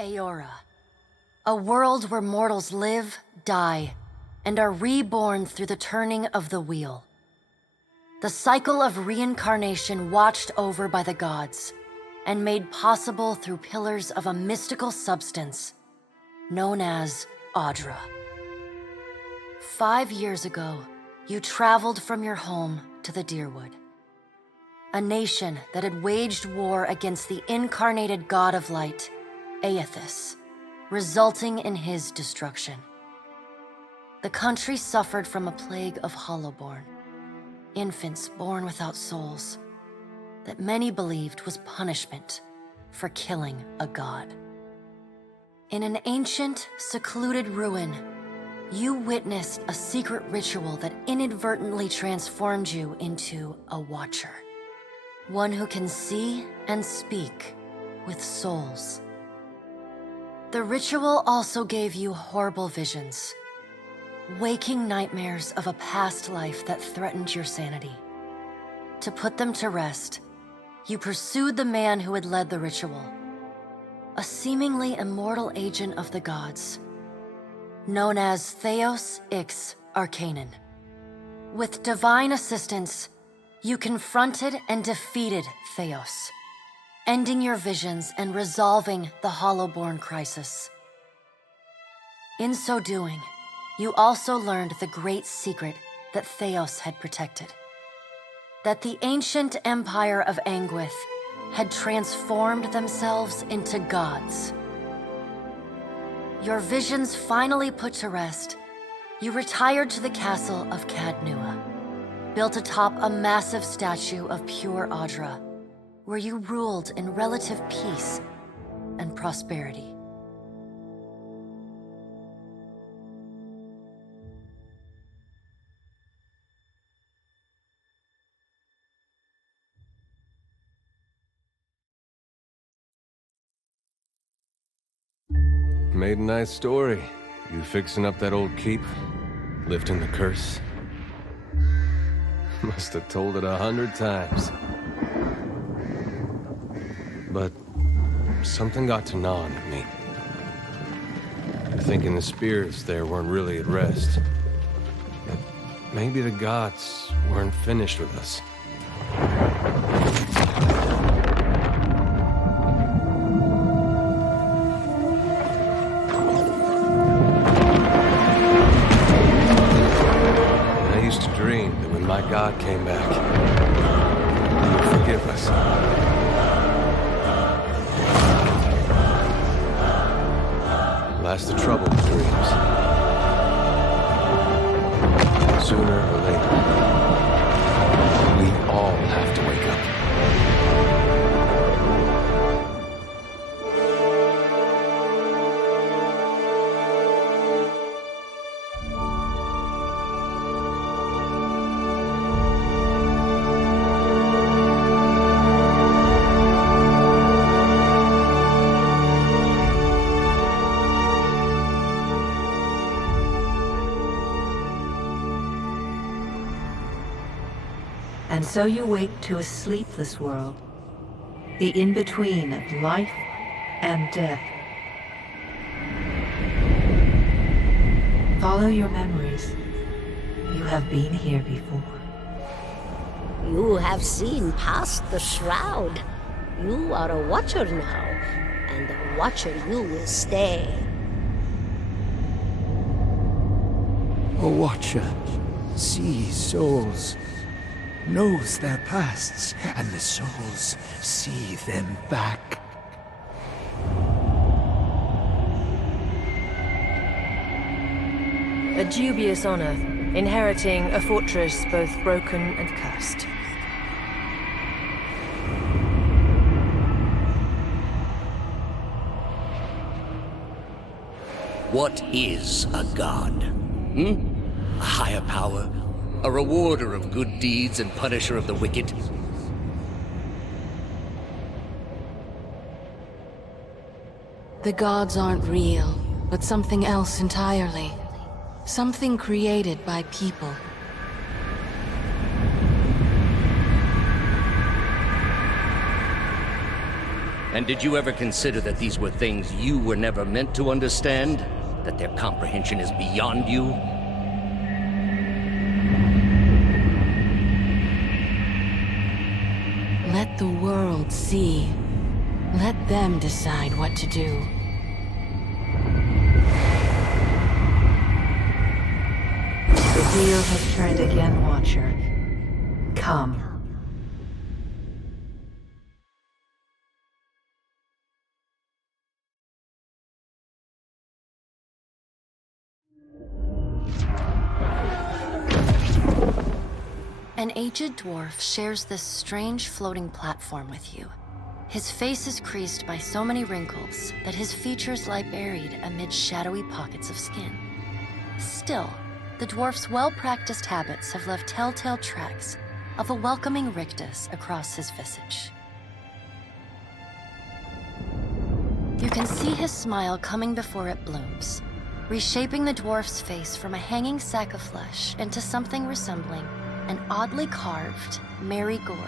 Aora, a world where mortals live, die, and are reborn through the turning of the wheel. The cycle of reincarnation watched over by the gods and made possible through pillars of a mystical substance known as Audra. 5 years ago, you traveled from your home to the Deerwood, a nation that had waged war against the incarnated god of light, Aethys, resulting in his destruction. The country suffered from a plague of Hollowborn, infants born without souls, that many believed was punishment for killing a god. In an ancient, secluded ruin, you witnessed a secret ritual that inadvertently transformed you into a Watcher, one who can see and speak with souls. The ritual also gave you horrible visions, waking nightmares of a past life that threatened your sanity. To put them to rest, you pursued the man who had led the ritual, a seemingly immortal agent of the gods, known as Theos Ix Arcanon. With divine assistance, you confronted and defeated Theos, ending your visions and resolving the Hollowborn crisis. In so doing, you also learned the great secret that Theos had protected, that the ancient empire of Anguith had transformed themselves into gods. Your visions finally put to rest, you retired to the castle of Cadnua, built atop a massive statue of pure Audra, where you ruled in relative peace and prosperity. Made a nice story. You fixing up that old keep, lifting the curse. Must have told it 100 times. But something got to gnawing at me. Thinking the spirits there weren't really at rest. That maybe the gods weren't finished with us. I used to dream that when my God came back, he would forgive us. Last the trouble with dreams. Sooner or later, we all have to wake up. And so you wake to a sleepless world, the in-between of life and death. Follow your memories. You have been here before. You have seen past the shroud. You are a Watcher now, and a Watcher you will stay. A Watcher sees souls, knows their pasts, and the souls see them back. A dubious honor, inheriting a fortress both broken and cursed. What is a god? A higher power? A rewarder of good deeds and punisher of the wicked? The gods aren't real, but something else entirely. Something created by people. And did you ever consider that these were things you were never meant to understand? That their comprehension is beyond you? Let the world see. Let them decide what to do. The wheel has turned again, Watcher. Come. An aged dwarf shares this strange floating platform with you. His face is creased by so many wrinkles that his features lie buried amid shadowy pockets of skin. Still, the dwarf's well-practiced habits have left telltale tracks of a welcoming rictus across his visage. You can see his smile coming before it blooms, reshaping the dwarf's face from a hanging sack of flesh into something resembling an oddly carved, merry gourd,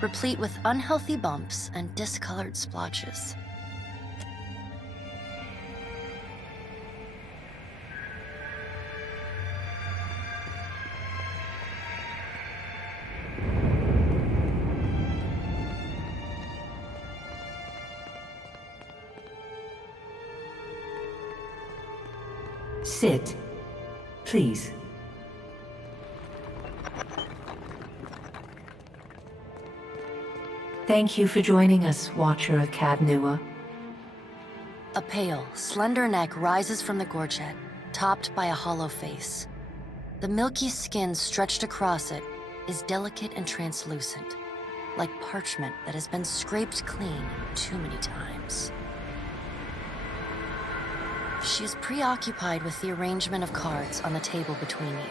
replete with unhealthy bumps and discolored splotches. Sit, please. Thank you for joining us, Watcher of Cadnua. A pale, slender neck rises from the gorget, topped by a hollow face. The milky skin stretched across it is delicate and translucent, like parchment that has been scraped clean too many times. She is preoccupied with the arrangement of cards on the table between you.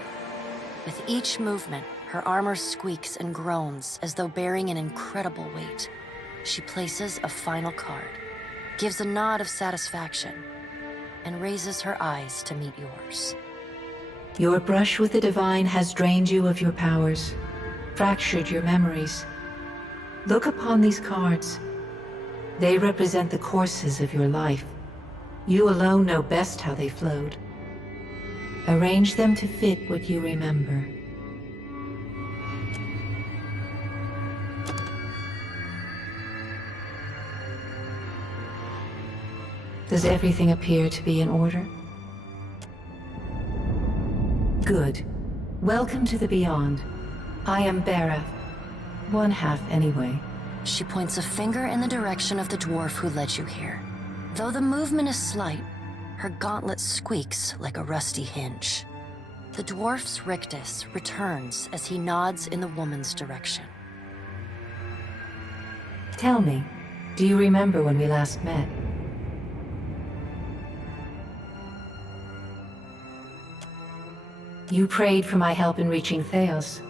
With each movement, her armor squeaks and groans as though bearing an incredible weight. She places a final card, gives a nod of satisfaction, and raises her eyes to meet yours. Your brush with the divine has drained you of your powers, fractured your memories. Look upon these cards. They represent the courses of your life. You alone know best how they flowed. Arrange them to fit what you remember. Does everything appear to be in order? Good. Welcome to the Beyond. I am Bera. One half, anyway. She points a finger in the direction of the dwarf who led you here. Though the movement is slight, her gauntlet squeaks like a rusty hinge. The dwarf's rictus returns as he nods in the woman's direction. Tell me, do you remember when we last met? You prayed for my help in reaching Theos,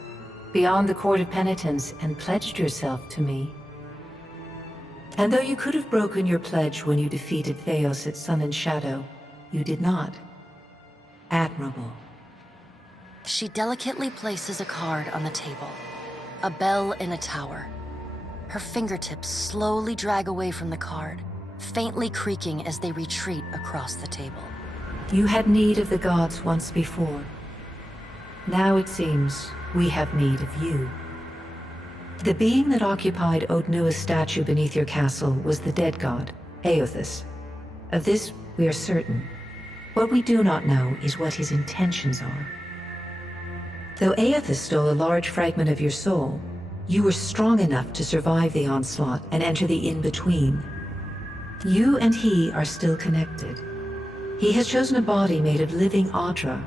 beyond the Court of Penitence, and pledged yourself to me. And though you could have broken your pledge when you defeated Theos at Sun and Shadow, you did not. Admirable. She delicately places a card on the table. A bell in a tower. Her fingertips slowly drag away from the card, faintly creaking as they retreat across the table. You had need of the gods once before. Now it seems we have need of you. The being that occupied Odnua's statue beneath your castle was the dead god, Aothus. Of this we are certain. What we do not know is what his intentions are. Though Aothus stole a large fragment of your soul, you were strong enough to survive the onslaught and enter the in-between. You and he are still connected. He has chosen a body made of living Audra,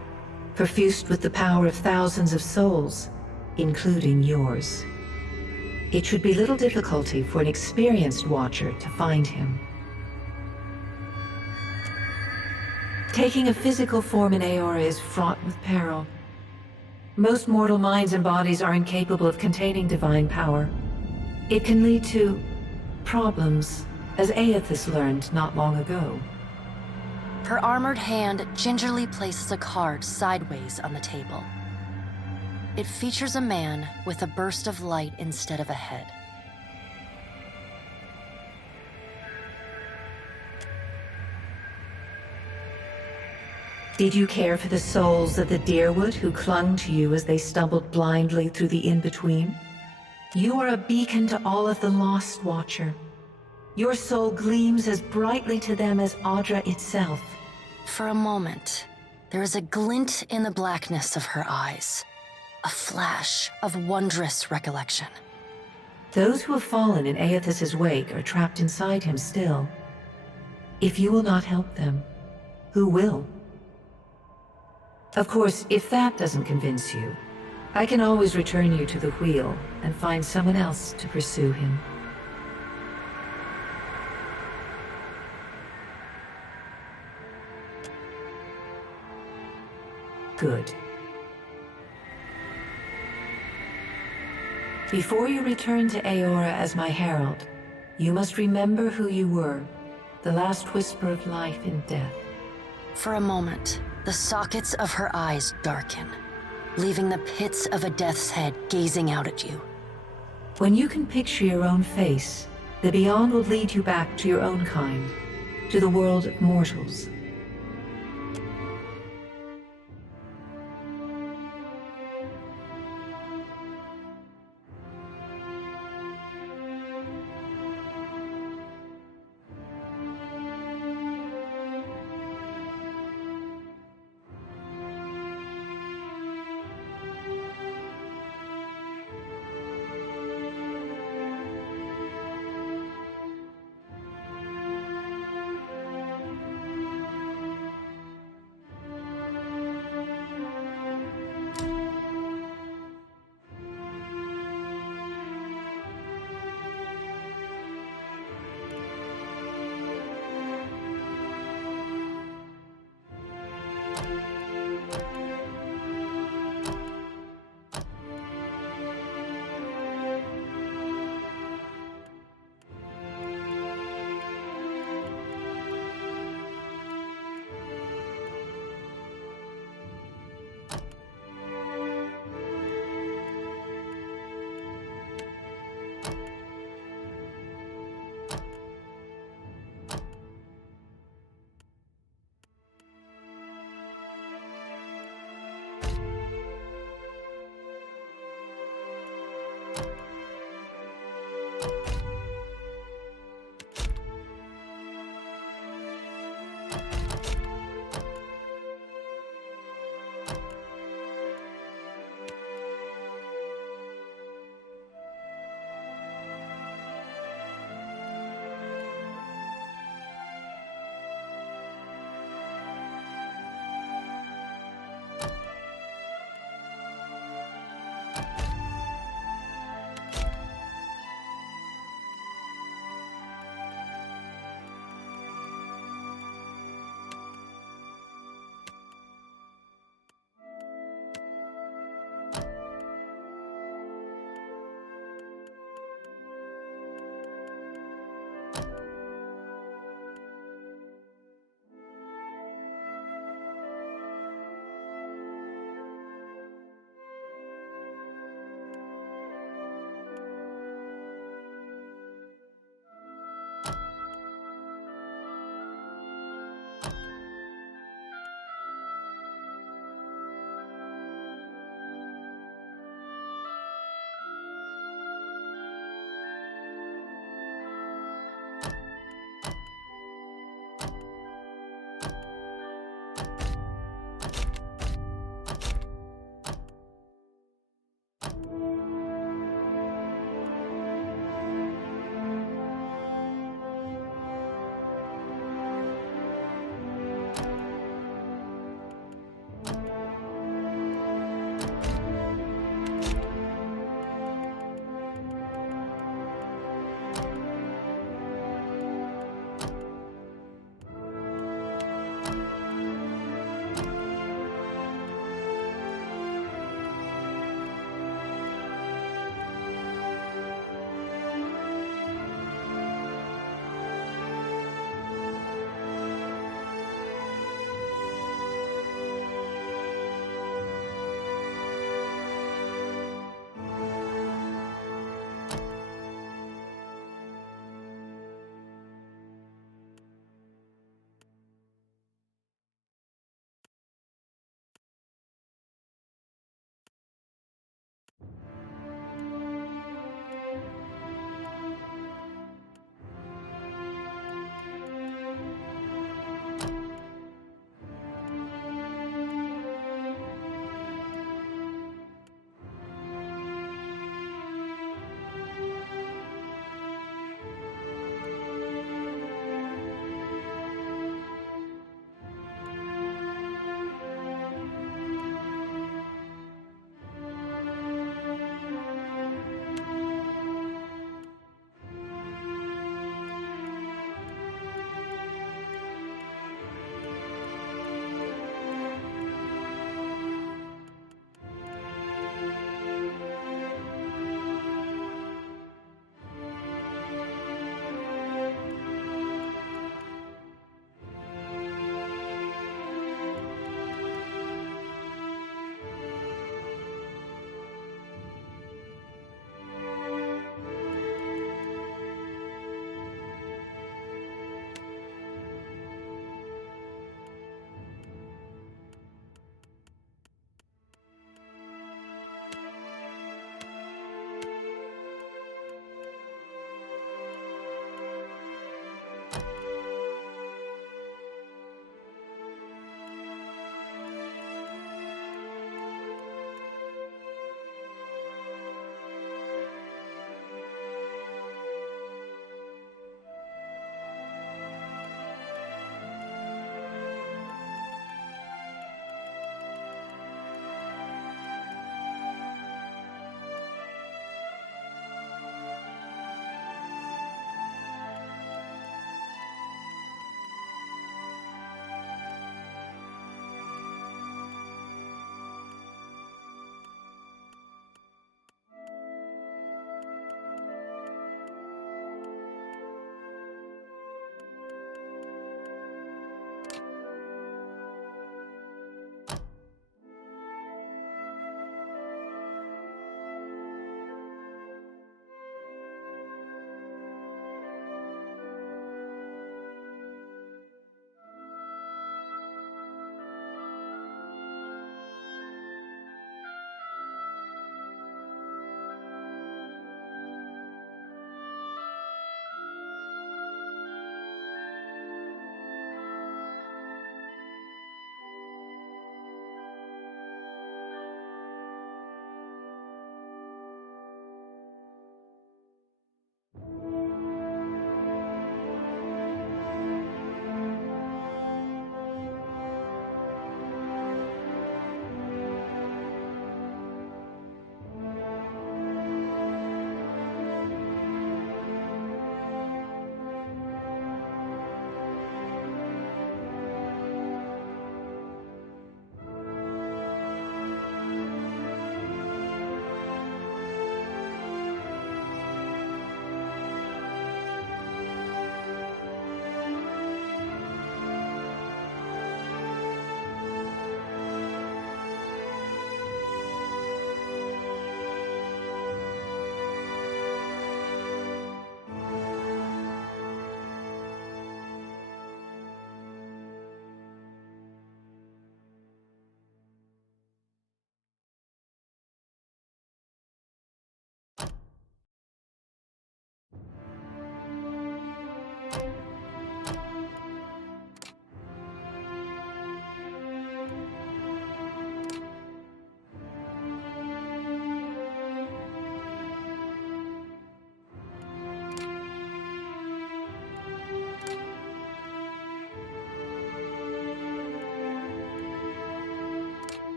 perfused with the power of thousands of souls, including yours. It should be little difficulty for an experienced watcher to find him. Taking a physical form in Aora is fraught with peril. Most mortal minds and bodies are incapable of containing divine power. It can lead to problems, as Aothus learned not long ago. Her armored hand gingerly places a card sideways on the table. It features a man with a burst of light instead of a head. Did you care for the souls of the Deerwood who clung to you as they stumbled blindly through the in-between? You are a beacon to all of the lost, Watcher. Your soul gleams as brightly to them as Audra itself. For a moment, there is a glint in the blackness of her eyes. A flash of wondrous recollection. Those who have fallen in Aethys' wake are trapped inside him still. If you will not help them, who will? Of course, if that doesn't convince you, I can always return you to the wheel and find someone else to pursue him. Good. Before you return to Aora as my herald, you must remember who you were, the last whisper of life and death. For a moment, the sockets of her eyes darken, leaving the pits of a death's head gazing out at you. When you can picture your own face, the Beyond will lead you back to your own kind, to the world of mortals.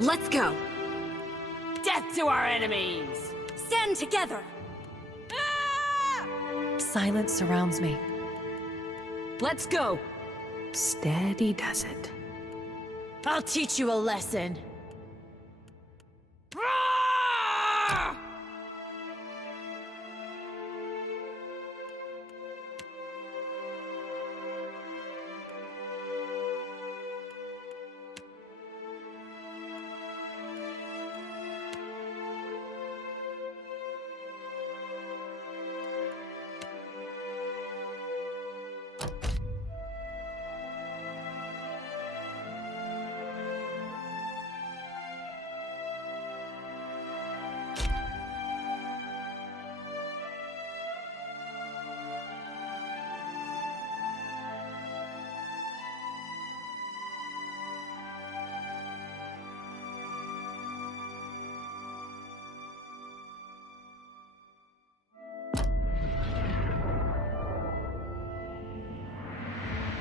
Let's go! Death to our enemies! Stand together! Silence surrounds me. Let's go! Steady does it. I'll teach you a lesson.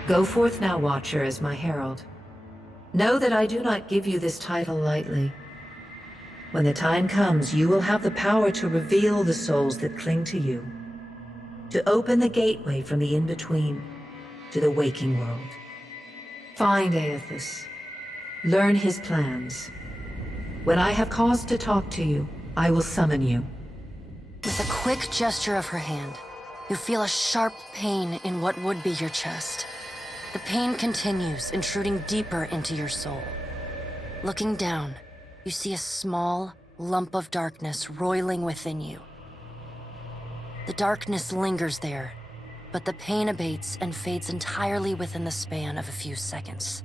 Go forth now, Watcher, as my herald. Know that I do not give you this title lightly. When the time comes, you will have the power to reveal the souls that cling to you, to open the gateway from the in-between to the waking world. Find Aethys. Learn his plans. When I have cause to talk to you, I will summon you. With a quick gesture of her hand, you feel a sharp pain in what would be your chest. The pain continues, intruding deeper into your soul. Looking down, you see a small lump of darkness roiling within you. The darkness lingers there, but the pain abates and fades entirely within the span of a few seconds.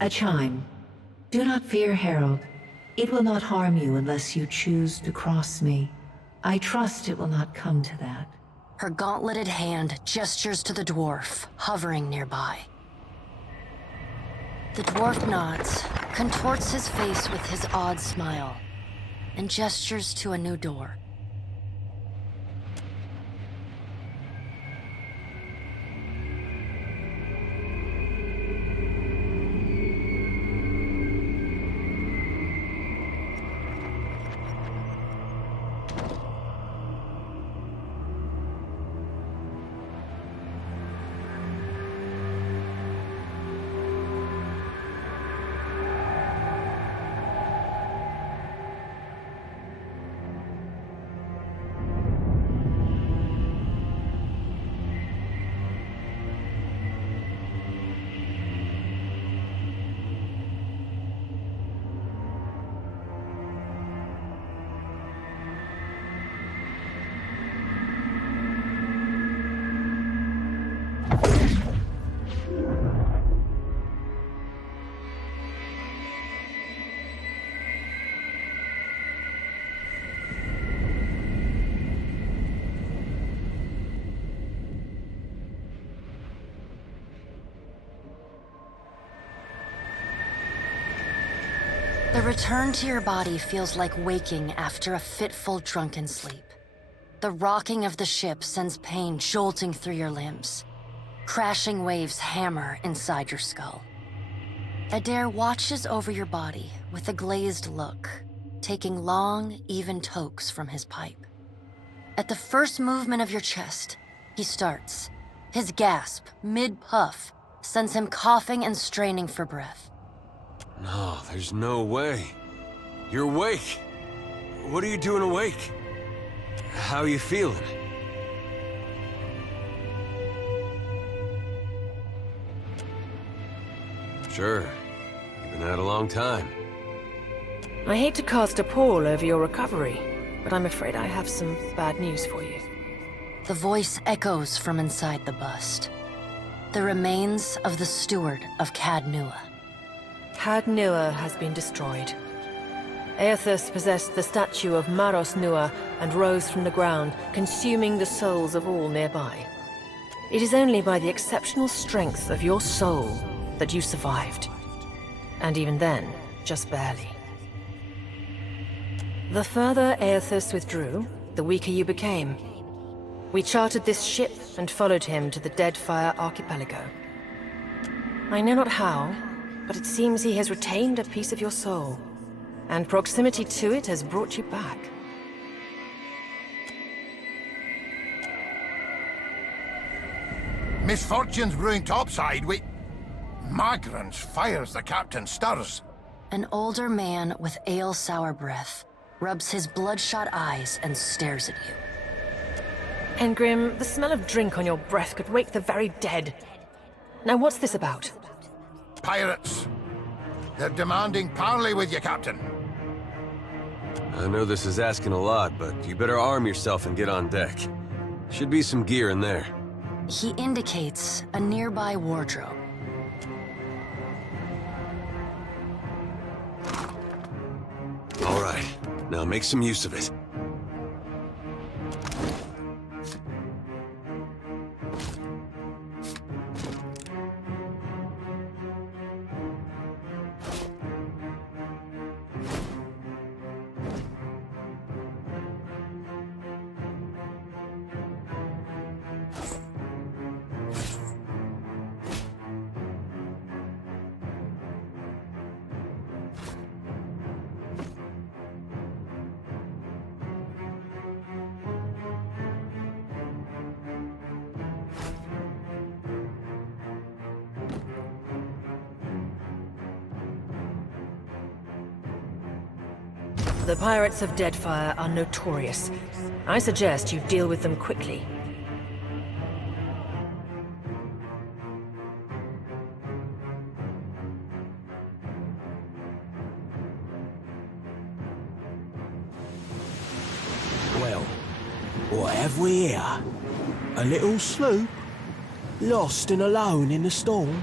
A chime. Do not fear, Herald. It will not harm you unless you choose to cross me. I trust it will not come to that. Her gauntleted hand gestures to the dwarf, hovering nearby. The dwarf nods, contorts his face with his odd smile, and gestures to a new door. The return to your body feels like waking after a fitful drunken sleep. The rocking of the ship sends pain jolting through your limbs. Crashing waves hammer inside your skull. Adair watches over your body with a glazed look, taking long, even tokes from his pipe. At the first movement of your chest, he starts. His gasp, mid-puff, sends him coughing and straining for breath. No, there's no way. You're awake. What are you doing awake? How are you feeling? Sure. You've been out a long time. I hate to cast a pall over your recovery, but I'm afraid I have some bad news for you. The voice echoes from inside the bust. The remains of the steward of Cad Nua. Cad Nua has been destroyed. Aethys possessed the statue of Maros Nua and rose from the ground, consuming the souls of all nearby. It is only by the exceptional strength of your soul that you survived. And even then, just barely. The further Aethys withdrew, the weaker you became. We chartered this ship and followed him to the Deadfire archipelago. I know not how, but it seems he has retained a piece of your soul, and proximity to it has brought you back. Misfortune's brewing topside. Magrance fires the captain stirs. An older man with ale-sour breath rubs his bloodshot eyes and stares at you. Engrim, the smell of drink on your breath could wake the very dead. Now what's this about? Pirates. They're demanding parley with you, Captain. I know this is asking a lot, but you better arm yourself and get on deck. Should be some gear in there. He indicates a nearby wardrobe. All right, now make some use of it. The pirates of Deadfire are notorious. I suggest you deal with them quickly. Well, what have we here? A little sloop? Lost and alone in the storm?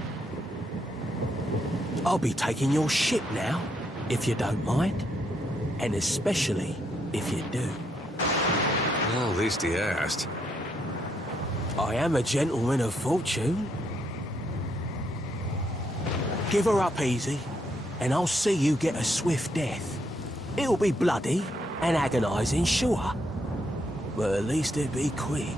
I'll be taking your ship now, if you don't mind. And especially if you do. Well, at least he asked. I am a gentleman of fortune. Give her up easy, and I'll see you get a swift death. It'll be bloody and agonizing, sure. But at least it'll be quick.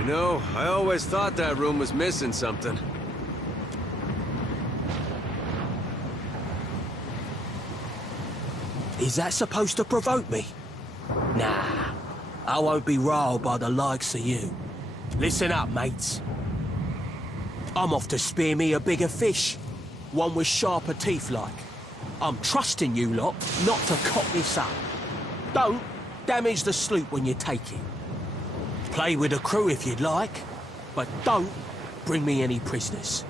You know, I always thought that room was missing something. Is that supposed to provoke me? Nah, I won't be riled by the likes of you. Listen up, mates. I'm off to spear me a bigger fish. One with sharper teeth like. I'm trusting you lot not to cock this up. Don't damage the sloop when you take it. Play with the crew if you'd like, but don't bring me any prisoners.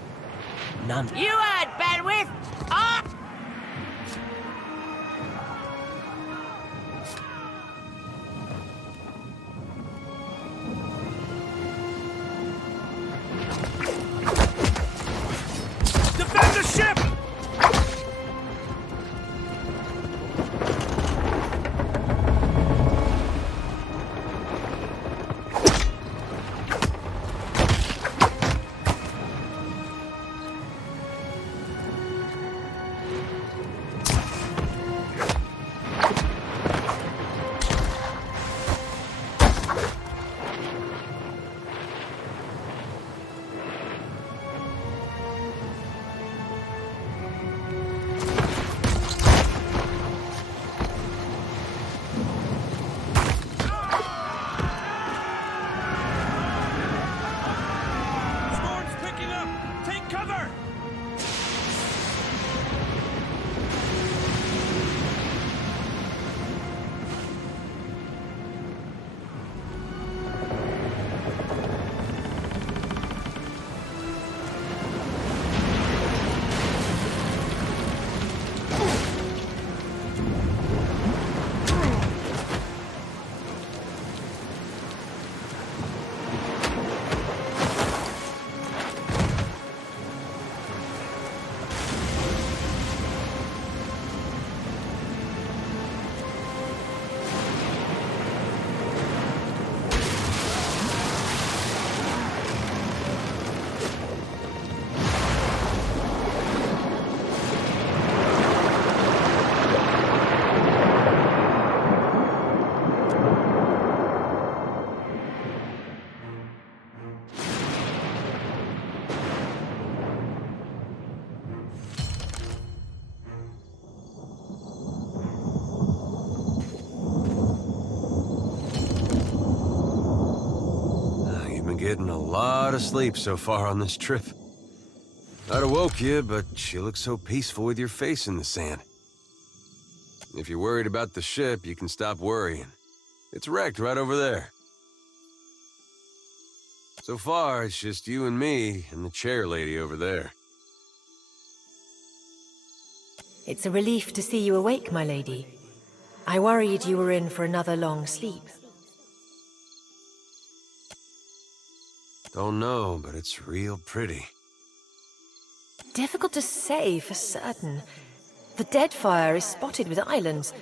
None. You heard, Benwith! Ah! Defend the ship! getting a lot of sleep so far on this trip. I'd have woke you, but you look so peaceful with your face in the sand. If you're worried about the ship, you can stop worrying. It's wrecked right over there. So far, it's just you and me and the chair lady over there. It's a relief to see you awake, my lady. I worried you were in for another long sleep. Don't know, but it's real pretty. Difficult to say for certain. The Deadfire is spotted with islands,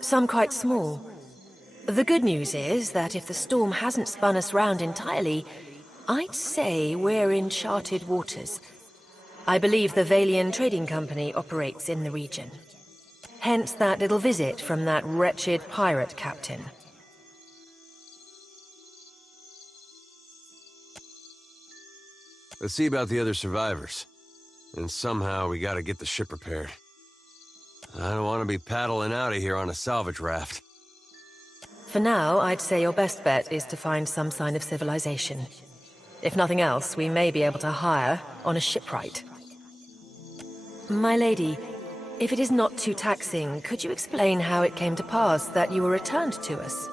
some quite small. The good news is that if the storm hasn't spun us round entirely, I'd say we're in charted waters. I believe the Valian Trading Company operates in the region. Hence that little visit from that wretched pirate captain. Let's see about the other survivors. And somehow we gotta get the ship repaired. I don't want to be paddling out of here on a salvage raft. For now, I'd say your best bet is to find some sign of civilization. If nothing else, we may be able to hire on a shipwright. My lady, if it is not too taxing, could you explain how it came to pass that you were returned to us?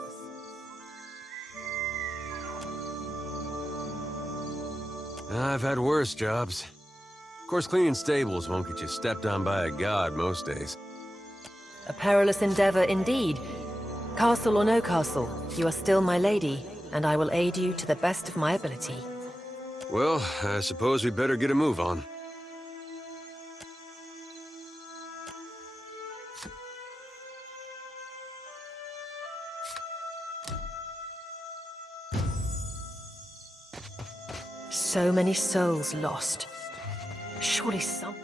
I've had worse jobs. Of course, cleaning stables won't get you stepped on by a god most days. A perilous endeavor indeed. Castle or no castle, you are still my lady, and I will aid you to the best of my ability. Well, I suppose we better get a move on. So many souls lost. Surely some...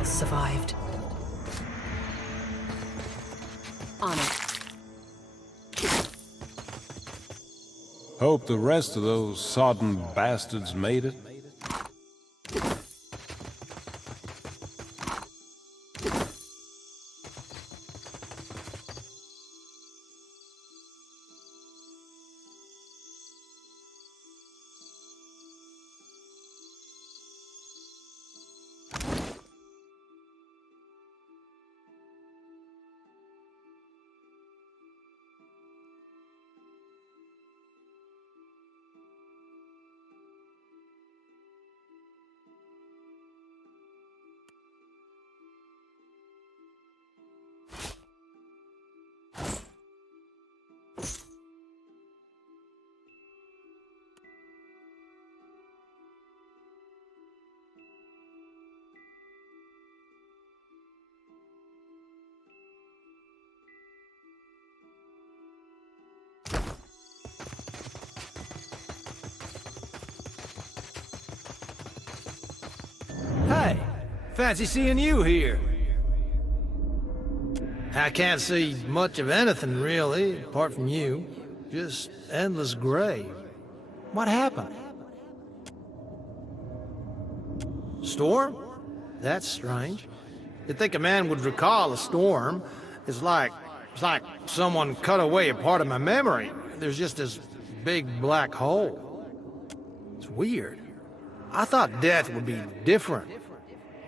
else survived. On it. Hope the rest of those sodden bastards made it. Hey, fancy seeing you here. I can't see much of anything, really, apart from you. Just endless gray. What happened? Storm? That's strange. You'd think a man would recall a storm. It's like someone cut away a part of my memory. There's just this big black hole. It's weird. I thought death would be different.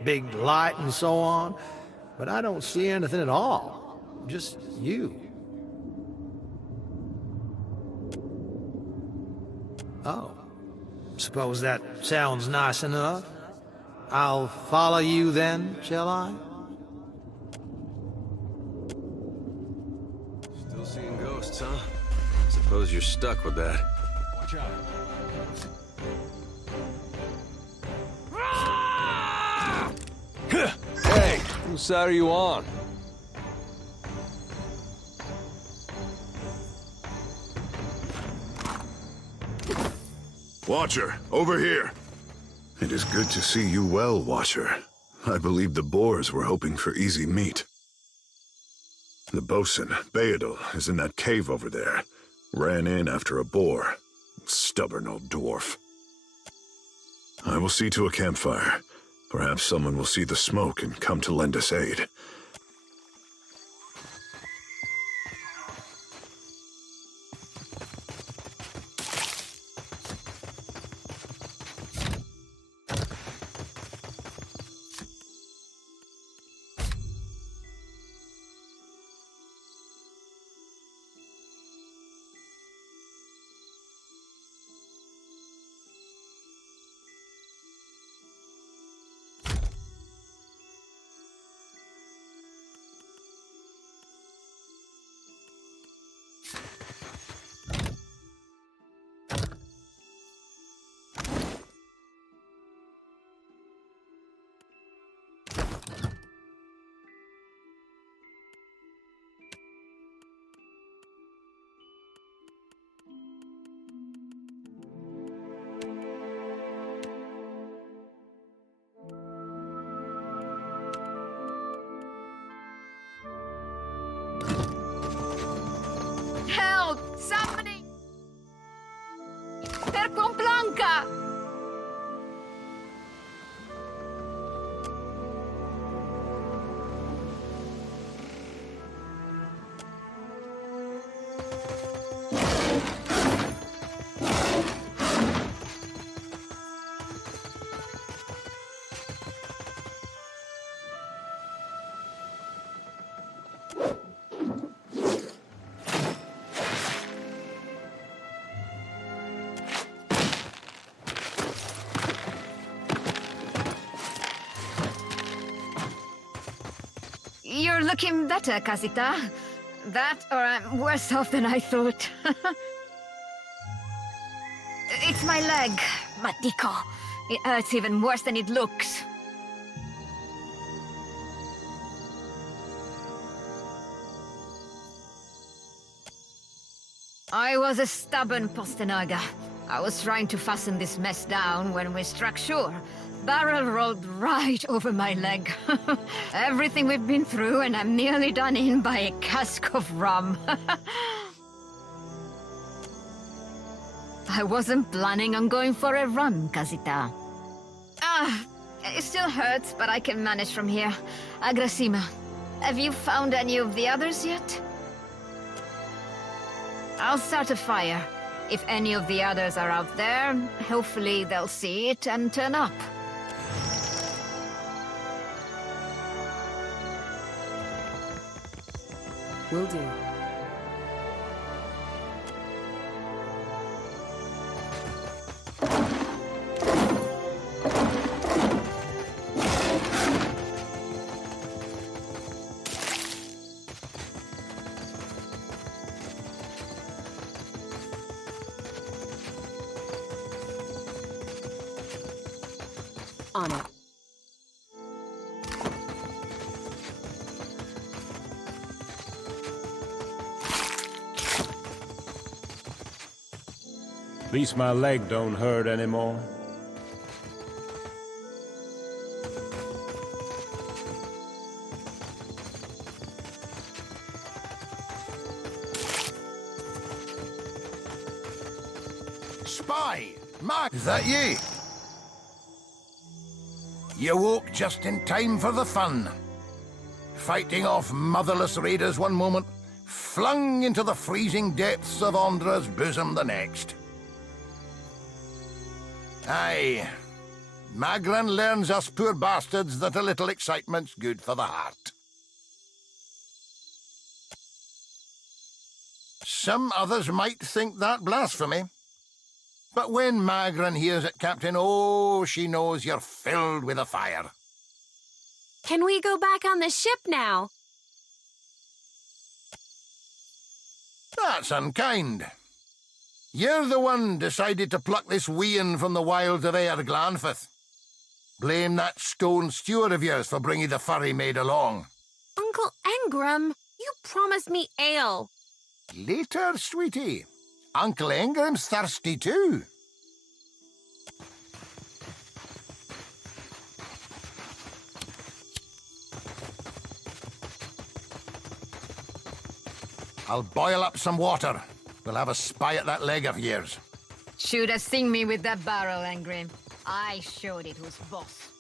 Big light and so on. But I don't see anything at all. Just you. Oh. Suppose that sounds nice enough. I'll follow you then, shall I? Still seeing ghosts, huh? Suppose you're stuck with that. Watch out. Hey, whose side are you on? Watcher, over here. It is good to see you well, Watcher. I believe the Boers were hoping for easy meat. The bosun, Beadle, is in that cave over there. Ran in after a boar. Stubborn old dwarf. I will see to a campfire. Perhaps someone will see the smoke and come to lend us aid. Help! Somebody! Per con Blanca! You're looking better, Casita. That, or I'm worse off than I thought. It's my leg, Matico. It hurts even worse than it looks. I was a stubborn Postanaga. I was trying to fasten this mess down when we struck shore. barrel rolled right over my leg. Everything we've been through, and I'm nearly done in by a cask of rum. I wasn't planning on going for a run, Casita. It still hurts, but I can manage from here. Agrasima, have you found any of the others yet? I'll start a fire. If any of the others are out there, hopefully they'll see it and turn up. Will do. On it. At least my leg don't hurt anymore. Spy! Mark, is that you? You woke just in time for the fun. Fighting off motherless raiders one moment, flung into the freezing depths of Ondra's bosom the next. Aye, Magran learns us poor bastards that a little excitement's good for the heart. Some others might think that blasphemy. But when Magran hears it, Captain, oh, she knows you're filled with a fire. Can we go back on the ship now? That's unkind. You're the one decided to pluck this wean from the wilds of Aer Glanfith. Blame that stone steward of yours for bringing the furry maid along. Uncle Engram, you promised me ale. Later, sweetie. Uncle Engram's thirsty too. I'll boil up some water. We'll have a spy at that leg of yours. Should have seen me with that barrel, Engrim. I showed it who's boss.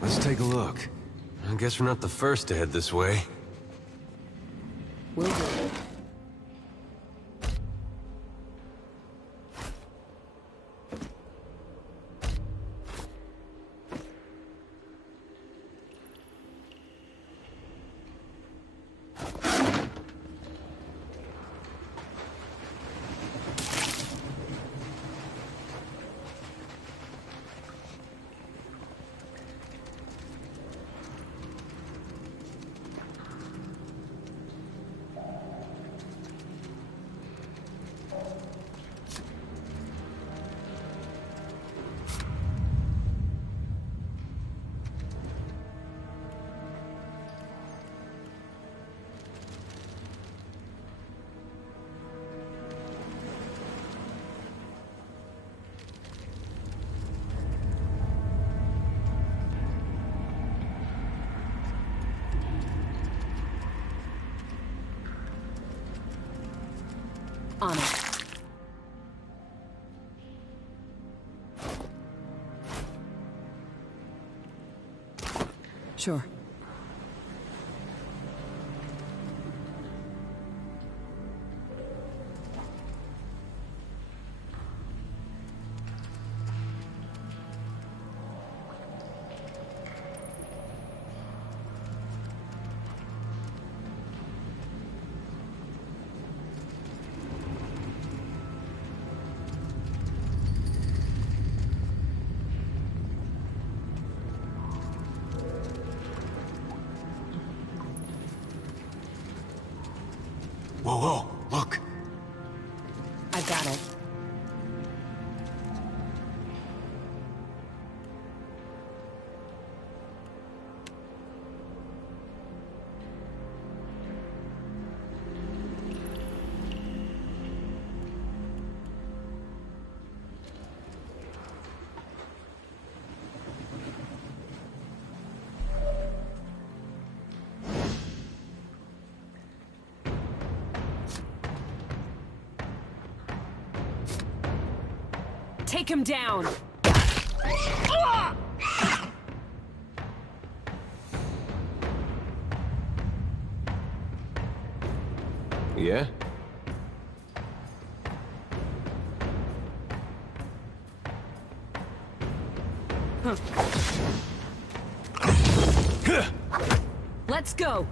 Let's take a look. I guess we're not the first to head this way. Will do. On it. Sure. Whoa, whoa, look. I've got it. Take him down! Yeah? Let's go!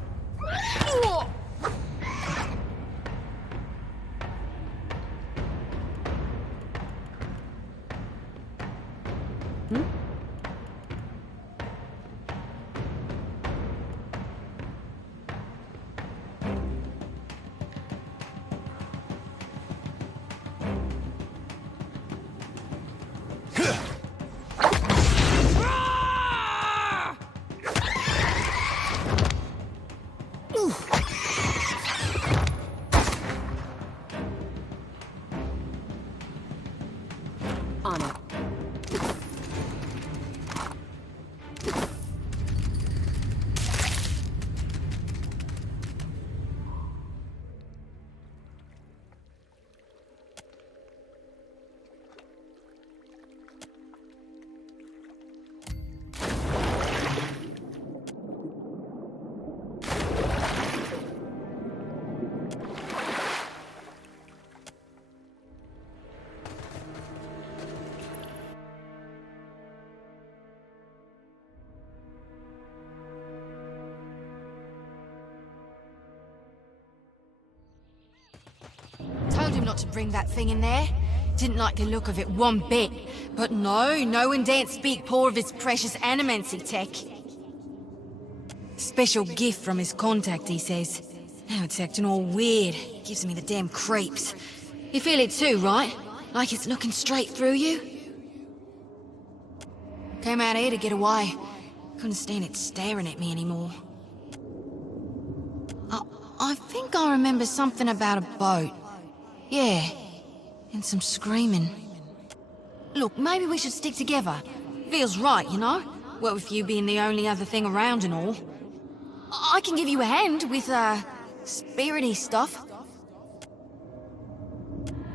On it. Told him not to bring that thing in there. Didn't like the look of it one bit. But no one daren't speak poor of his precious animancy tech. Special gift from his contact, he says. Now it's acting all weird. Gives me the damn creeps. You feel it too, right? Like it's looking straight through you? Came out here to get away. Couldn't stand it staring at me anymore. I think I remember something about a boat. Yeah, and some screaming. Look, maybe we should stick together. Feels right, you know? Well, with you being the only other thing around and all. I can give you a hand with, spirity stuff.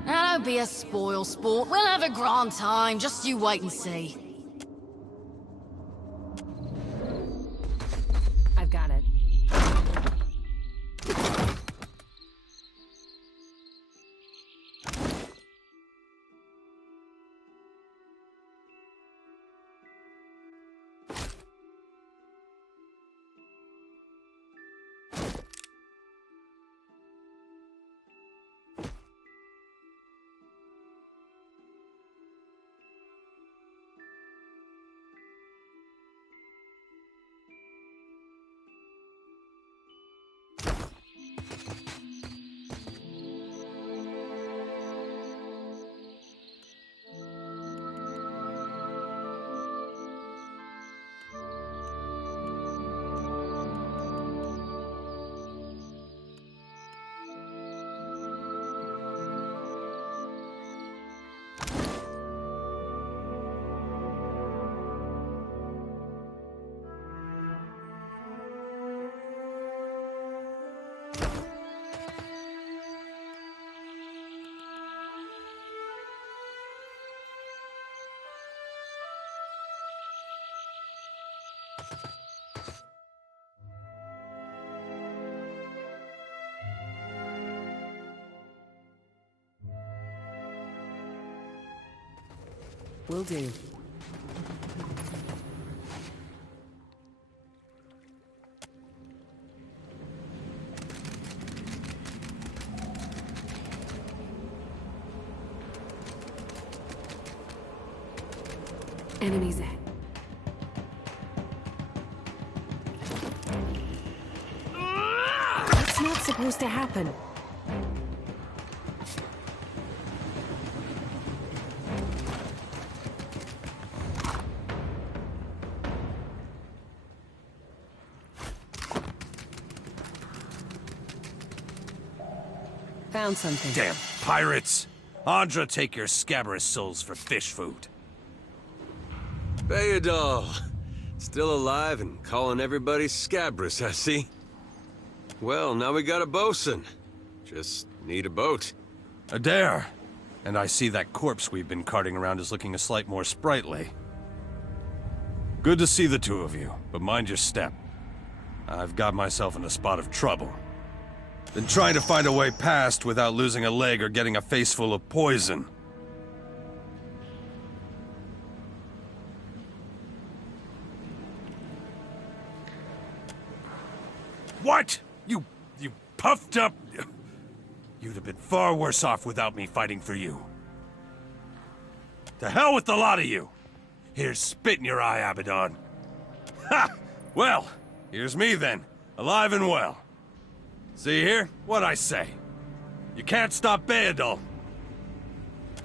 Now, don't be a spoil sport. We'll have a grand time. Just you wait and see. I've got it. Will do. Enemies ahead. It's not supposed to happen. Found something. Damn pirates! Andra, take your scabrous souls for fish food. Bayadol! Still alive and calling everybody scabrous, I see. Well, now we got a bosun. Just need a boat. Adair, And I see that corpse we've been carting around is looking a slight more sprightly. Good to see the two of you, but mind your step. I've got myself in a spot of trouble. Been trying to find a way past without losing a leg or getting a face full of poison. What? You puffed up... You'd have been far worse off without me fighting for you. To hell with the lot of you! Here's spit in your eye, Abaddon. Ha! Well, here's me then, alive and well. See here? What'd I say? You can't stop Beedle.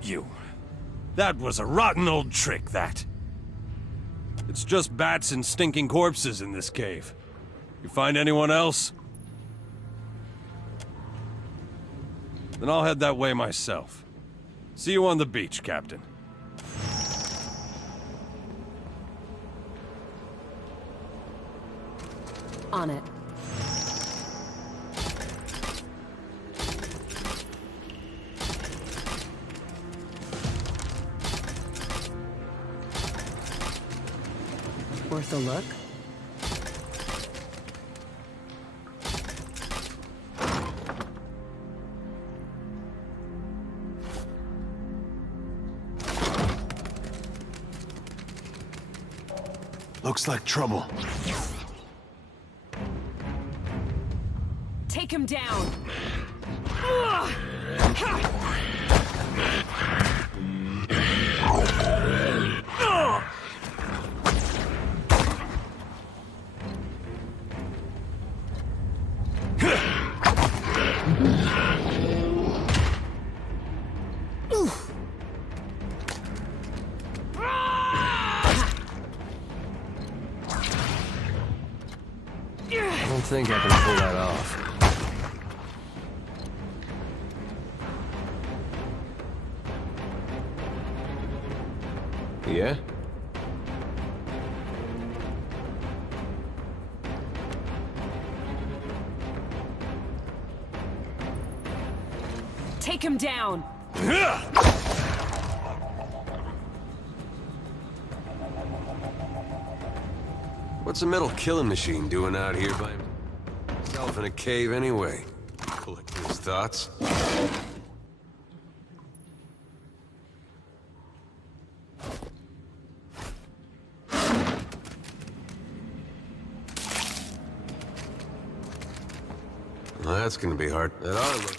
You. That was a rotten old trick, that. It's just bats and stinking corpses in this cave. You find anyone else? Then I'll head that way myself. See you on the beach, Captain. On it. Worth a look? Looks like trouble. Take him down! I don't think I can pull that off. Yeah? Take him down! What's a metal killing machine doing out here by himself in a cave anyway? Collecting his thoughts. Well, that's gonna be hard. That ought to look.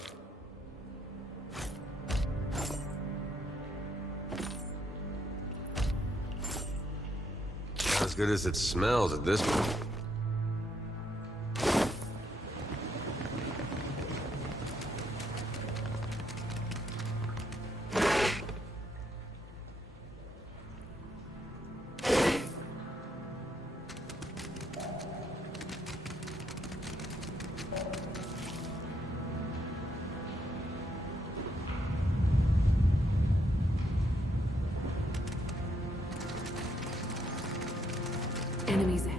Not as good as it smells at this point. Enemies in.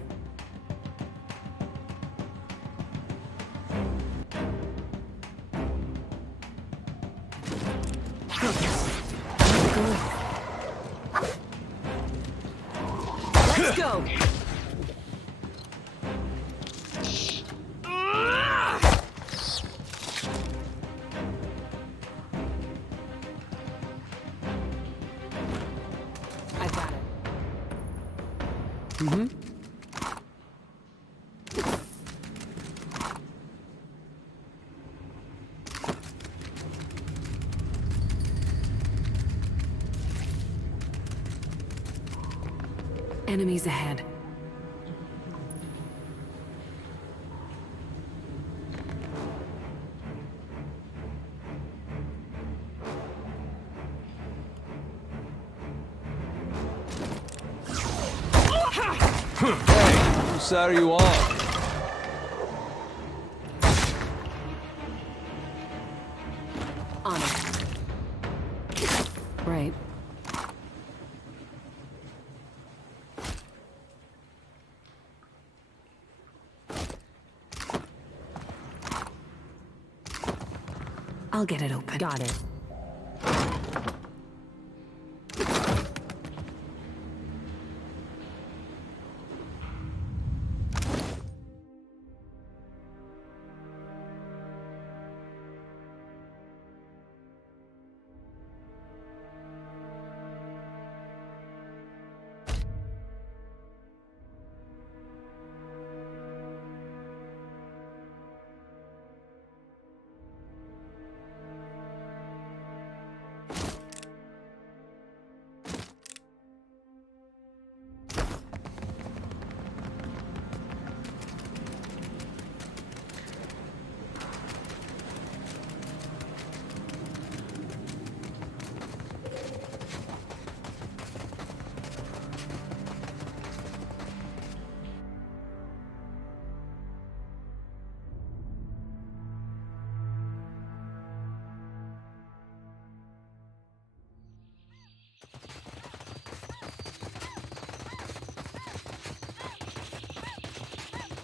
Let's go! I got it. Mm-hmm. Enemies ahead. Hey, whose side are you on? On it. Right. I'll get it open. Got it.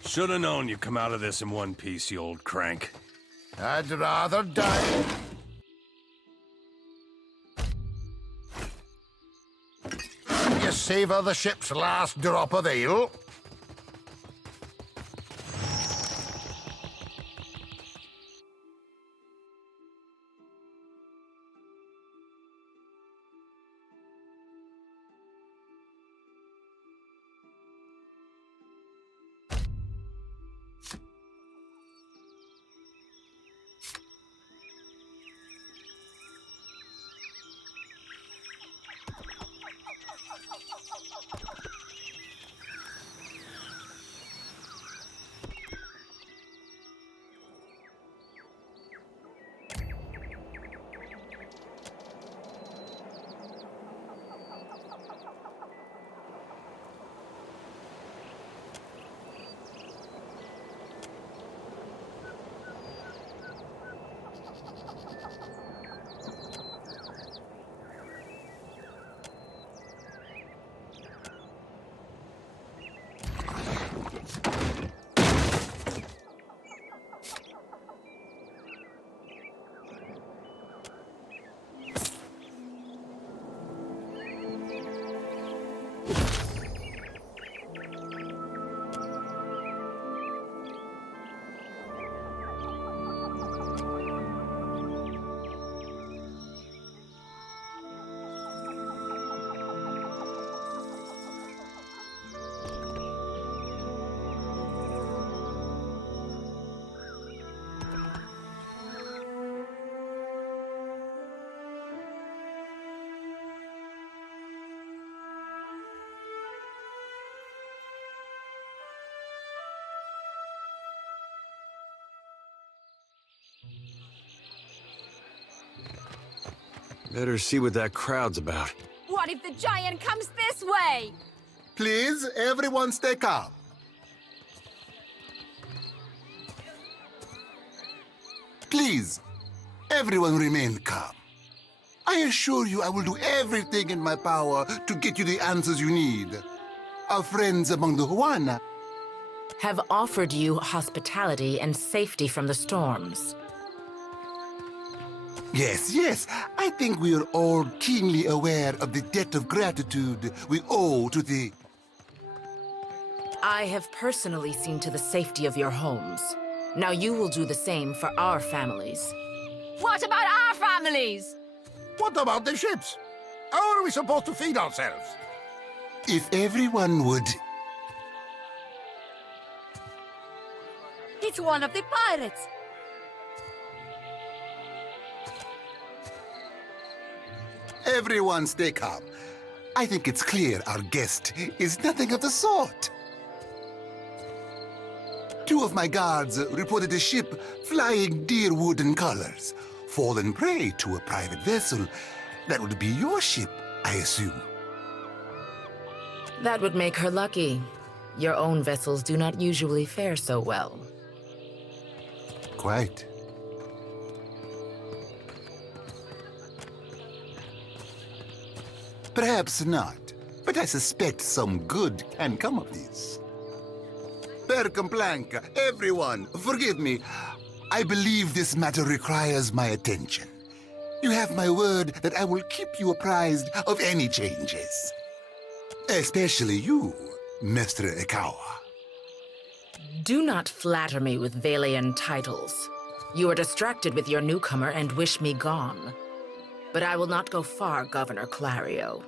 Should have known you'd come out of this in one piece, you old crank. I'd rather die. You savor the ship's last drop of ale? Better see what that crowd's about. What if the giant comes this way? Please, everyone stay calm. Please, everyone remain calm. I assure you I will do everything in my power to get you the answers you need. Our friends among the Huana Have offered you hospitality and safety from the storms. Yes, yes. I think we are all keenly aware of the debt of gratitude we owe to the... I have personally seen to the safety of your homes. Now you will do the same for our families. What about our families? What about the ships? How are we supposed to feed ourselves? If everyone would... It's one of the pirates. Everyone stay calm. I think it's clear our guest is nothing of the sort. Two of my guards reported a ship flying deer wooden colors, fallen prey to a private vessel. That would be your ship, I assume. That would make her lucky. Your own vessels do not usually fare so well. Quite. Perhaps not, but I suspect some good can come of this. Per Complanca, everyone, forgive me. I believe this matter requires my attention. You have my word that I will keep you apprised of any changes. Especially you, Mr. Ikawa. Do not flatter me with Valian titles. You are distracted with your newcomer and wish me gone. But I will not go far, Governor Clario.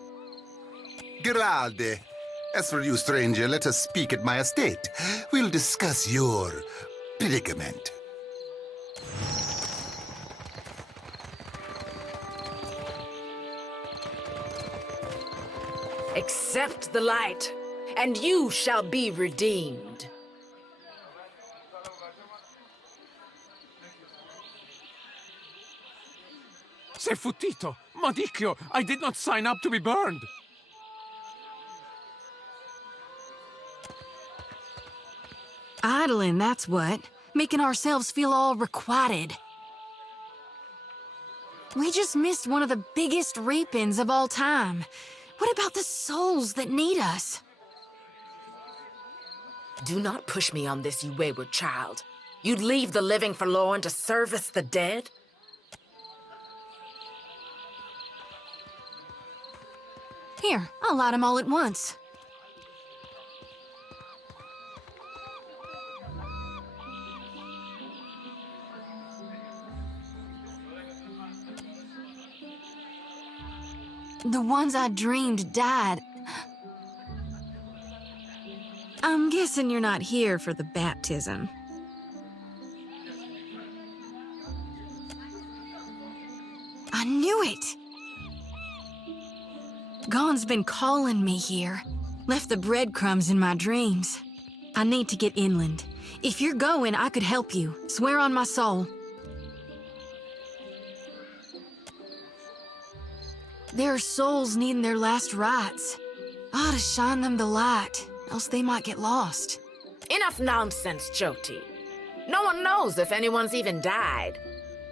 Grande. As for you, stranger, let us speak at my estate. We'll discuss your predicament. Accept the light, and you shall be redeemed. Sei futtito! Madicchio! I did not sign up to be burned! Idling, that's what. Making ourselves feel all requited. We just missed one of the biggest reapings of all time. What about the souls that need us? Do not push me on this, you wayward child. You'd leave the living forlorn to service the dead? Here, I'll light them all at once. The ones I dreamed died. I'm guessing you're not here for the baptism. I knew it! Gon's been calling me here. Left the breadcrumbs in my dreams. I need to get inland. If you're going, I could help you. Swear on my soul. There are souls needing their last rites. I ought to shine them the light, else they might get lost. Enough nonsense, Jyoti. No one knows if anyone's even died.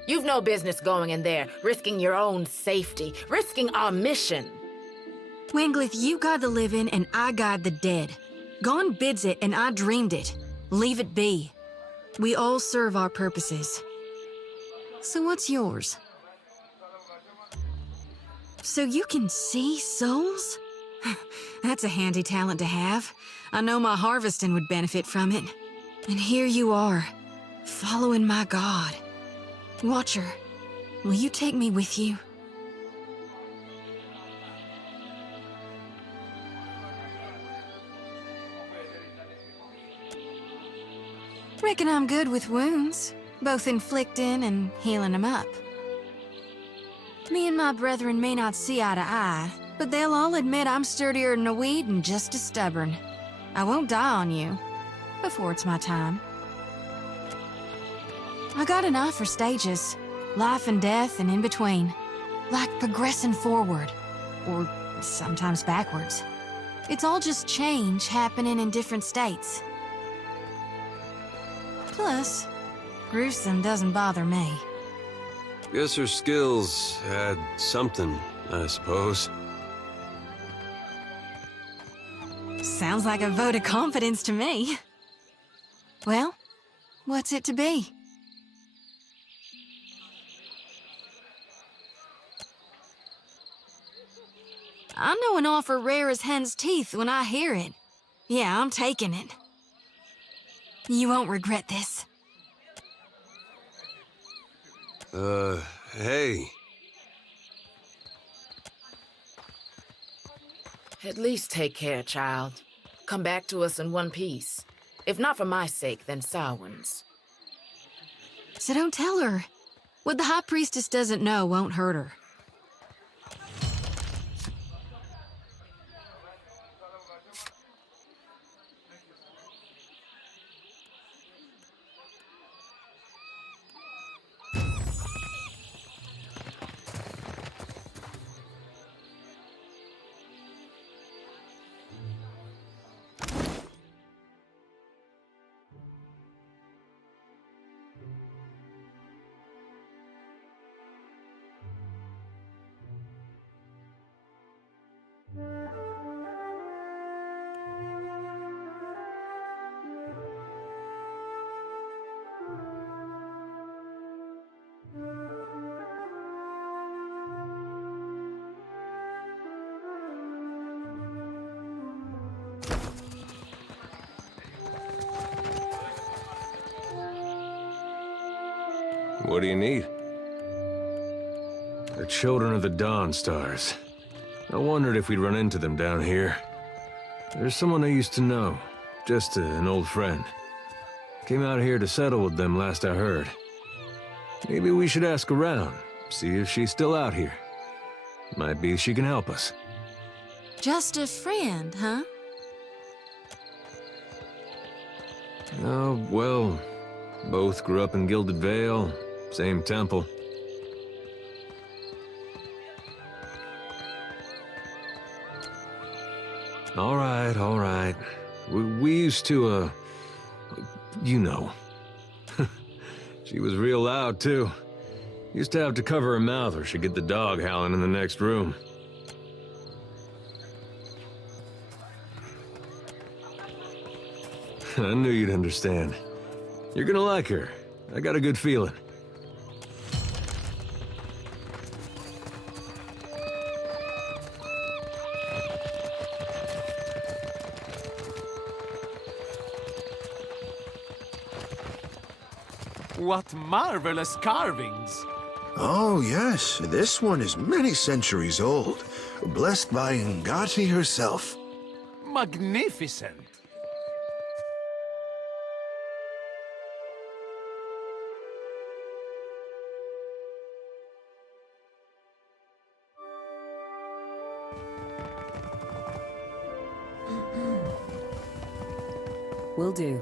You've no business going in there, risking your own safety, risking our mission. Winglith, you guide the living and I guide the dead. Gon bids it and I dreamed it. Leave it be. We all serve our purposes. So what's yours? So you can see souls? That's a handy talent to have. I know my harvesting would benefit from it. And here you are, following my God. Watcher, will you take me with you? Reckon I'm good with wounds, both inflicting and healing them up. Me and my brethren may not see eye to eye, but they'll all admit I'm sturdier than a weed and just as stubborn. I won't die on you, before it's my time. I got an eye for stages, life and death and in between, like progressing forward, or sometimes backwards. It's all just change happening in different states. Plus, gruesome doesn't bother me. Guess her skills had something, I suppose. Sounds like a vote of confidence to me. Well, what's it to be? I know an offer rare as hen's teeth when I hear it. Yeah, I'm taking it. You won't regret this. Hey. At least take care, child. Come back to us in one piece. If not for my sake, then Samhain's. So don't tell her. What the High Priestess doesn't know won't hurt her. What do you need? The children of the Dawn Stars. I wondered if we'd run into them down here. There's someone I used to know, just an old friend. Came out here to settle with them last I heard. Maybe we should ask around, see if she's still out here. Might be she can help us. Just a friend, huh? Oh, well, both grew up in Gilded Vale, same temple. All right. We used to, you know. She was real loud, too. Used to have to cover her mouth or she'd get the dog howling in the next room. I knew you'd understand. You're gonna like her. I got a good feeling. What marvelous carvings! Oh, yes. This one is many centuries old. Blessed by Ngati herself. Magnificent! Will do.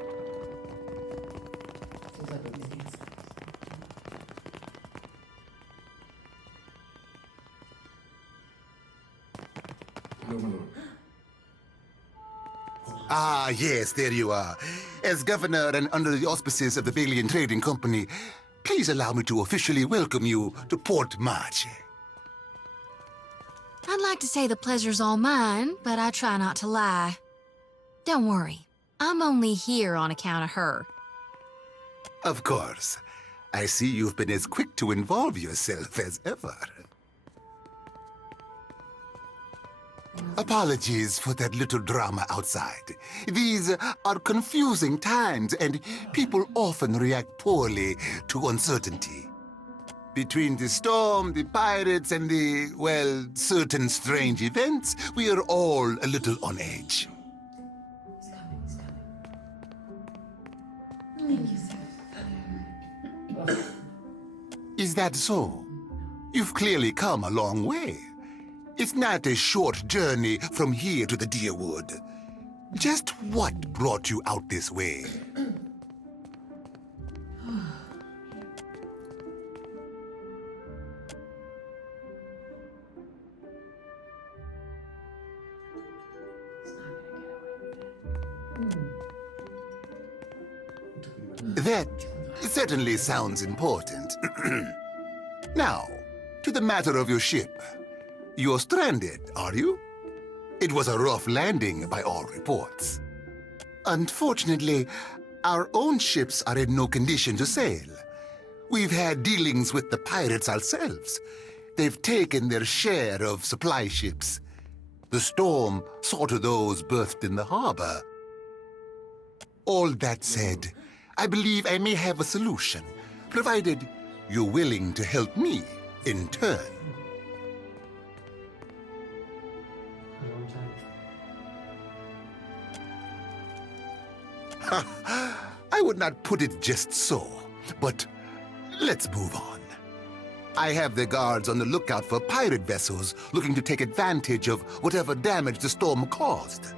Ah, yes, there you are. As governor and under the auspices of the Balian Trading Company, please allow me to officially welcome you to Port Marche. I'd like to say the pleasure's all mine, but I try not to lie. Don't worry, I'm only here on account of her. Of course. I see you've been as quick to involve yourself as ever. Apologies for that little drama outside. These are confusing times, and people often react poorly to uncertainty. Between the storm, the pirates, and the, well, certain strange events, we are all a little on edge. Is that so? You've clearly come a long way. It's not a short journey from here to the Deerwood. Just what brought you out this way? That certainly sounds important. Now, to the matter of your ship. You're stranded, are you? It was a rough landing by all reports. Unfortunately, our own ships are in no condition to sail. We've had dealings with the pirates ourselves. They've taken their share of supply ships. The storm saw to those berthed in the harbor. All that said, I believe I may have a solution, provided you're willing to help me in turn. I would not put it just so, but let's move on. I have the guards on the lookout for pirate vessels looking to take advantage of whatever damage the storm caused.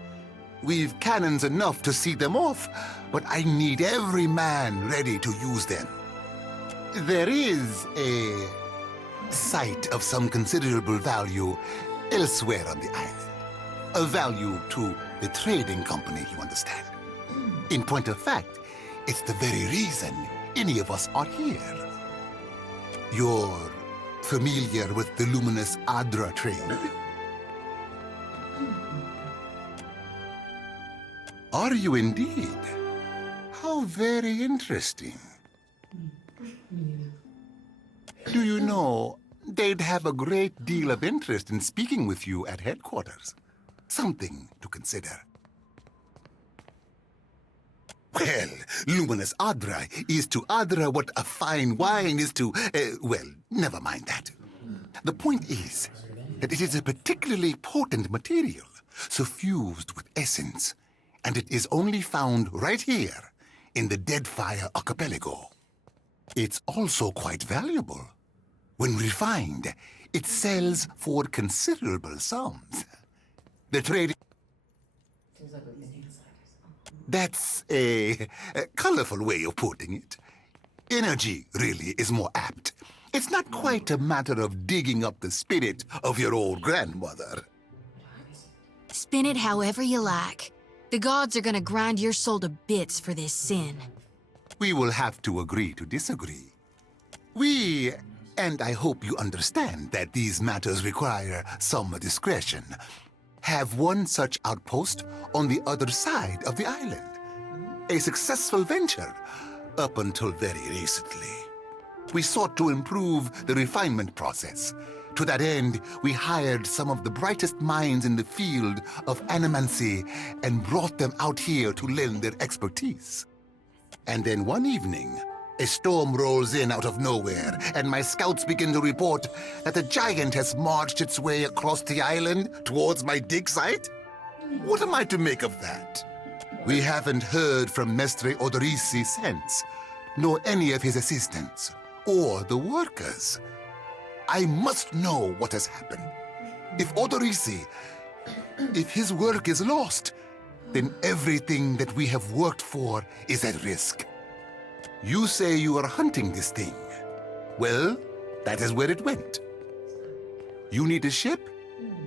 We've cannons enough to see them off, but I need every man ready to use them. There is a site of some considerable value elsewhere on the island. A value to the trading company, you understand. In point of fact, it's the very reason any of us are here. You're familiar with the luminous Adra trade? Are you indeed? How very interesting. Do you know, they'd have a great deal of interest in speaking with you at headquarters. Something to consider. Well, luminous Adra is to Adra what a fine wine is to, well, never mind that. The point is that it is a particularly potent material, suffused with essence, and it is only found right here in the Deadfire archipelago. It's also quite valuable. When refined, it sells for considerable sums. The trade... That's a colorful way of putting it. Energy, really, is more apt. It's not quite a matter of digging up the spirit of your old grandmother. Spin it however you like. The gods are gonna grind your soul to bits for this sin. We will have to agree to disagree. We, and I hope you understand that these matters require some discretion, have one such outpost on the other side of the island. a successful venture, up until very recently. We sought to improve the refinement process. To that end, we hired some of the brightest minds in the field of animancy and brought them out here to lend their expertise. And then one evening, a storm rolls in out of nowhere, and my scouts begin to report that the giant has marched its way across the island towards my dig site. What am I to make of that? We haven't heard from Mestre Odorisi since, nor any of his assistants, or the workers. I must know what has happened. If Odorisi, if his work is lost, then everything that we have worked for is at risk. You say you are hunting this thing. Well, that is where it went. You need a ship?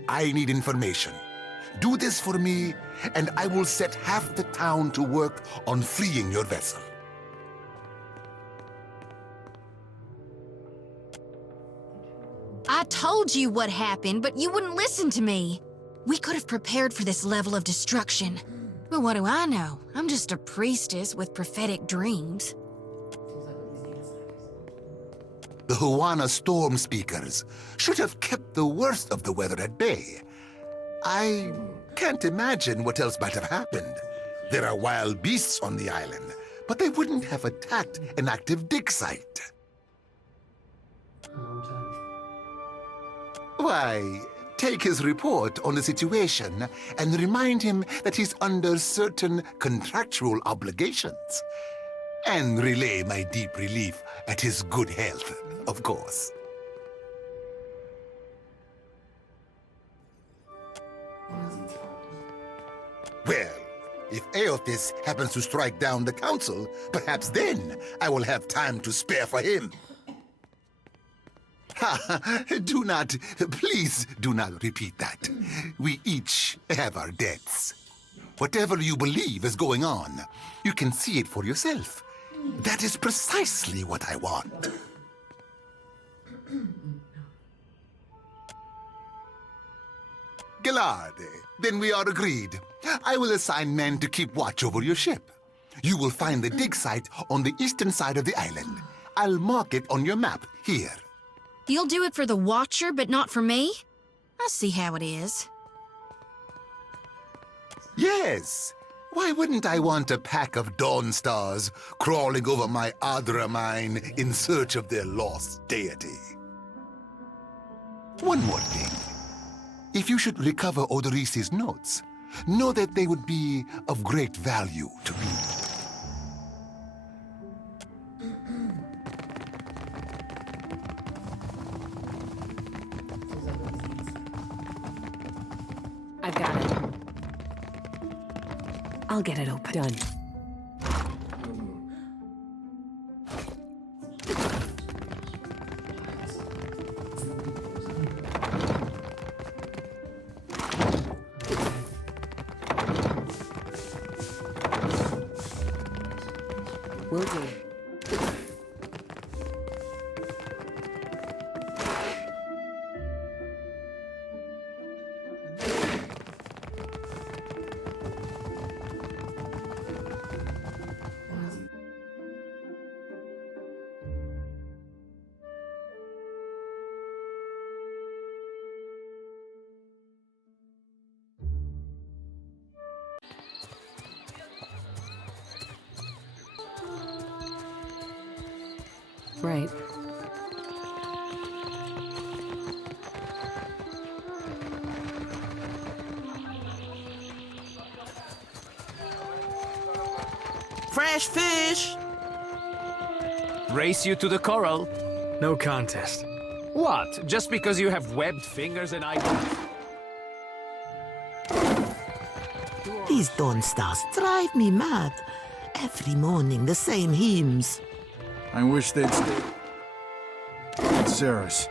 I need information. Do this for me, and I will set half the town to work on freeing your vessel. I told you what happened, but you wouldn't listen to me. We could have prepared for this level of destruction. But what do I know? I'm just a priestess with prophetic dreams. The Huana storm speakers should have kept the worst of the weather at bay. I can't imagine what else might have happened. There are wild beasts on the island, but they wouldn't have attacked an active dig site. Why, take his report on the situation and remind him that he's under certain contractual obligations. And relay my deep relief at his good health, of course. Well, if Aothis happens to strike down the council, perhaps then I will have time to spare for him. Please do not repeat that. We each have our debts. Whatever you believe is going on, you can see it for yourself. That is precisely what I want. Gillarde, then we are agreed. I will assign men to keep watch over your ship. You will find the dig site on the eastern side of the island. I'll mark it on your map here. You'll do it for the Watcher, but not for me? I see how it is. Yes. Why wouldn't I want a pack of Dawn Stars crawling over my Adra mine in search of their lost deity? One more thing. If you should recover Odorisi's notes, know that they would be of great value to me. I've got it. I'll get it open. Done. Will do. Right. Fresh fish! Race you to the coral? No contest. What? Just because you have webbed fingers and eyes? These Dawn Stars drive me mad. Every morning, the same hymns. I wish they'd stay at Sarah's.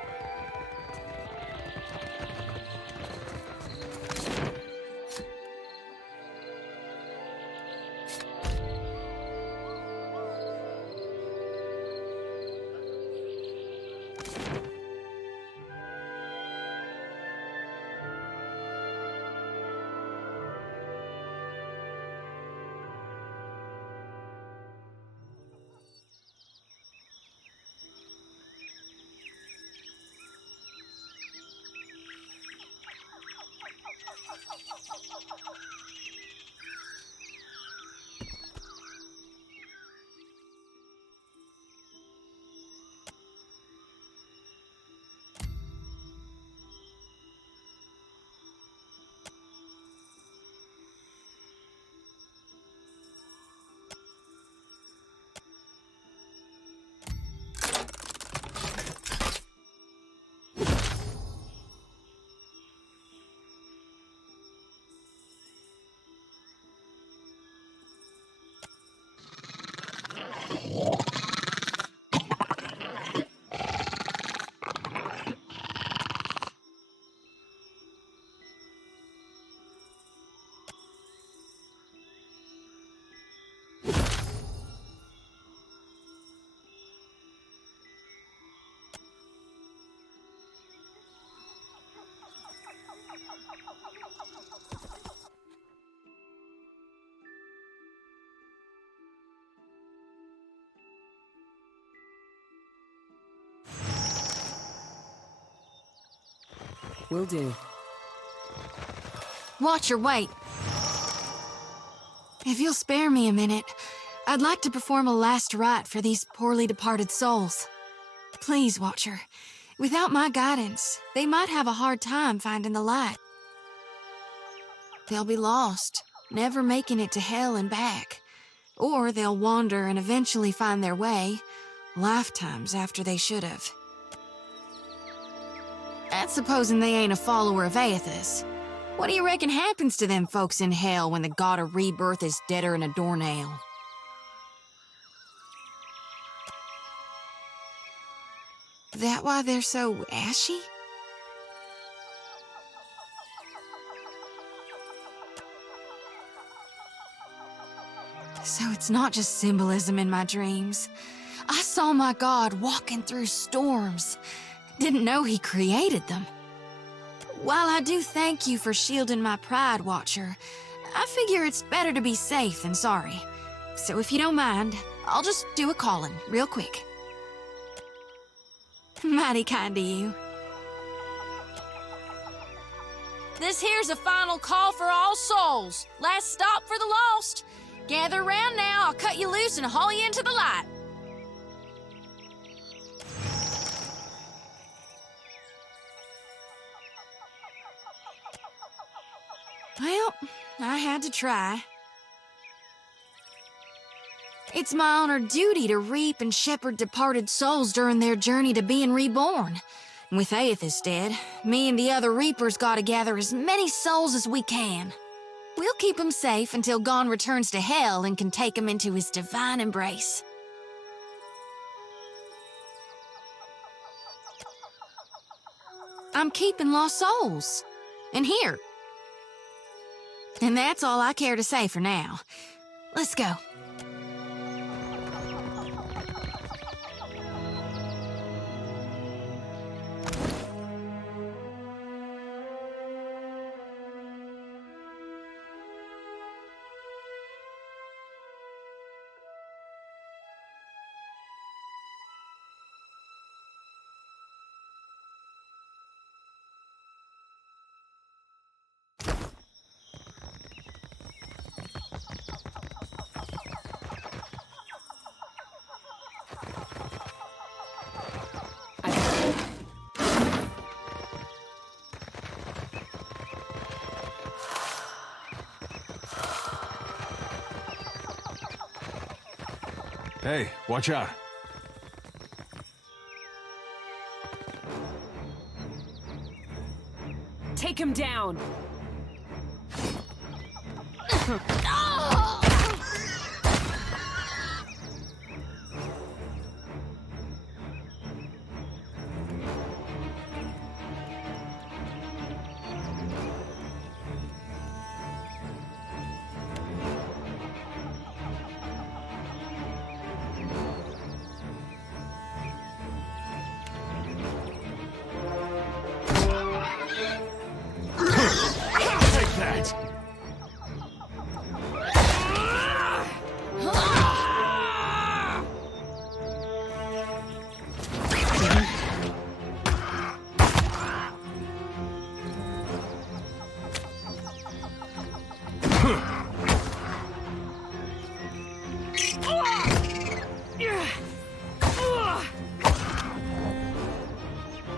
Will do. Watcher, wait. If you'll spare me a minute, I'd like to perform a last rite for these poorly departed souls. Please, Watcher. Without my guidance, they might have a hard time finding the light. They'll be lost, never making it to hell and back. Or they'll wander and eventually find their way, lifetimes after they should have. That's supposing they ain't a follower of Aethys. What do you reckon happens to them folks in hell when the god of rebirth is deader than a doornail? That why they're so ashy? So it's not just symbolism in my dreams. I saw my god walking through storms. Didn't know he created them. While I do thank you for shielding my pride, Watcher, I figure it's better to be safe than sorry. So if you don't mind, I'll just do a calling real quick. Mighty kind of you. This here's a final call for all souls. Last stop for the lost. Gather around now, I'll cut you loose and haul you into the light. Well, I had to try. It's my honored duty to reap and shepherd departed souls during their journey to being reborn. With Aethys dead, me and the other reapers gotta gather as many souls as we can. We'll keep them safe until Gon returns to hell and can take them into his divine embrace. I'm keeping lost souls. And here. And that's all I care to say for now. Let's go. Hey, watch out. Take him down.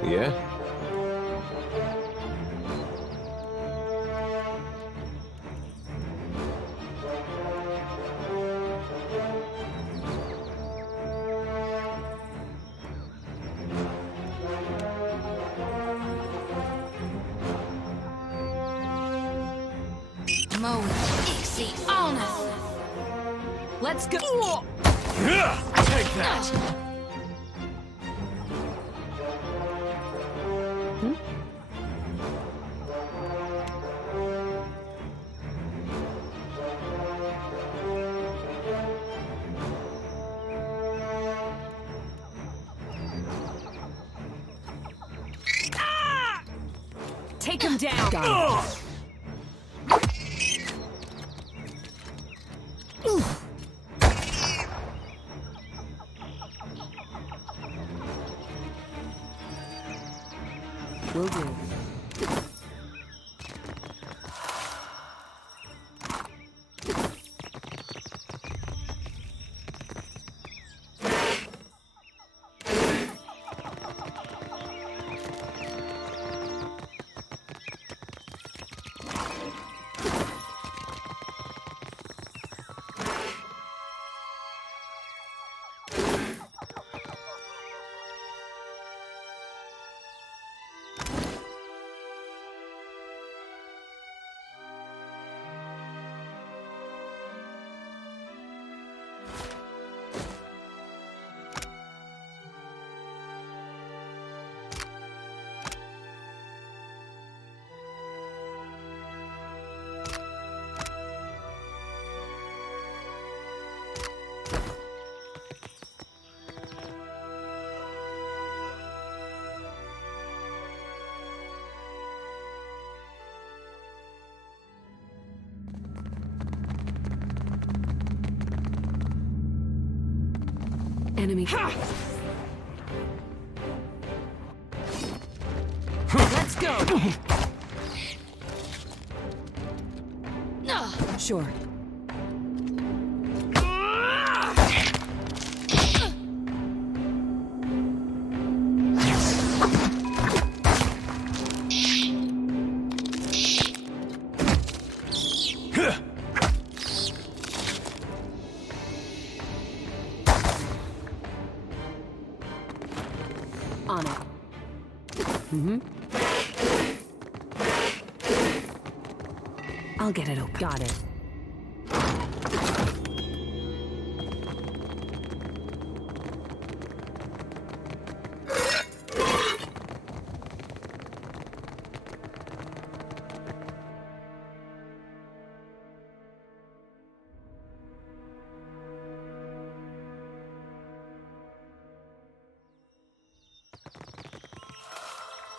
Yeah? Mo Ixie Oneth. Let's go. Take that! Take him down. Will do. Enemy. Let's go! Sure. On it. Mm-hmm. I'll get it open. Got it.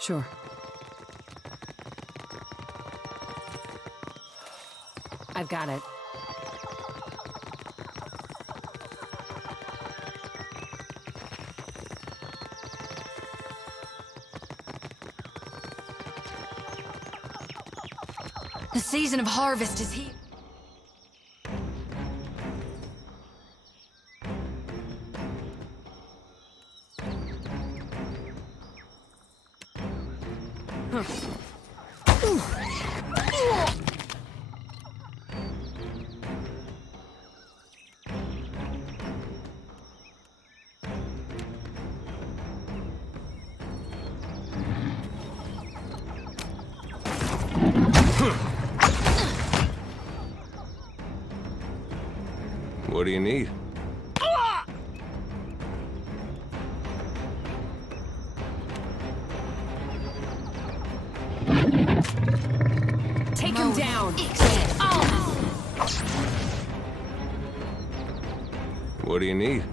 Sure. I've got it. The season of harvest is here. What do you need? Take him down. What do you need?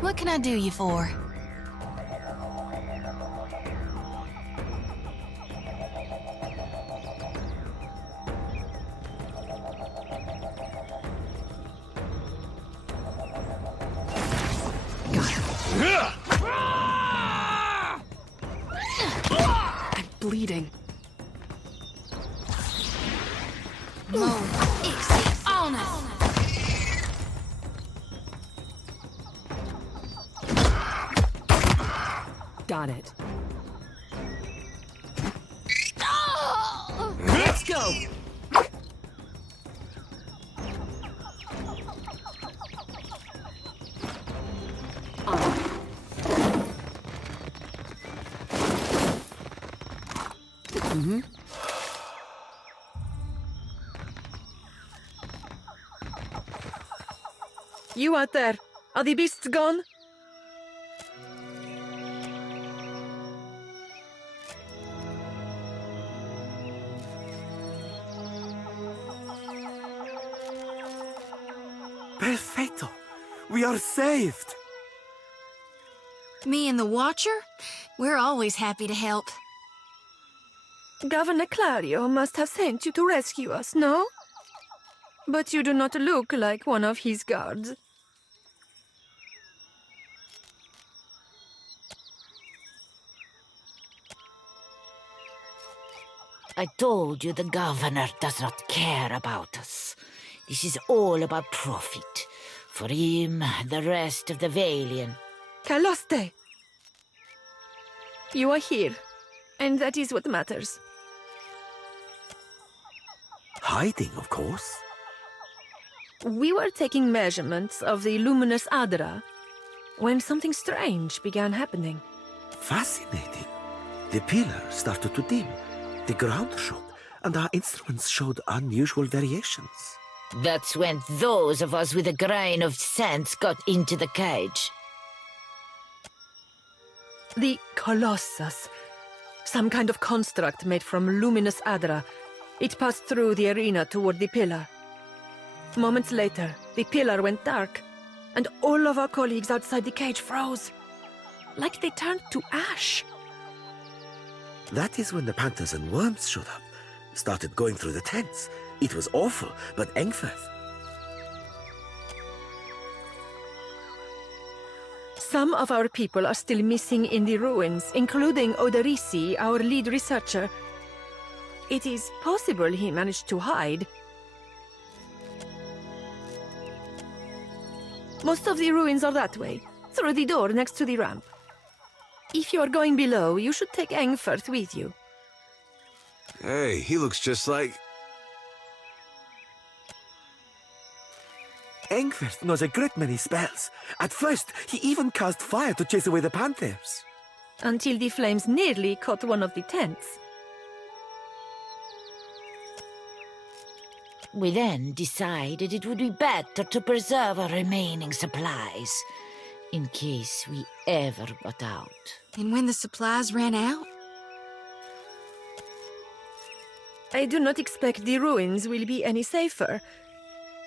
What can I do you for? I'm bleeding. Got it. Let's go! Mm-hmm. You out there? Are the beasts gone? Perfetto! We are saved! Me and the Watcher? We're always happy to help. Governor Clario must have sent you to rescue us, no? But you do not look like one of his guards. I told you the governor does not care about us. This is all about profit. For him, the rest of the Valian. Caloste! You are here, and that is what matters. Hiding, of course. We were taking measurements of the luminous Adra when something strange began happening. Fascinating. The pillar started to dim, the ground shook, and our instruments showed unusual variations. That's when those of us with a grain of sense got into the cage. The Colossus. Some kind of construct made from luminous Adra. It passed through the arena toward the pillar. Moments later, the pillar went dark, and all of our colleagues outside the cage froze. Like they turned to ash. That is when the panthers and worms showed up, started going through the tents. It was awful, but Engfirth. Some of our people are still missing in the ruins, including Oderisi, our lead researcher. It is possible he managed to hide. Most of the ruins are that way, through the door next to the ramp. If you are going below, you should take Engfirth with you. Hey, he looks just like... Engfirth knows a great many spells. At first, he even cast fire to chase away the panthers. Until the flames nearly caught one of the tents. We then decided it would be better to preserve our remaining supplies, in case we ever got out. And when the supplies ran out? I do not expect the ruins will be any safer.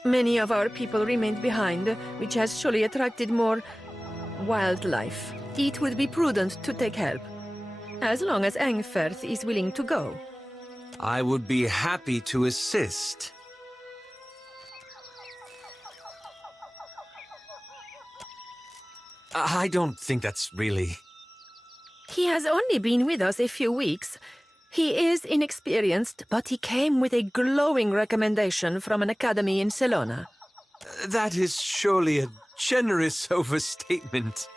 Many of our people remained behind, which has surely attracted more wildlife. It would be prudent to take help, as long as Engfirth is willing to go. I would be happy to assist. I don't think that's really... He has only been with us a few weeks. He is inexperienced, but he came with a glowing recommendation from an academy in Celona. That is surely a generous overstatement.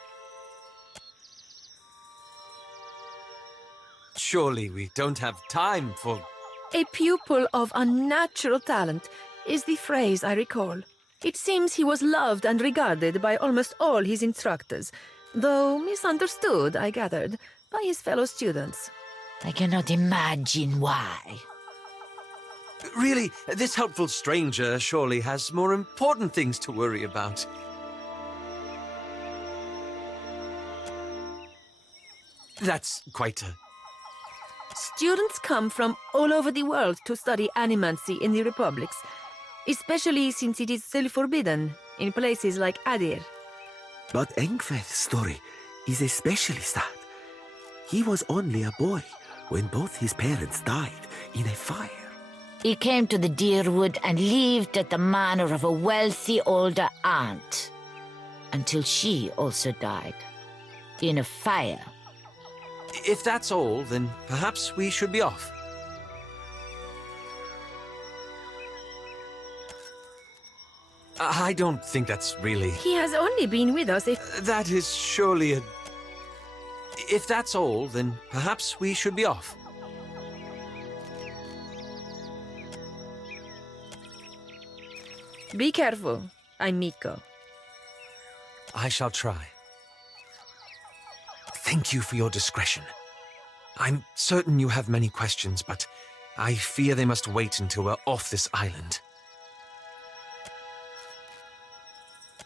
Surely we don't have time for... A pupil of unnatural talent is the phrase I recall. It seems he was loved and regarded by almost all his instructors, though misunderstood, I gathered, by his fellow students. I cannot imagine why. Really, this helpful stranger surely has more important things to worry about. That's quite a... Students come from all over the world to study animancy in the Republics, especially since it is still forbidden in places like Adir. But Engfirth's story is especially sad. He was only a boy when both his parents died in a fire. He came to the Deerwood and lived at the manor of a wealthy older aunt, until she also died in a fire. If that's all, then perhaps we should be off. I don't think that's really... He has only been with us That is surely a... If that's all, then perhaps we should be off. Be careful, amico. I shall try. Thank you for your discretion. I'm certain you have many questions, but I fear they must wait until we're off this island.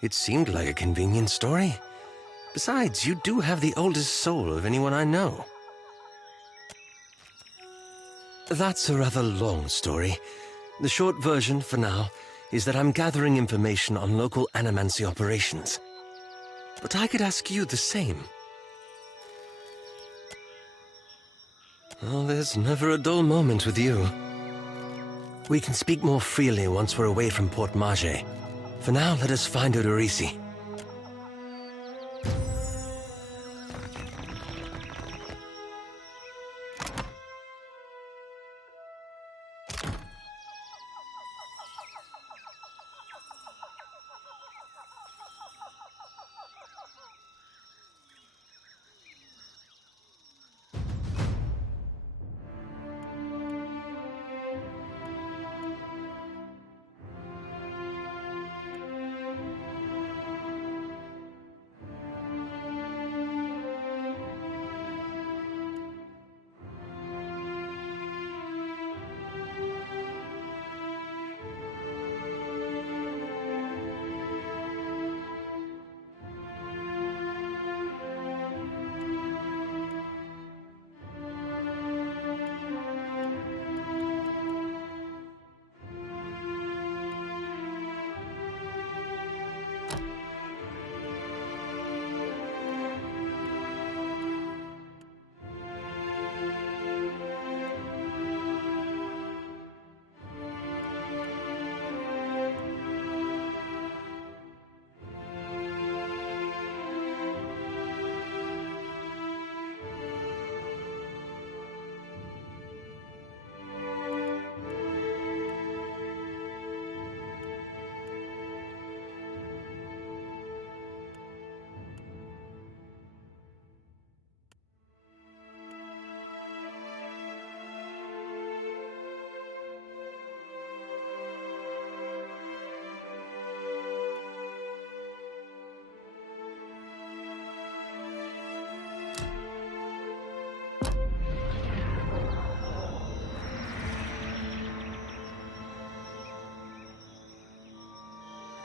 It seemed like a convenient story. Besides, you do have the oldest soul of anyone I know. That's a rather long story. The short version, for now, is that I'm gathering information on local animancy operations. But I could ask you the same. Oh, there's never a dull moment with you. We can speak more freely once we're away from Port Mage. For now, let us find Odorisi.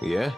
Yeah?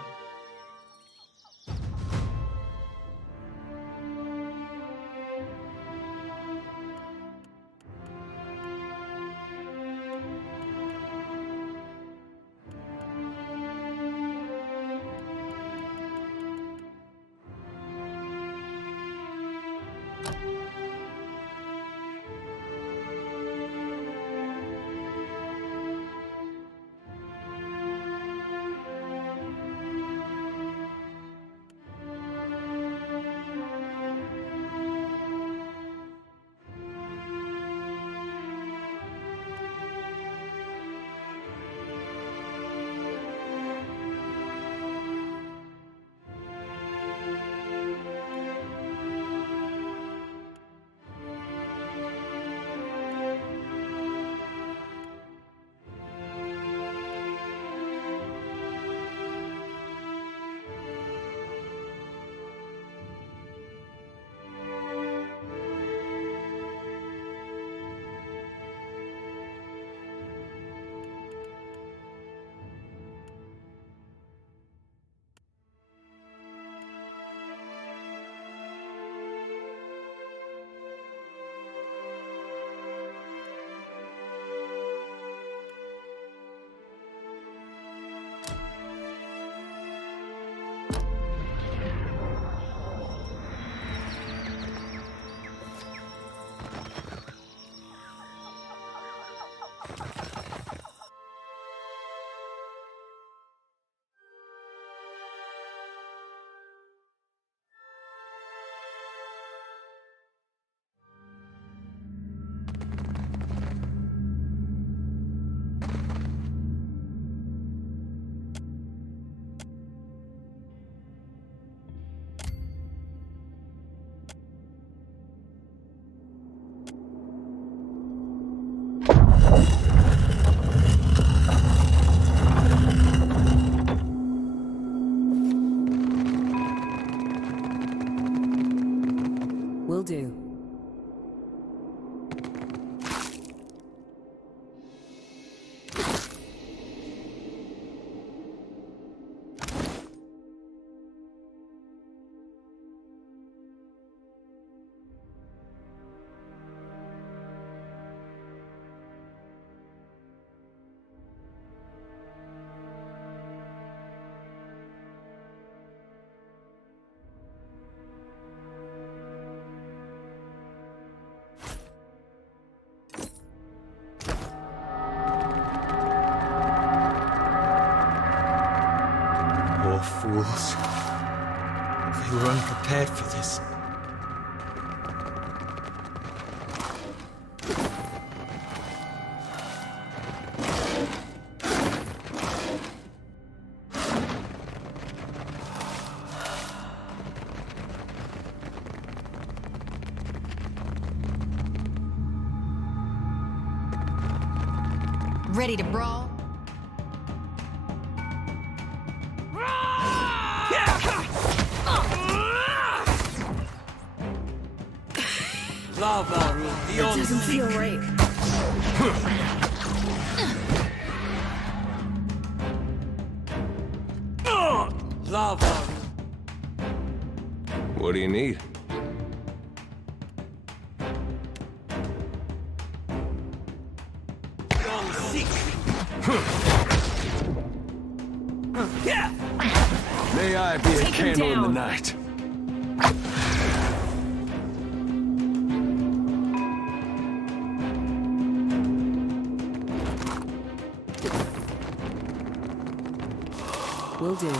Fools. They were unprepared for this. Ready to brawl? Lava rule beyond. That doesn't feel right. Lava. What do you need? Beyond sick. May I be a candle in the night. Will do.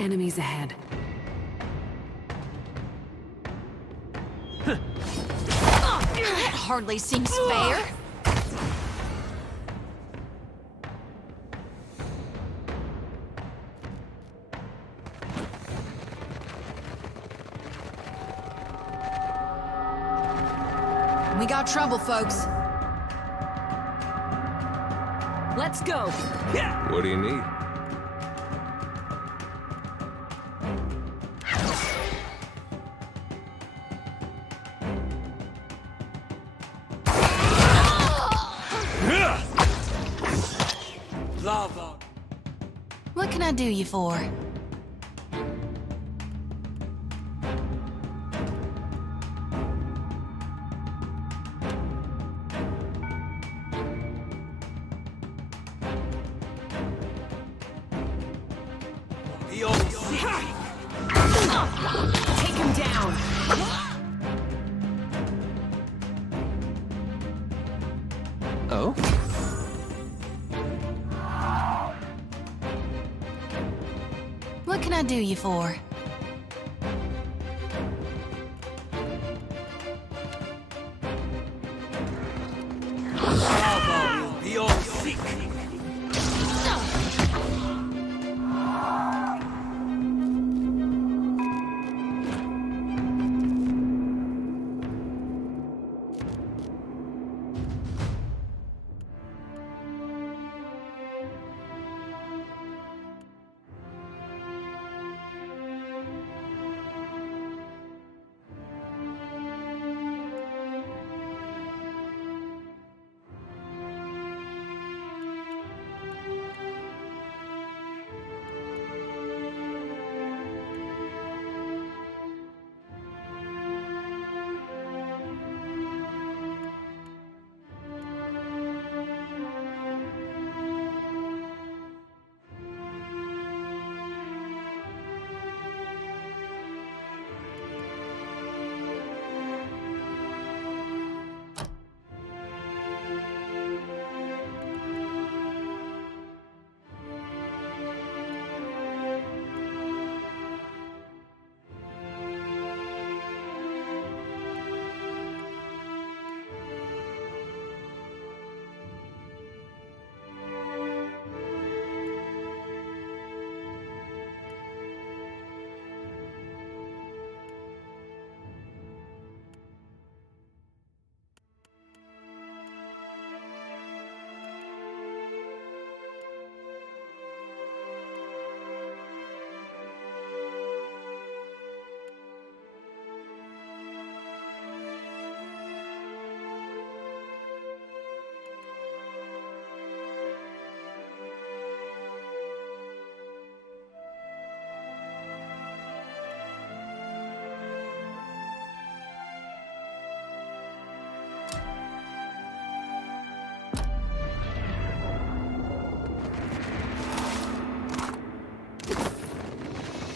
Enemies ahead. That hardly seems fair. We got trouble, folks. Let's go. What do you need? Lava. What can I do you for? Beyond sick. Take him down. Oh? What can I do you for? Lava rule beyond sick.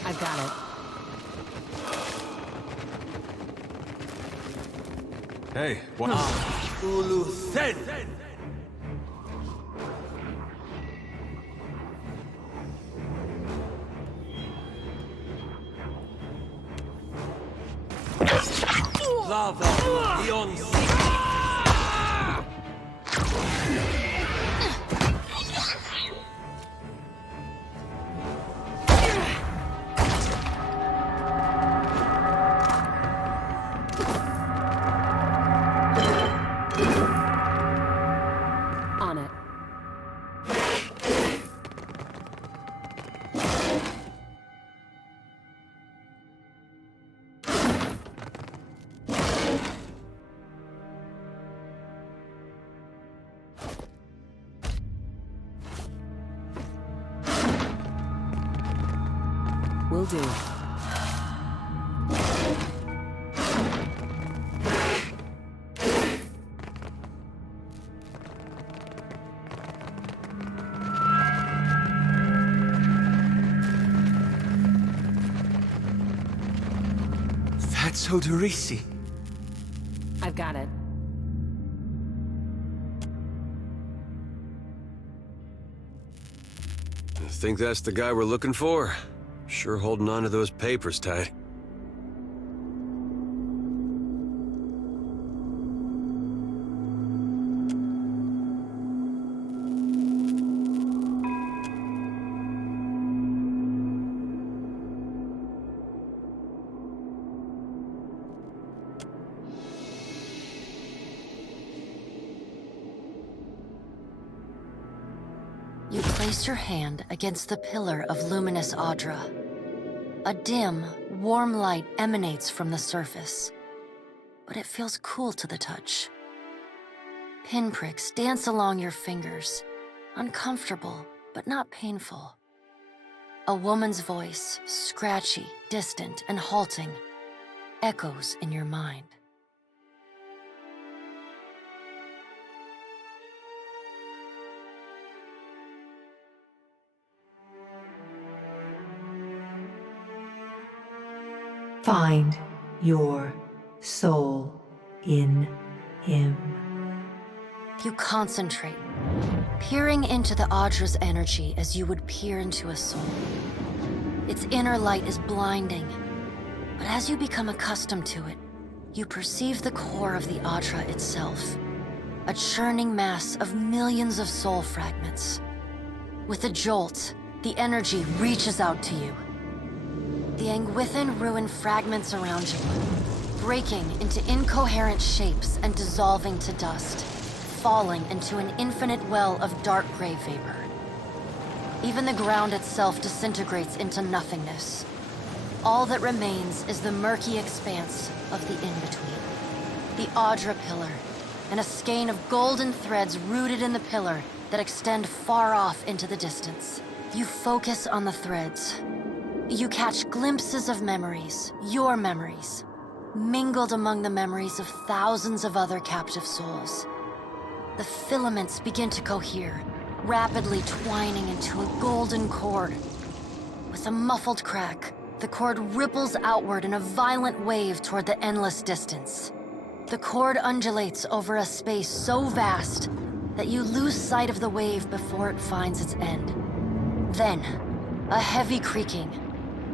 I've got it. Hey, what? Ulusen! Lava beyond On it. Will do. That's Odorisi. I've got it. I think that's the guy we're looking for. Sure holding on to those papers tight. You place your hand against the pillar of luminous Audra. A dim, warm light emanates from the surface, but it feels cool to the touch. Pinpricks dance along your fingers, uncomfortable but not painful. A woman's voice, scratchy, distant, and halting, echoes in your mind. Find your soul in him. You concentrate, peering into the Audra's energy as you would peer into a soul. Its inner light is blinding, but as you become accustomed to it, you perceive the core of the Audra itself, a churning mass of millions of soul fragments. With a jolt, the energy reaches out to you. The Anguithan ruin fragments around you, breaking into incoherent shapes and dissolving to dust, falling into an infinite well of dark gray vapor. Even the ground itself disintegrates into nothingness. All that remains is the murky expanse of the in-between. The Audra Pillar, and a skein of golden threads rooted in the pillar that extend far off into the distance. You focus on the threads. You catch glimpses of memories, your memories, mingled among the memories of thousands of other captive souls. The filaments begin to cohere, rapidly twining into a golden cord. With a muffled crack, the cord ripples outward in a violent wave toward the endless distance. The cord undulates over a space so vast that you lose sight of the wave before it finds its end. Then, a heavy creaking,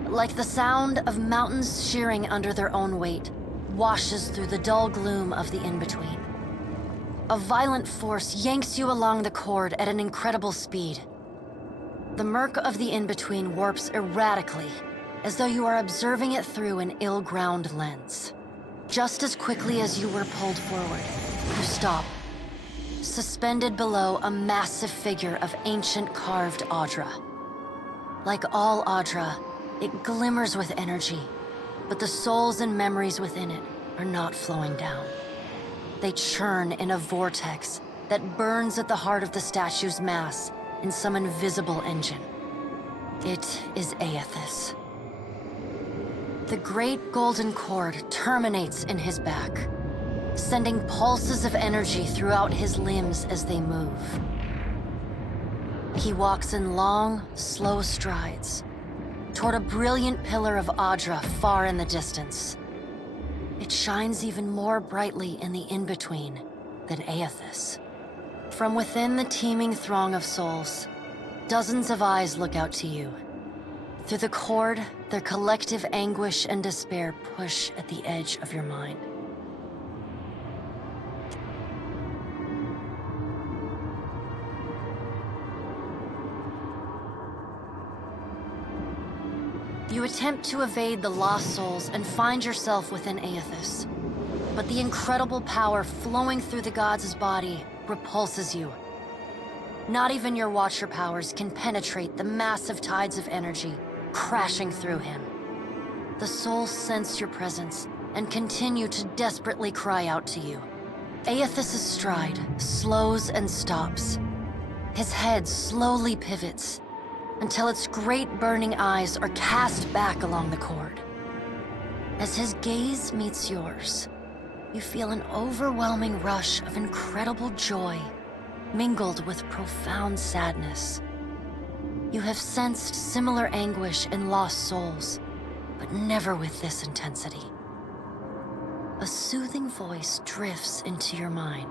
like the sound of mountains shearing under their own weight, washes through the dull gloom of the in-between. A violent force yanks you along the cord at an incredible speed. The murk of the in-between warps erratically, as though you are observing it through an ill-ground lens. Just as quickly as you were pulled forward, you stop, suspended below a massive figure of ancient carved Audra. Like all Audra, it glimmers with energy, but the souls and memories within it are not flowing down. They churn in a vortex that burns at the heart of the statue's mass in some invisible engine. It is Aethys. The great golden cord terminates in his back, sending pulses of energy throughout his limbs as they move. He walks in long, slow strides toward a brilliant pillar of Audra far in the distance. it shines even more brightly in the in-between than Aethys. From within the teeming throng of souls, dozens of eyes look out to you. Through the cord, their collective anguish and despair push at the edge of your mind. You attempt to evade the lost souls and find yourself within Aethys. But the incredible power flowing through the gods' body repulses you. Not even your Watcher powers can penetrate the massive tides of energy crashing through him. The souls sense your presence and continue to desperately cry out to you. Aethys' stride slows and stops. His head slowly pivots until its great burning eyes are cast back along the cord. As his gaze meets yours, you feel an overwhelming rush of incredible joy, mingled with profound sadness. You have sensed similar anguish in lost souls, but never with this intensity. A soothing voice drifts into your mind.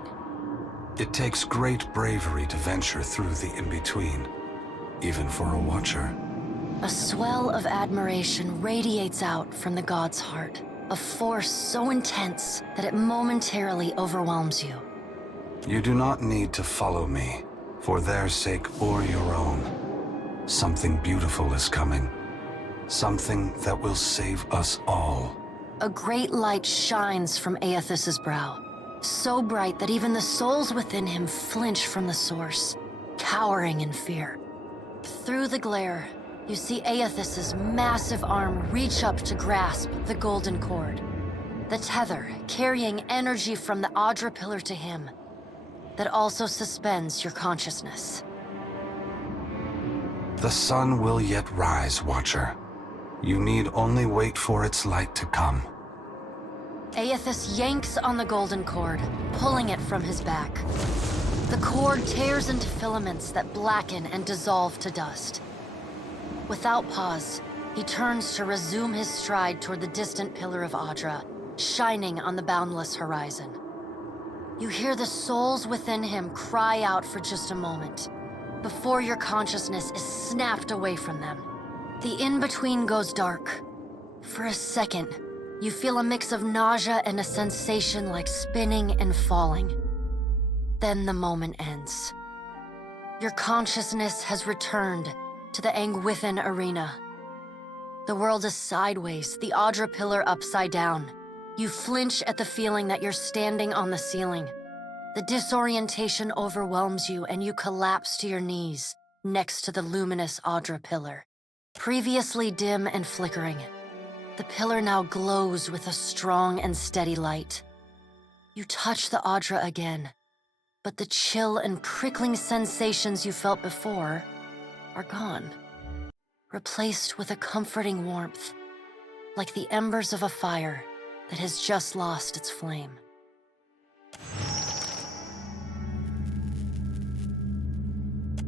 It takes great bravery to venture through the in-between, even for a Watcher. A swell of admiration radiates out from the god's heart, a force so intense that it momentarily overwhelms you. You do not need to follow me, for their sake or your own. Something beautiful is coming. Something that will save us all. A great light shines from Aethys' brow, so bright that even the souls within him flinch from the source, cowering in fear. Through the glare, you see Aethys' massive arm reach up to grasp the golden cord. The tether carrying energy from the Audra pillar to him, that also suspends your consciousness. The sun will yet rise, Watcher. You need only wait for its light to come. Aethys yanks on the golden cord, pulling it from his back. The cord tears into filaments that blacken and dissolve to dust. Without pause, he turns to resume his stride toward the distant pillar of Audra, shining on the boundless horizon. You hear the souls within him cry out for just a moment, before your consciousness is snapped away from them. The in-between goes dark. For a second, you feel a mix of nausea and a sensation like spinning and falling. Then the moment ends. Your consciousness has returned to the Angwithan arena. The world is sideways, the Audra pillar upside down. You flinch at the feeling that you're standing on the ceiling. The disorientation overwhelms you and you collapse to your knees next to the luminous Audra pillar. Previously dim and flickering, the pillar now glows with a strong and steady light. You touch the Audra again, but the chill and prickling sensations you felt before are gone, replaced with a comforting warmth, like the embers of a fire that has just lost its flame.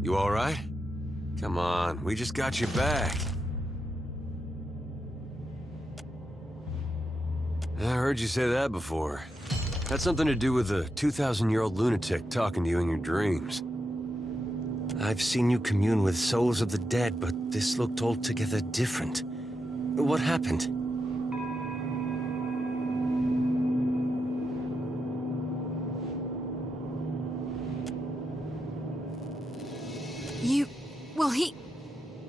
You all right? Come on, we just got you back. I heard you say that before. Had something to do with a 2,000-year-old lunatic talking to you in your dreams. I've seen you commune with souls of the dead, but this looked altogether different. What happened? Well, he...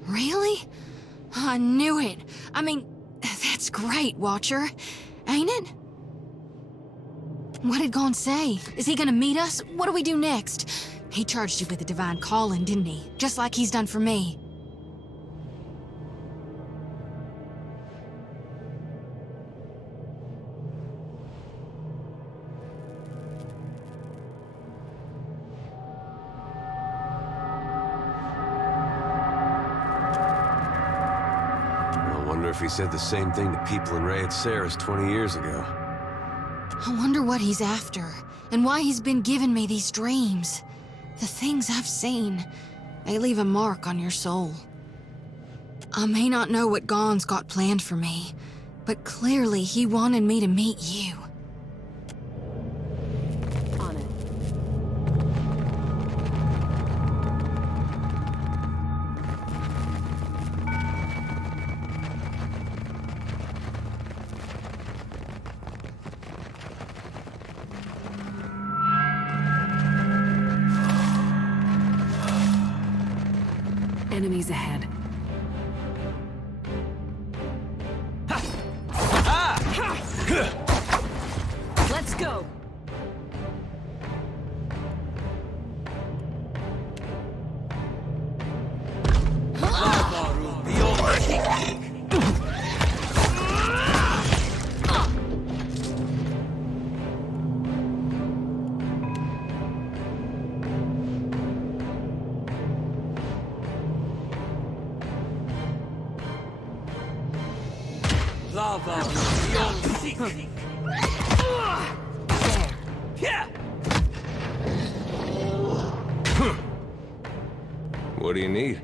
Really? I knew it. I mean, that's great, Watcher. Ain't it? What did Gon say? Is he gonna meet us? What do we do next? He charged you with a divine calling, didn't he? Just like he's done for me. If he said the same thing to people in Rayet Saris 20 years ago. I wonder what he's after, and why he's been giving me these dreams. The things I've seen, they leave a mark on your soul. I may not know what Gon's got planned for me, But clearly he wanted me to meet you. On it. Enemies ahead. Let's go. What do you need?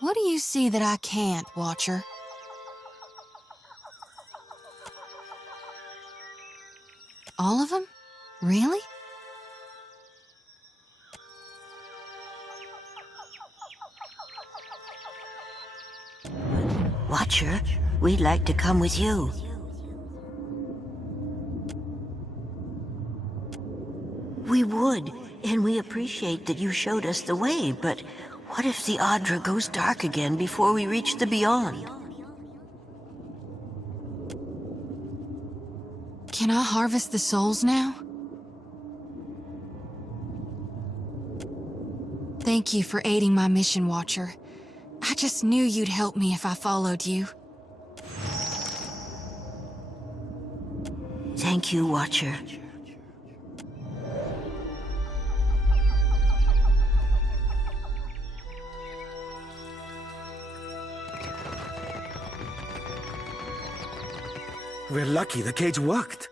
What do you see that I can't, Watcher? All of them? Really? Watcher, we'd like to come with you. We would, and we appreciate that you showed us the way, but what if the Audra goes dark again before we reach the Beyond? Can I harvest the souls now? Thank you for aiding my mission, Watcher. I just knew you'd help me if I followed you. Thank you, Watcher. We're lucky the cage worked.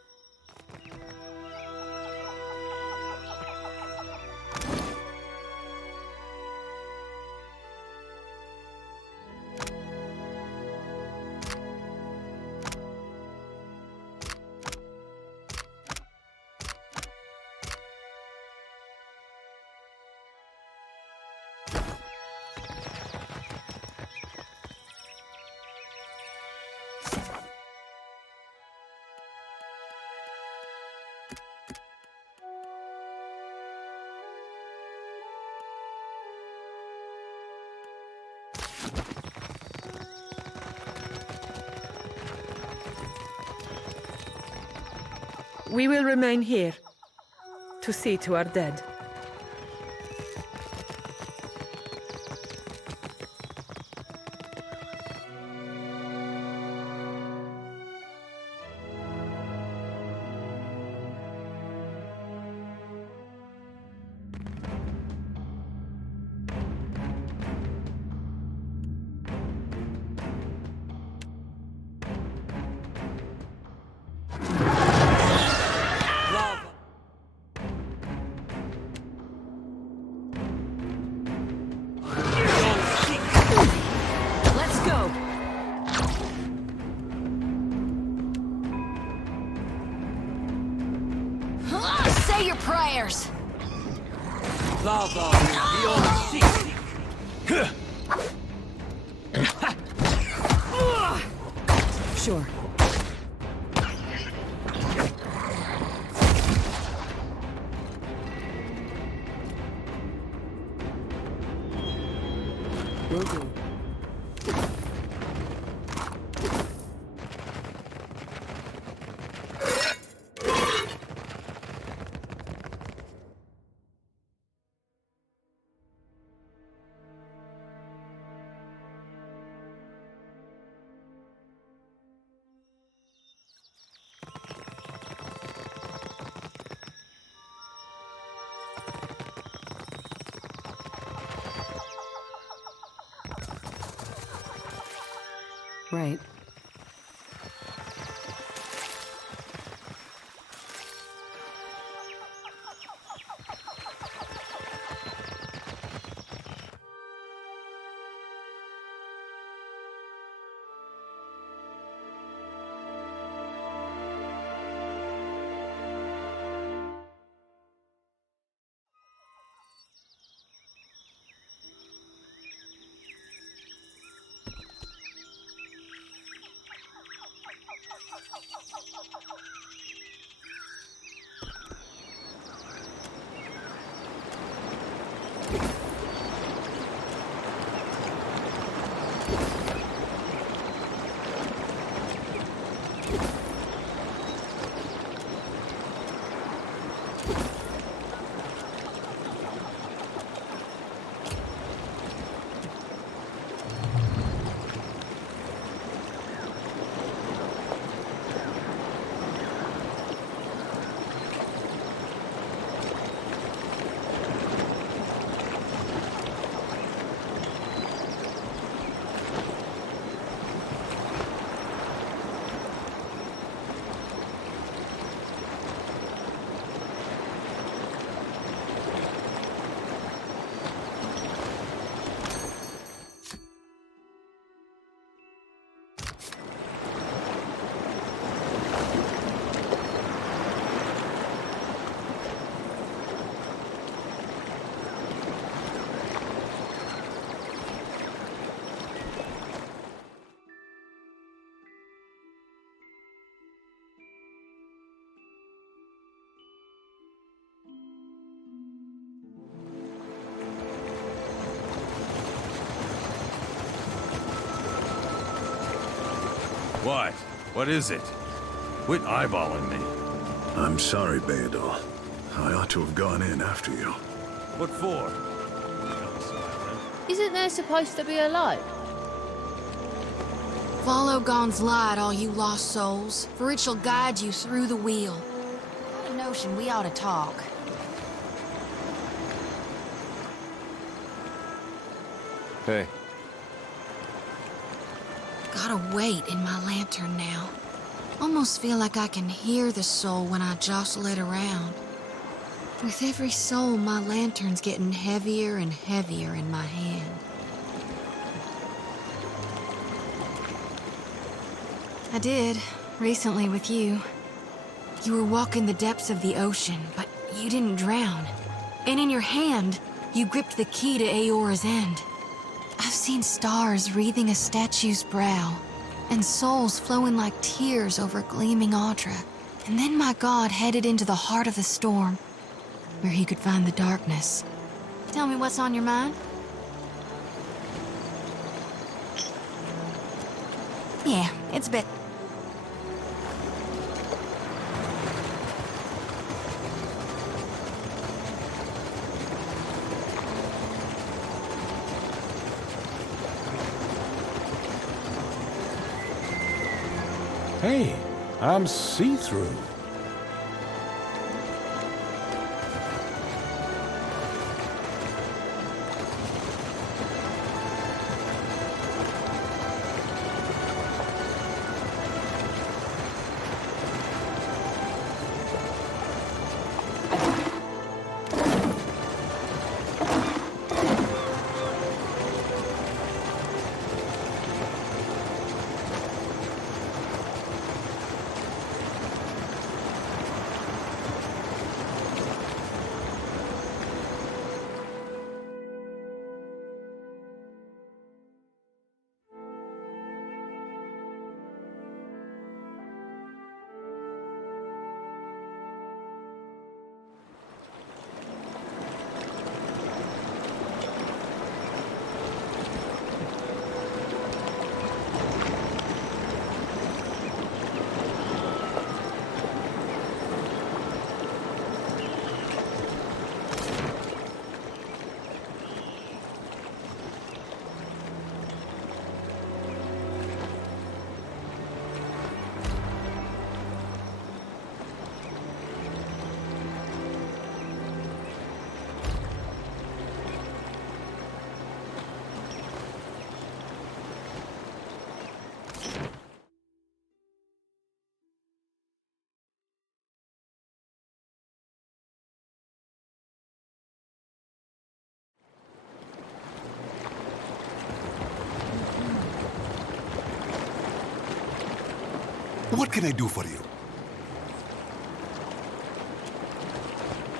We will remain here to see to our dead. Say your prayers. Lava beyond sea. Sure. Will do. Right. What? What is it? Quit eyeballing me. I'm sorry, Beedle. I ought to have gone in after you. What for? Isn't there supposed to be a light? Follow Gon's light, all you lost souls, for it shall guide you through the wheel. Got a notion we ought to talk. Hey. Got a weight in my lantern now. Almost feel like I can hear the soul when I jostle it around. With every soul, my lantern's getting heavier and heavier in my hand. I did, recently with you. You were walking the depths of the ocean, but you didn't drown. And in your hand, you gripped the key to Aora's end. I've seen stars wreathing a statue's brow, and souls flowing like tears over gleaming Audra. And then my god headed into the heart of the storm, where he could find the darkness. Tell me what's on your mind? Yeah, it's a bit... Hey, I'm see-through. What can I do for you?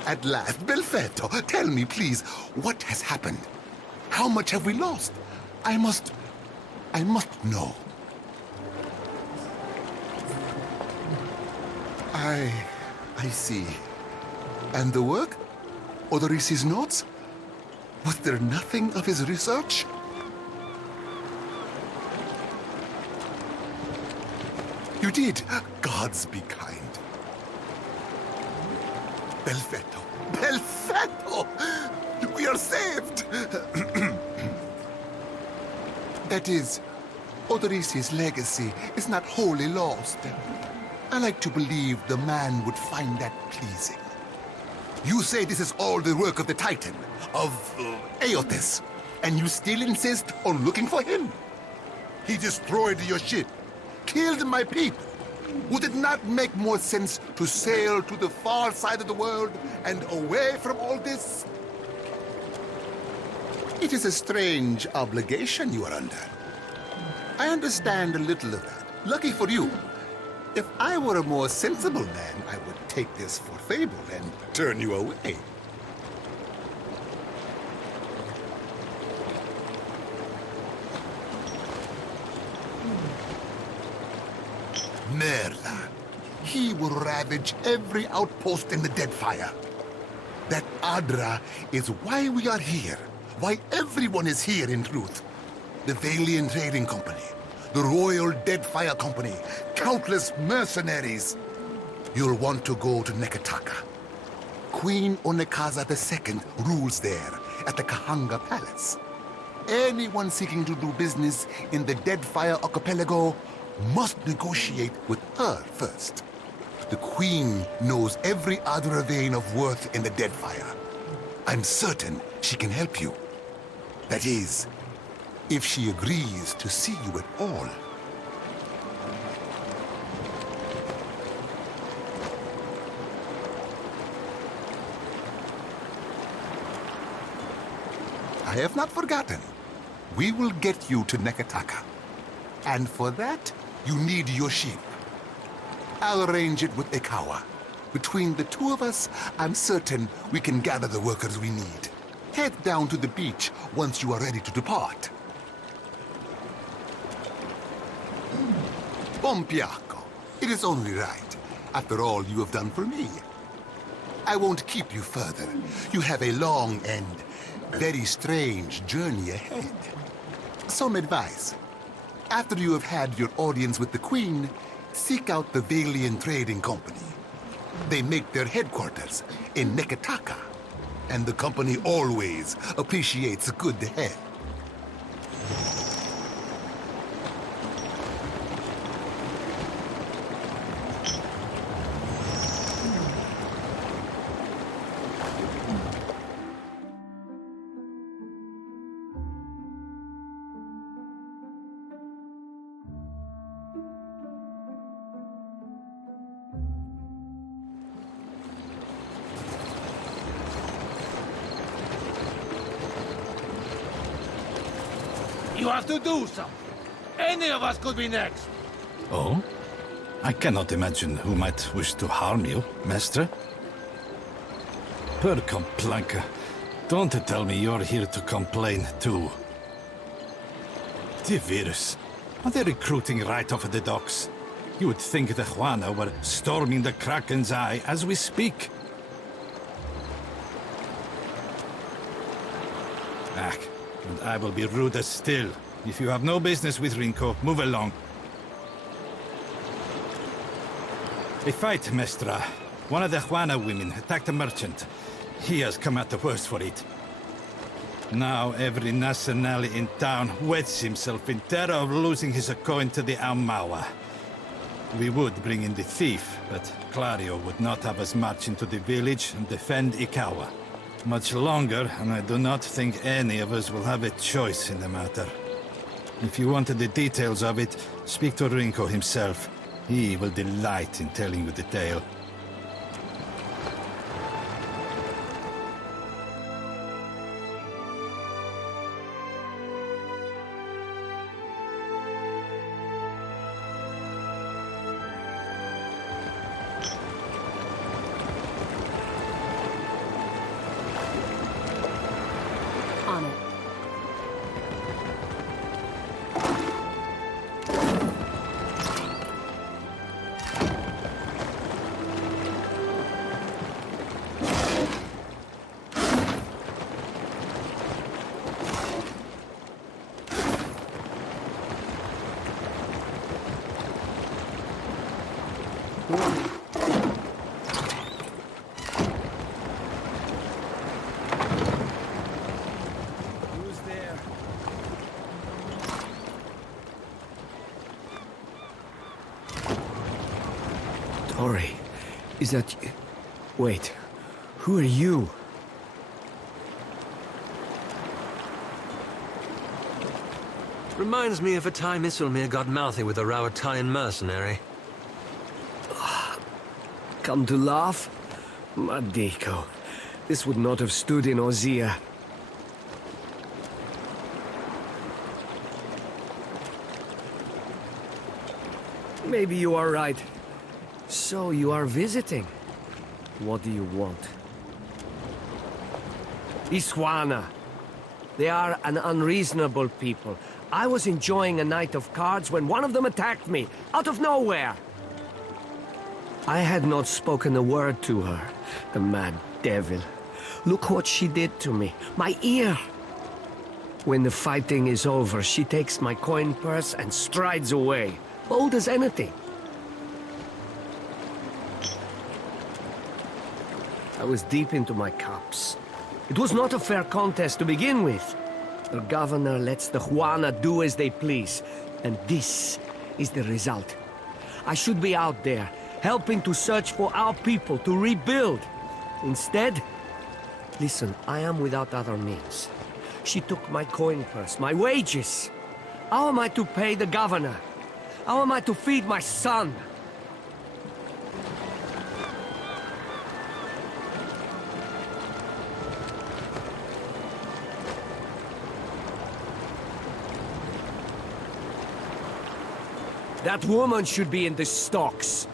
At last, Belfetto, tell me, please, what has happened? How much have we lost? I must know. I see. And the work? Odorisi's notes? Was there nothing of his research? You did. Gods be kind. Belfetto. Belfetto! We are saved! That is, Odorisi's legacy is not wholly lost. I like to believe the man would find that pleasing. You say this is all the work of the Titan, of Aeotis, and you still insist on looking for him? He destroyed your ship, killed my people. Would it not make more sense to sail to the far side of the world and away from all this? It is a strange obligation you are under. I understand a little of that. Lucky for you. If I were a more sensible man, I would take this for fable and turn you away. Merla. He will ravage every outpost in the Deadfire. That Adra is why we are here. Why everyone is here, in truth. The Valiant Trading Company, the Royal Deadfire Company, countless mercenaries. You'll want to go to Nekataka. Queen Onekaza II rules there, at the Kahanga Palace. Anyone seeking to do business in the Deadfire Archipelago must negotiate with her first. The Queen knows every Adra vein of worth in the Deadfire. I'm certain she can help you. That is, if she agrees to see you at all. I have not forgotten. We will get you to Nekataka. And for that, you need your ship. I'll arrange it with Ikawa. Between the two of us, I'm certain we can gather the workers we need. Head down to the beach once you are ready to depart. Pompiaco, it is only right. After all you have done for me. I won't keep you further. You have a long and very strange journey ahead. Some advice. After you have had your audience with the Queen, seek out the Valiant Trading Company. They make their headquarters in Nekataka, and the company always appreciates a good head. You have to do something. Any of us could be next. Oh? I cannot imagine who might wish to harm you, Master. Per complanca. Don't tell me you're here to complain, too. The virus. Are they recruiting right off the docks? You would think the Juana were storming the Kraken's Eye as we speak. Ach, and I will be ruder still. If you have no business with Rinko, move along. A fight, Mestra. One of the Juana women attacked a merchant. He has come out the worse for it. Now every nationale in town wets himself in terror of losing his coin to the Aumaua. We would bring in the thief, but Clario would not have us march into the village and defend Ikawa. Much longer, and I do not think any of us will have a choice in the matter. If you wanted the details of it, speak to Rinko himself. He will delight in telling you the tale. on it. Who's there? Tori, is that you? Wait, who are you? Reminds me of a time Isilmir got mouthy with a Rawatayan mercenary. Come to laugh? Madiko, this would not have stood in Ozia. Maybe you are right. So you are visiting. What do you want? Iswana. They are an unreasonable people. I was enjoying a night of cards when one of them attacked me, out of nowhere. I had not spoken a word to her, the mad devil. Look what she did to me, my ear. When the fighting is over, she takes my coin purse and strides away, bold as anything. I was deep into my cups. It was not a fair contest to begin with. The governor lets the Juana do as they please, and this is the result. I should be out there, helping to search for our people to rebuild. Instead, listen, I am without other means. She took my coin purse, my wages. How am I to pay the governor? How am I to feed my son? That woman should be in the stocks.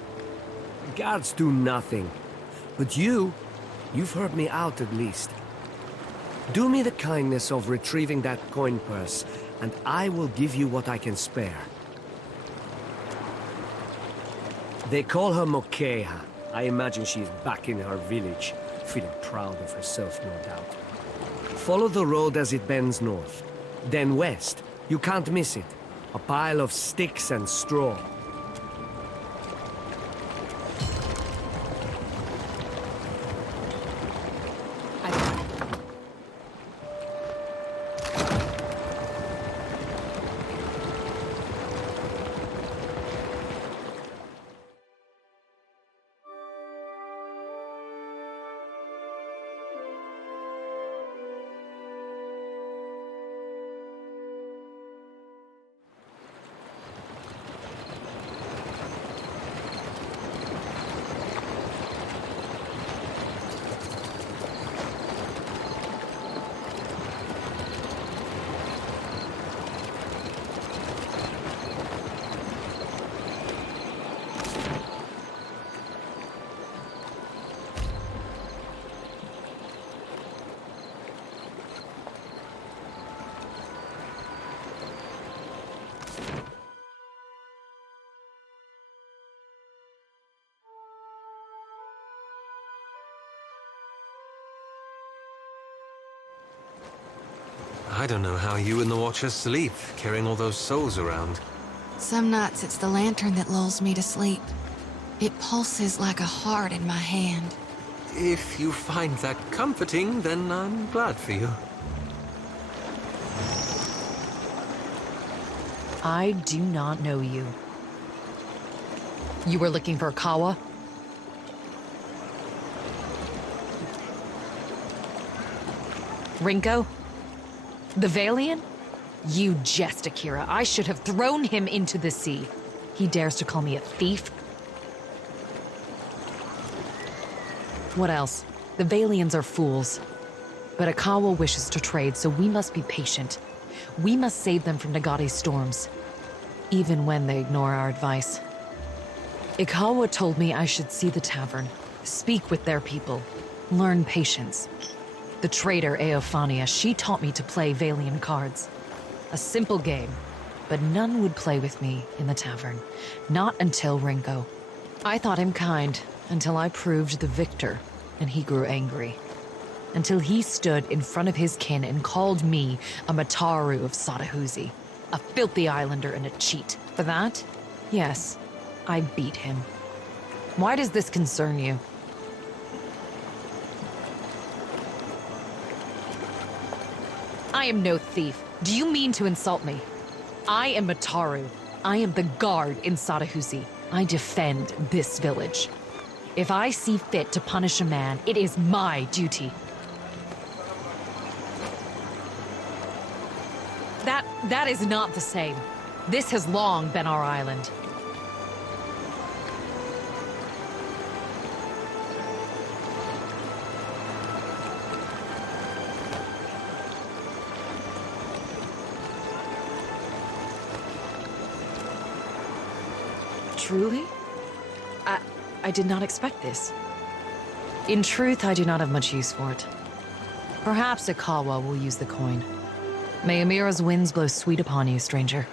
Guards do nothing. But you've heard me out at least. Do me the kindness of retrieving that coin purse, and I will give you what I can spare. They call her Mokeha. I imagine she is back in her village, feeling proud of herself, no doubt. Follow the road as it bends north. Then west. You can't miss it. A pile of sticks and straw. I don't know how you and the Watchers sleep, carrying all those souls around. Some nights it's the lantern that lulls me to sleep. It pulses like a heart in my hand. If you find that comforting, then I'm glad for you. I do not know you. You were looking for Kawa? Rinko? The Valian? You jest, Akira. I should have thrown him into the sea. He dares to call me a thief? What else? The Valians are fools. But Akawa wishes to trade, so we must be patient. We must save them from Nagate's storms, even when they ignore our advice. Ikawa told me I should see the tavern, speak with their people, learn patience. The traitor Eophania, she taught me to play Valian cards. A simple game, but none would play with me in the tavern. Not until Ringo. I thought him kind until I proved the victor, and he grew angry. Until he stood in front of his kin and called me a Mataru of Satahuzi, a filthy islander and a cheat. For that, yes, I beat him. Why does this concern you? I am no thief. Do you mean to insult me? I am Mataru. I am the guard in Satahuzi. I defend this village. If I see fit to punish a man, it is my duty. That is not the same. This has long been our island. Truly? I did not expect this. In truth, I do not have much use for it. Perhaps Akawa will use the coin. May Amira's winds blow sweet upon you, stranger.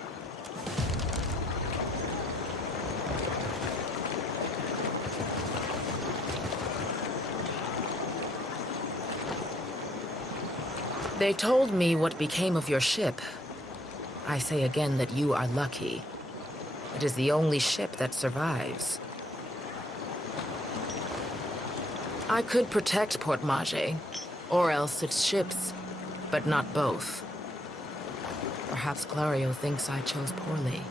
They told me what became of your ship. I say again that you are lucky. It is the only ship that survives. I could protect Port Mage, or else its ships, but not both. Perhaps Clario thinks I chose poorly.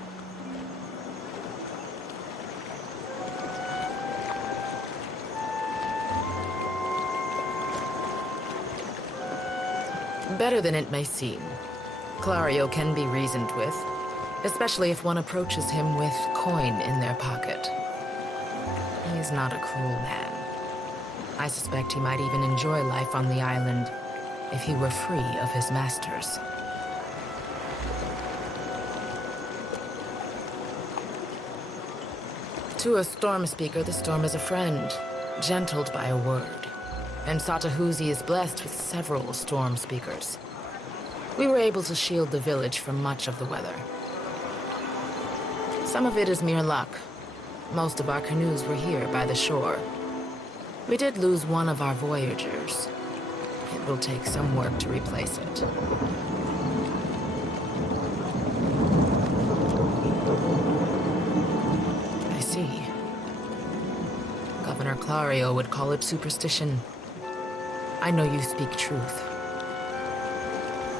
Better than it may seem. Clario can be reasoned with, especially if one approaches him with coin in their pocket. He is not a cruel man. I suspect he might even enjoy life on the island if he were free of his masters. To a storm speaker, the storm is a friend, gentled by a word. And Satahuzi is blessed with several storm speakers. We were able to shield the village from much of the weather. Some of it is mere luck. Most of our canoes were here by the shore. We did lose one of our voyagers. It will take some work to replace it. I see. Governor Clario would call it superstition. I know you speak truth.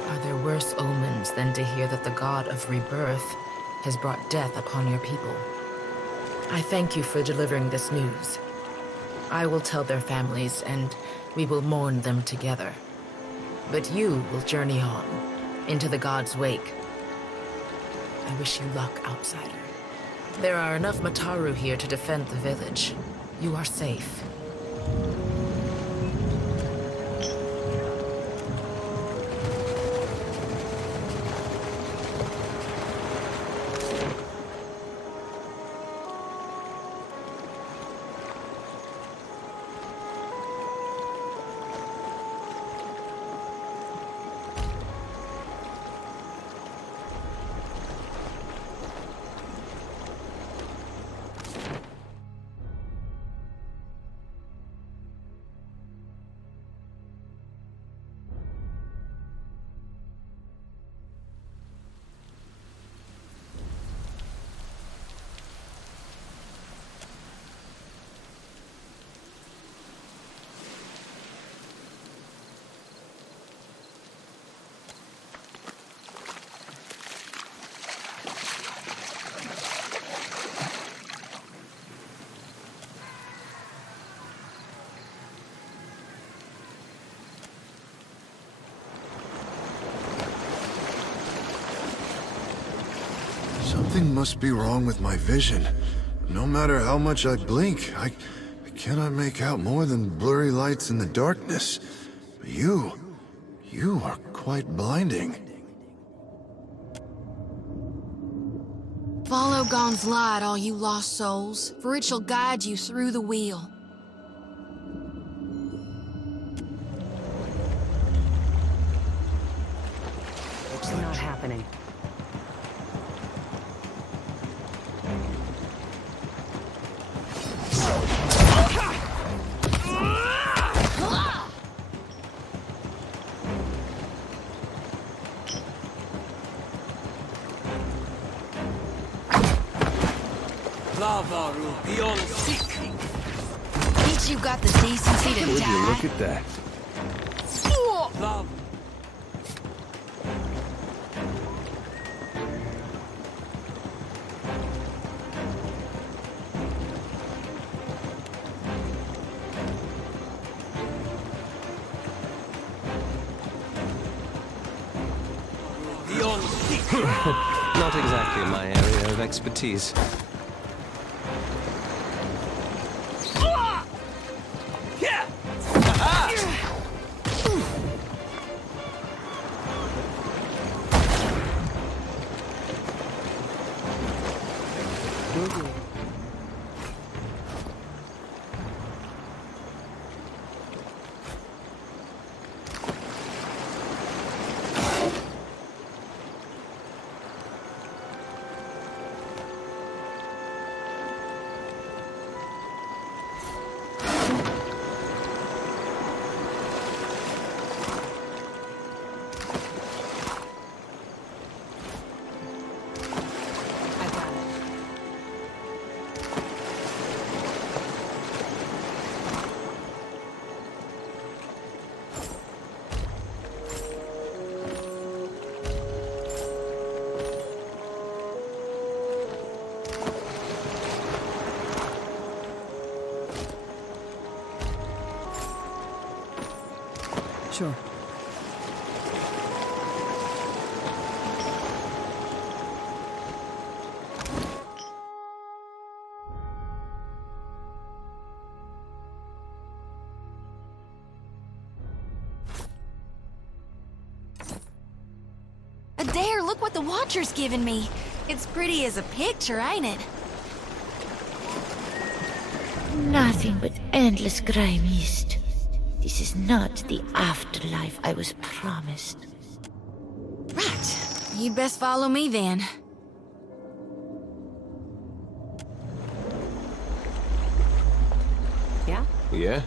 Are there worse omens than to hear that the god of rebirth has brought death upon your people? I thank you for delivering this news. I will tell their families, and we will mourn them together. But you will journey on, into the god's wake. I wish you luck, outsider. There are enough Mataru here to defend the village. You are safe. Something must be wrong with my vision. No matter how much I blink, I cannot make out more than blurry lights in the darkness. You are quite blinding. Follow Gon's light, all you lost souls, for it shall guide you through the wheel. happening. Lavaru beyond sick. Ain't you got the decency to Would die? you look at that? Love. Beyond sick. Not exactly my area of expertise. Sure. Adair, look what the Watcher's given me. It's pretty as a picture, ain't it? Nothing but endless gray mist. This is not the afterlife I was promised. Right. You'd best follow me then. Yeah? Yeah?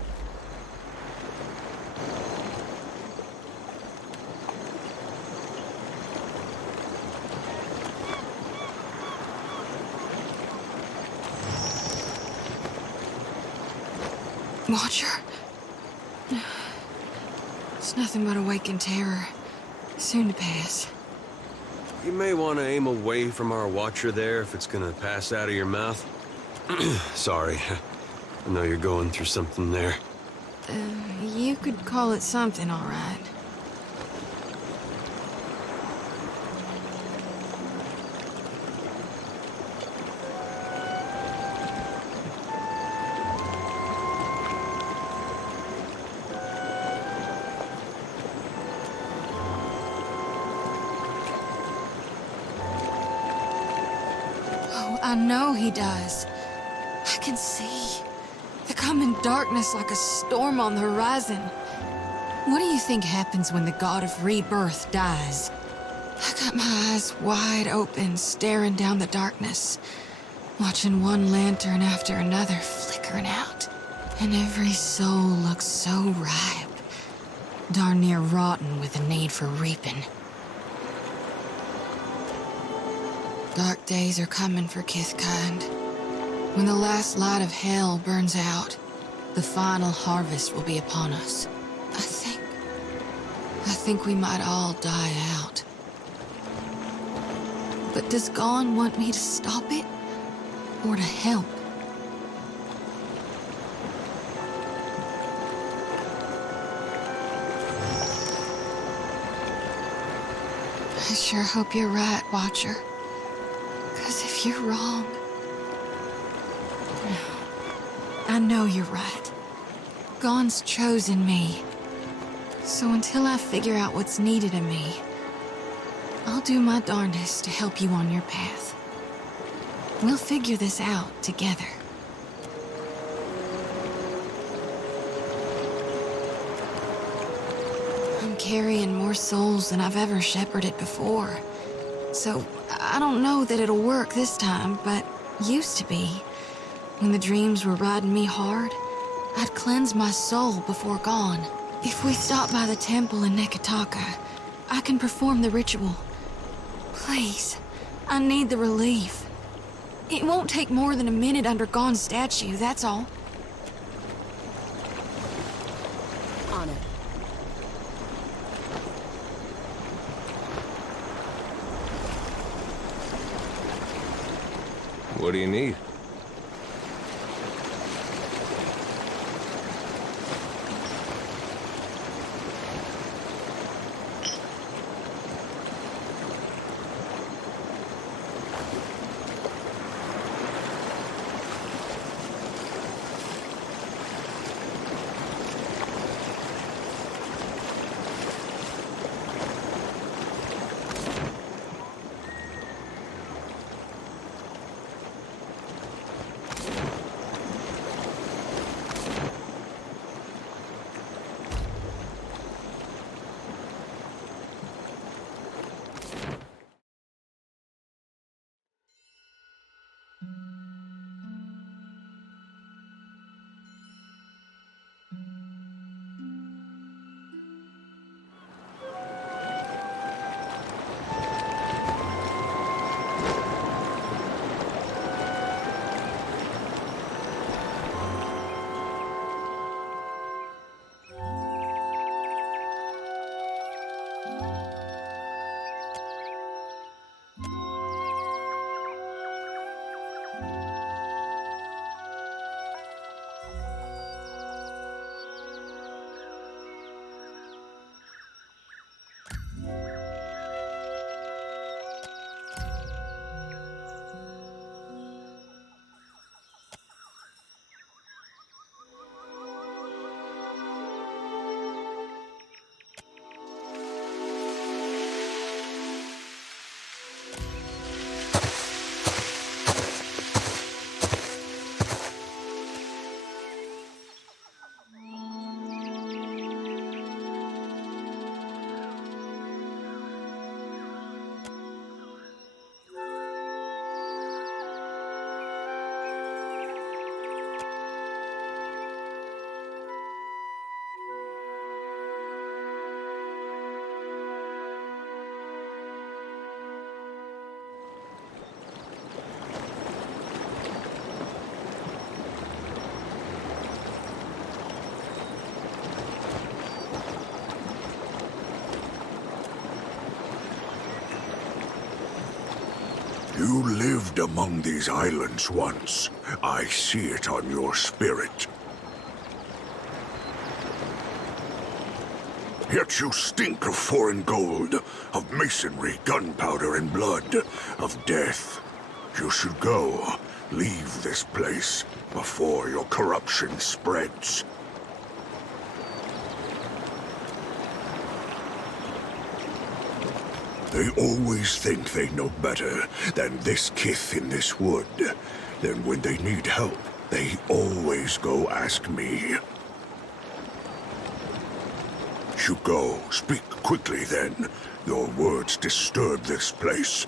Watcher? It's nothing but awakened terror. Soon to pass. You may want to aim away from our Watcher there if it's gonna pass out of your mouth. Sorry. I know you're going through something there. You could call it something, all right. Oh, I know he does. I can see the coming darkness like a storm on the horizon. What do you think happens when the god of rebirth dies? I got my eyes wide open, staring down the darkness, watching one lantern after another flickering out. And every soul looks so ripe, darn near rotten with a need for reaping. Dark days are coming for Kithkind. When the last light of hell burns out, the final harvest will be upon us. I think we might all die out. But does Gon want me to stop it? Or to help? I sure hope you're right, Watcher. 'Cause if you're wrong... I know you're right. Gon's chosen me. So until I figure out what's needed of me, I'll do my darndest to help you on your path. We'll figure this out together. I'm carrying more souls than I've ever shepherded before. So, I don't know that it'll work this time, but used to be. When the dreams were riding me hard, I'd cleanse my soul before gone. If we stop by the temple in Nekataka, I can perform the ritual. Please, I need the relief. It won't take more than a minute under Gon's statue, that's all. On it. What do you need? You lived among these islands once. I see it on your spirit. Yet you stink of foreign gold, of masonry, gunpowder, and blood, of death. You should go. Leave this place before your corruption spreads. They always think they know better than this kith in this wood. Then when they need help, they always go ask me. You go. Speak quickly then. Your words disturb this place.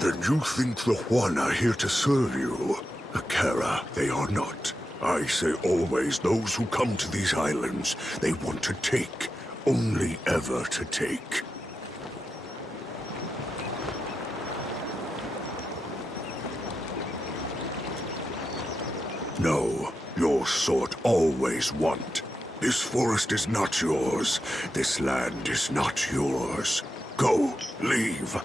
Then you think the Juan are here to serve you? Akara, they are not. I say always those who come to these islands, they want to take. Only ever to take. No, your sort always want. This forest is not yours. This land is not yours. Go, leave.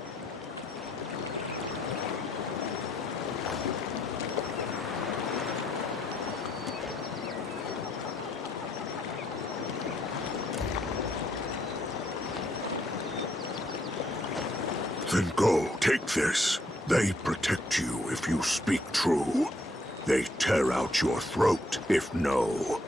Then go, take this. They protect you if you speak true. They tear out your throat if no.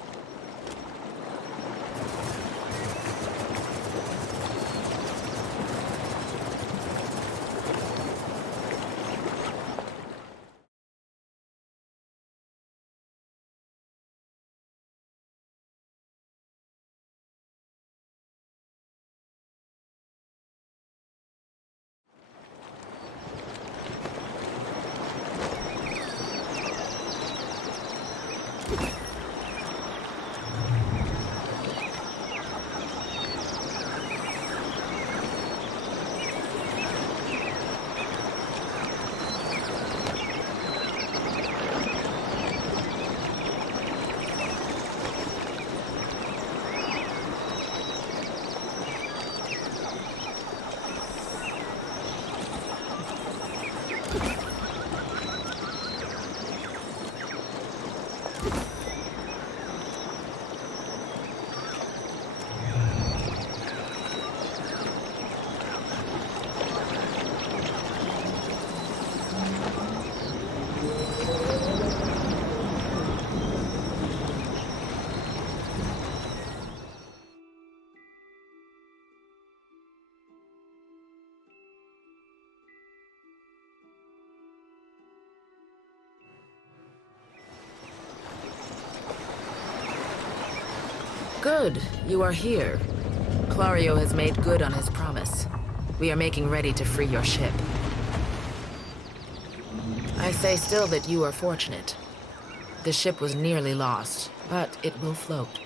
Good, you are here. Clario has made good on his promise. We are making ready to free your ship. I say still that you are fortunate. The ship was nearly lost, but it will float.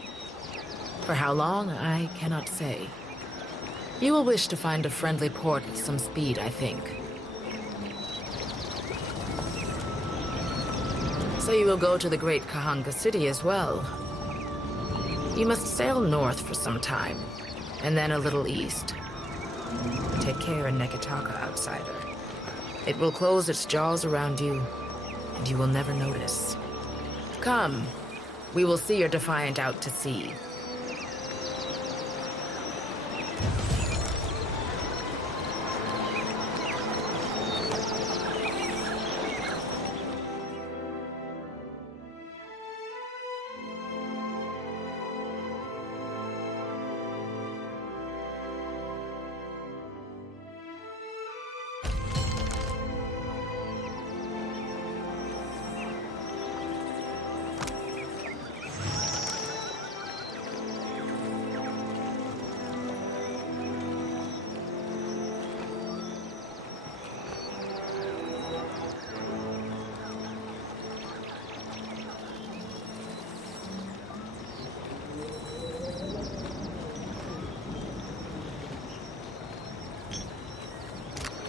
For how long, I cannot say. You will wish to find a friendly port with some speed, I think. So you will go to the Great Kahanga City as well. You must sail north for some time, and then a little east. Take care in Neketaka, outsider. It will close its jaws around you, and you will never notice. Come, we will see your Defiant out to sea.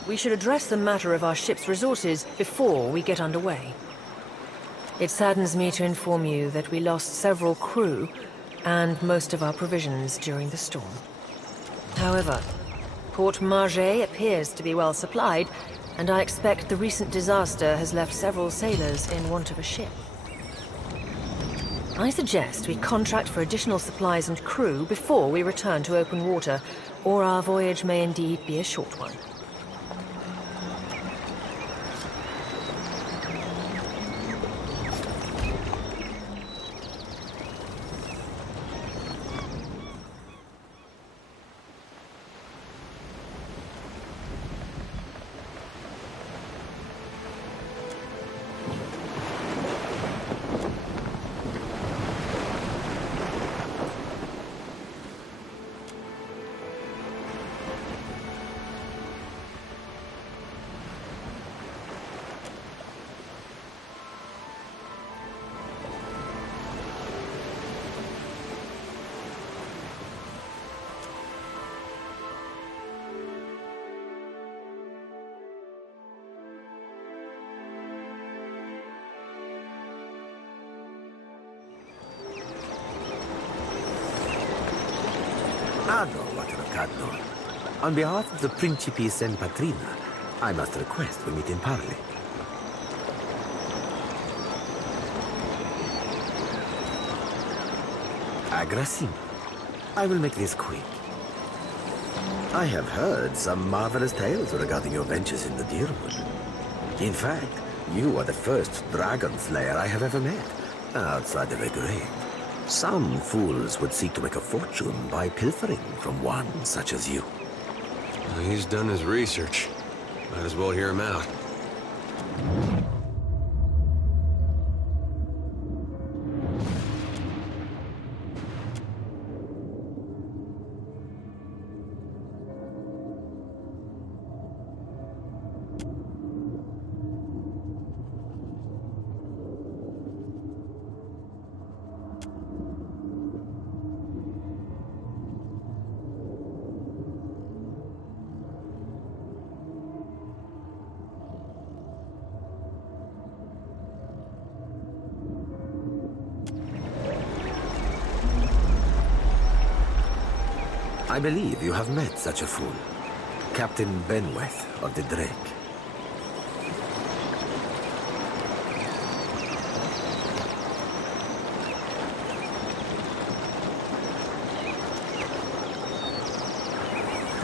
We should address the matter of our ship's resources before we get underway. It saddens me to inform you that we lost several crew and most of our provisions during the storm. However, Port Margé appears to be well supplied, and I expect the recent disaster has left several sailors in want of a ship. I suggest we contract for additional supplies and crew before we return to open water, or our voyage may indeed be a short one. On behalf of the Principi Sen Patrina, I must request we meet in parley. Agrassim. I will make this quick. I have heard some marvelous tales regarding your ventures in the Deerwood. In fact, you are the first dragon slayer I have ever met, outside of a grave. Some fools would seek to make a fortune by pilfering from one such as you. Well, he's done his research. Might as well hear him out. I believe you have met such a fool. Captain Benweth of the Drake.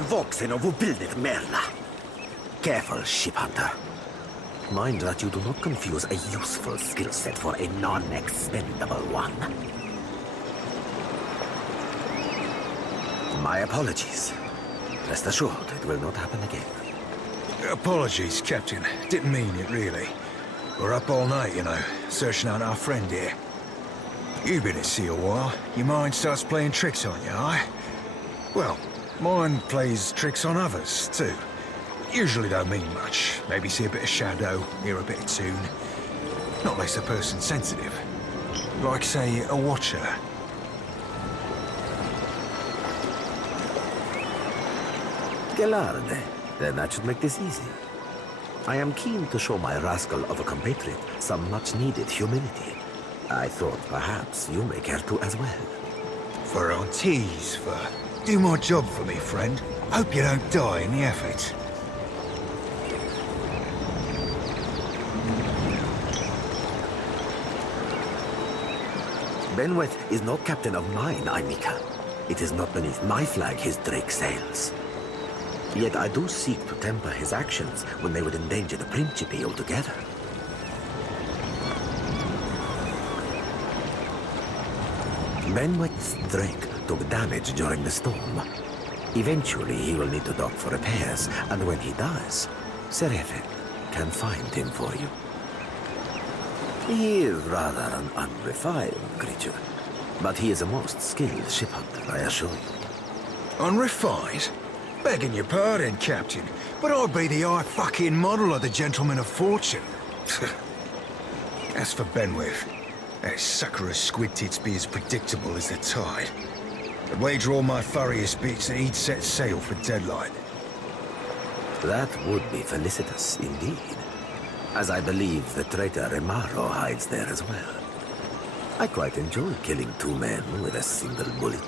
Voxen of Ubildet Merla. Careful, ship hunter. Mind that you do not confuse a useful skill set for a non-expendable one. My apologies. Rest assured, it will not happen again. Apologies, Captain. Didn't mean it, really. We're up all night, you know, searching out our friend here. You've been at sea a while. Your mind starts playing tricks on you, aye? Well, mine plays tricks on others, too. Usually don't mean much. Maybe see a bit of shadow, hear a bit of tune. Not makes a person sensitive. Like, say, a watcher. Gelarde. Then that should make this easy. I am keen to show my rascal of a compatriot some much-needed humility. I thought perhaps you may care to as well. For on tease, for do my job for me, friend. Hope you don't die in the effort. Benweth is no captain of mine, Aimika. It is not beneath my flag his drake sails. Yet I do seek to temper his actions when they would endanger the Principe altogether. Benweth's drake took damage during the storm. Eventually he will need to dock for repairs, and when he does, Seraphin can find him for you. He is rather an unrefined creature, but he is a most skilled ship hunter, I assure you. Unrefined? Begging your pardon, Captain, but I'd be the high fucking model of the Gentleman of Fortune. As for Benweth, that sucker of squid tits be as predictable as the tide. I'd wager all my furriest bits that he'd set sail for Deadlight. That would be felicitous indeed, as I believe the traitor Remaro hides there as well. I quite enjoy killing two men with a single bullet.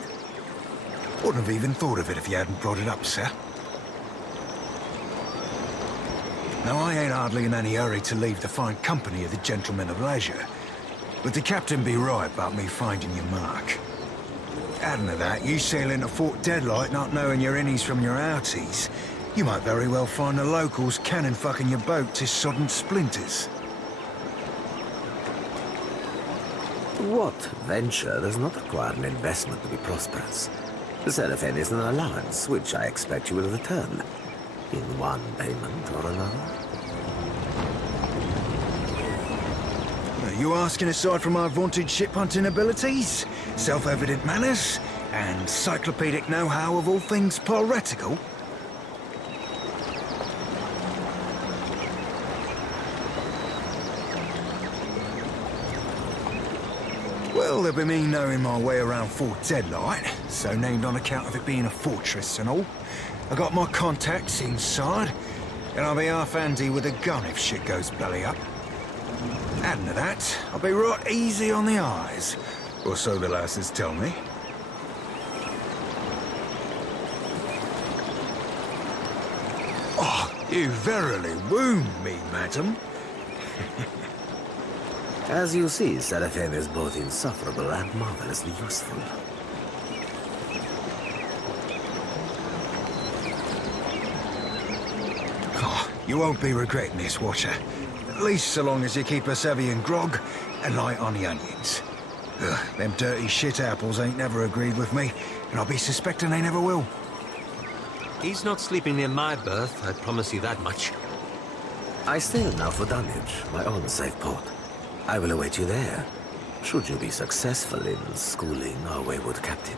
Wouldn't have even thought of it if you hadn't brought it up, sir. Now, I ain't hardly in any hurry to leave the fine company of the Gentlemen of Leisure, but the captain be right about me finding your mark. Adding to that, you sail into Fort Deadlight not knowing your innies from your outies, you might very well find the locals cannon fucking your boat to sodden splinters. What venture does not require an investment to be prosperous? The Seraphin is an allowance, which I expect you will return, in one payment or another. Are you asking aside from my vaunted ship-hunting abilities, self-evident manners, and encyclopedic know-how of all things piratical? Well, there'll be me knowing my way around Fort Deadlight, so named on account of it being a fortress and all. I got my contacts inside, and I'll be half handy with a gun if shit goes belly up. Adding to that, I'll be right easy on the eyes, or so the lasses tell me. Oh, you verily wound me, madam. As you see, Seraphin is both insufferable and marvelously useful. Oh, you won't be regretting this, Watcher. At least so long as you keep us heavy in grog and light on the onions. Ugh, them dirty shit apples ain't never agreed with me, and I'll be suspecting they never will. He's not sleeping near my berth, I promise you that much. I sail now for Dunwich, my own safe port. I will await you there, should you be successful in schooling our wayward captain.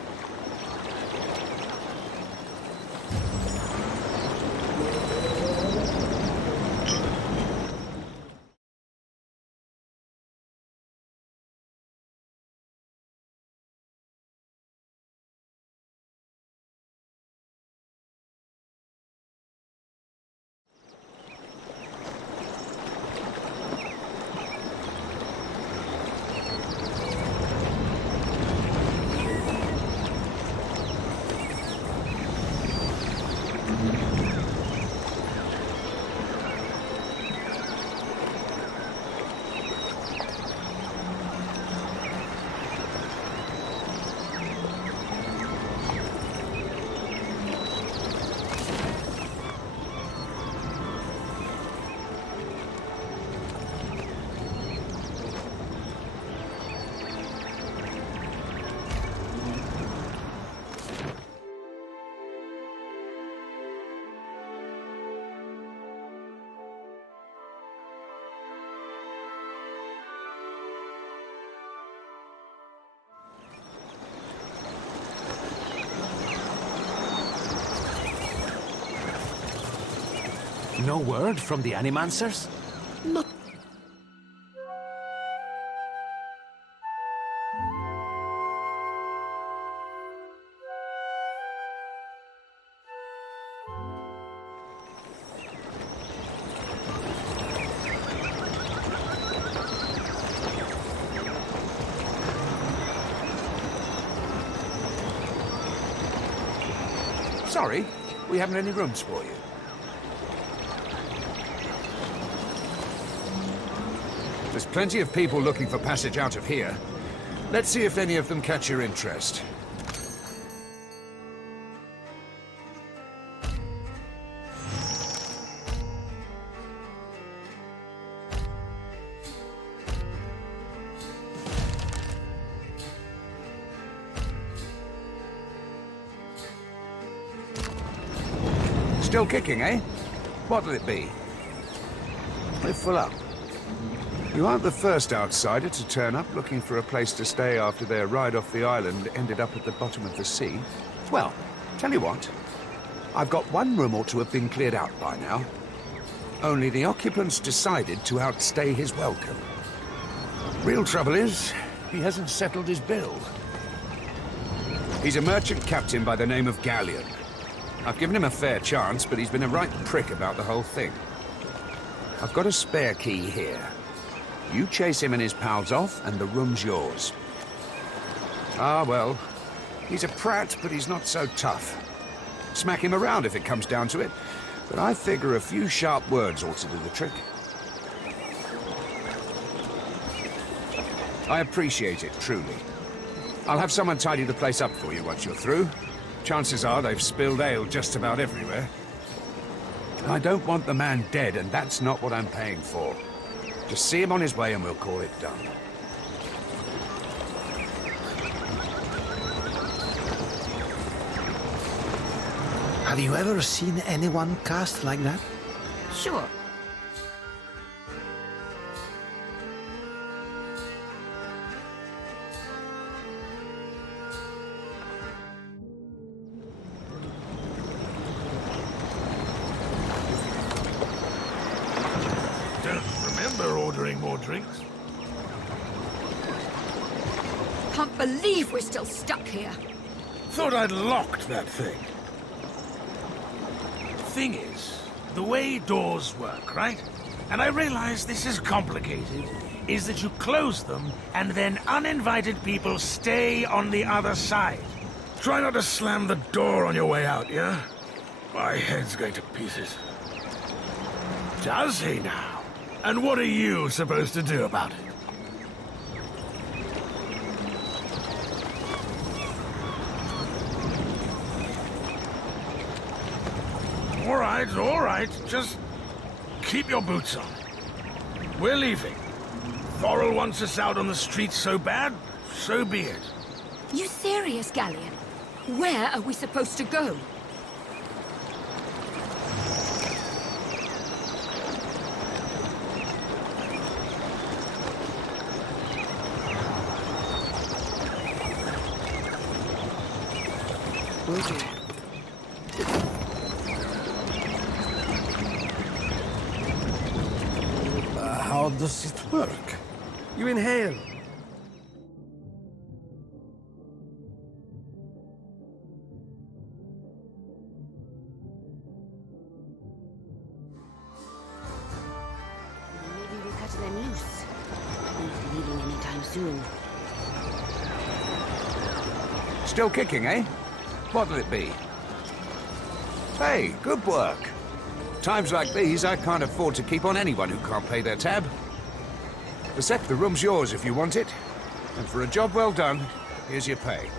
No word from the Animancers? Not... Sorry, we haven't any rooms for you. There's plenty of people looking for passage out of here. Let's see if any of them catch your interest. Still kicking, eh? What'll it be? We're full up. You aren't the first outsider to turn up looking for a place to stay after their ride off the island ended up at the bottom of the sea. Well, tell you what. I've got one room or two have been cleared out by now. Only the occupants decided to outstay his welcome. Real trouble is, he hasn't settled his bill. He's a merchant captain by the name of Galleon. I've given him a fair chance, but he's been a right prick about the whole thing. I've got a spare key here. You chase him and his pals off, and the room's yours. Ah, well, he's a prat, but he's not so tough. Smack him around if it comes down to it, but I figure a few sharp words ought to do the trick. I appreciate it, truly. I'll have someone tidy the place up for you once you're through. Chances are they've spilled ale just about everywhere. I don't want the man dead, and that's not what I'm paying for. Just see him on his way and we'll call it done. Have you ever seen anyone cast like that? Sure. Ordering more drinks? Can't believe we're still stuck here. Thought I'd locked that thing. Thing is, the way doors work, right? And I realize this is complicated, is that you close them and then uninvited people stay on the other side. Try not to slam the door on your way out, yeah? My head's going to pieces. Does he now? And what are you supposed to do about it? All right. Just keep your boots on. We're leaving. Thorol wants us out on the streets so bad, so be it. You serious, Galleon? Where are we supposed to go? How does it work? You inhale. Maybe we cut them loose. We're not leaving anytime soon. Still kicking, eh? What'll it be? Hey, good work. Times like these, I can't afford to keep on anyone who can't pay their tab. The room's yours if you want it. And for a job well done, here's your pay.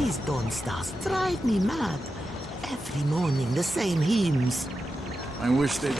These dawn stars drive me mad. Every morning, the same hymns. I wish they'd...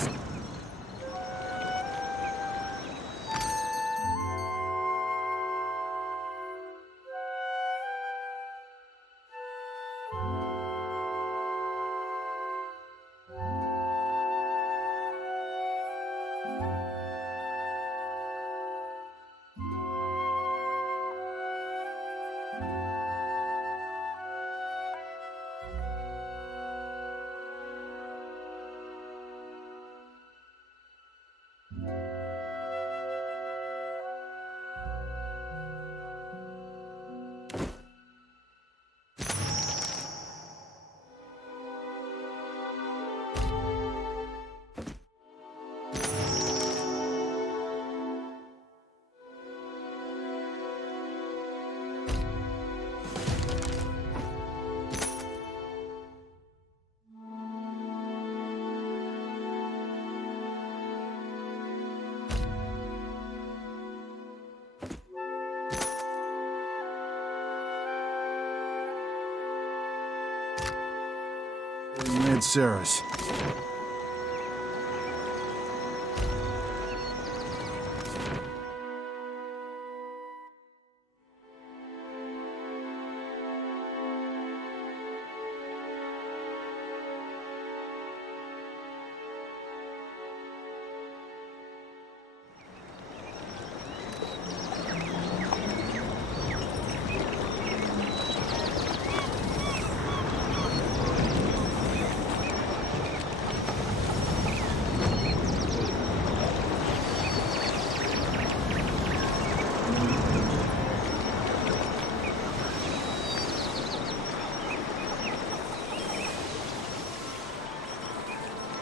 Ned Saris.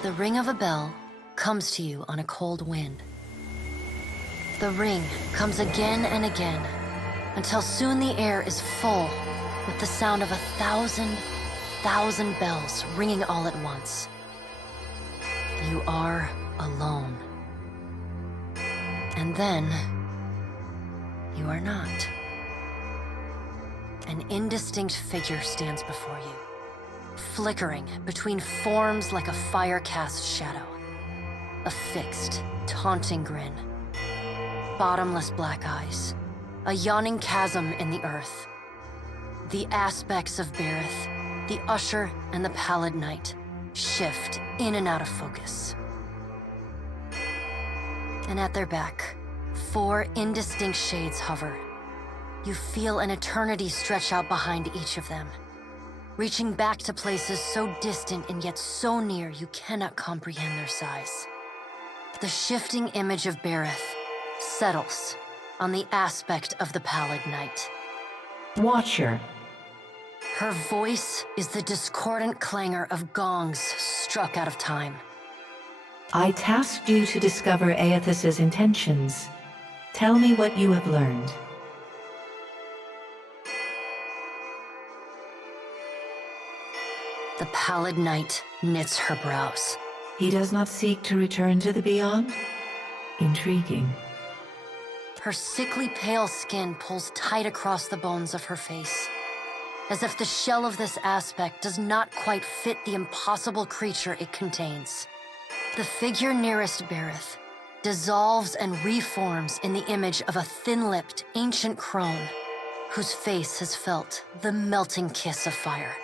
The ring of a bell comes to you on a cold wind. The ring comes again and again, until soon the air is full with the sound of 1,000 bells ringing all at once. You are alone. And then, you are not. An indistinct figure stands before you, flickering between forms like a fire-cast shadow. A fixed, taunting grin. Bottomless black eyes. A yawning chasm in the earth. The aspects of Berith, the Usher and the Pallid Knight, shift in and out of focus. And at their back, 4 indistinct shades hover. You feel an eternity stretch out behind each of them, reaching back to places so distant and yet so near you cannot comprehend their size. The shifting image of Berith settles on the aspect of the Pallid Knight. Watcher. Her voice is the discordant clangor of gongs struck out of time. I tasked you to discover Aethys's intentions. Tell me what you have learned. The Pallid Knight knits her brows. He does not seek to return to the Beyond? Intriguing. Her sickly pale skin pulls tight across the bones of her face, as if the shell of this aspect does not quite fit the impossible creature it contains. The figure nearest Berith dissolves and reforms in the image of a thin-lipped, ancient crone, whose face has felt the melting kiss of fire.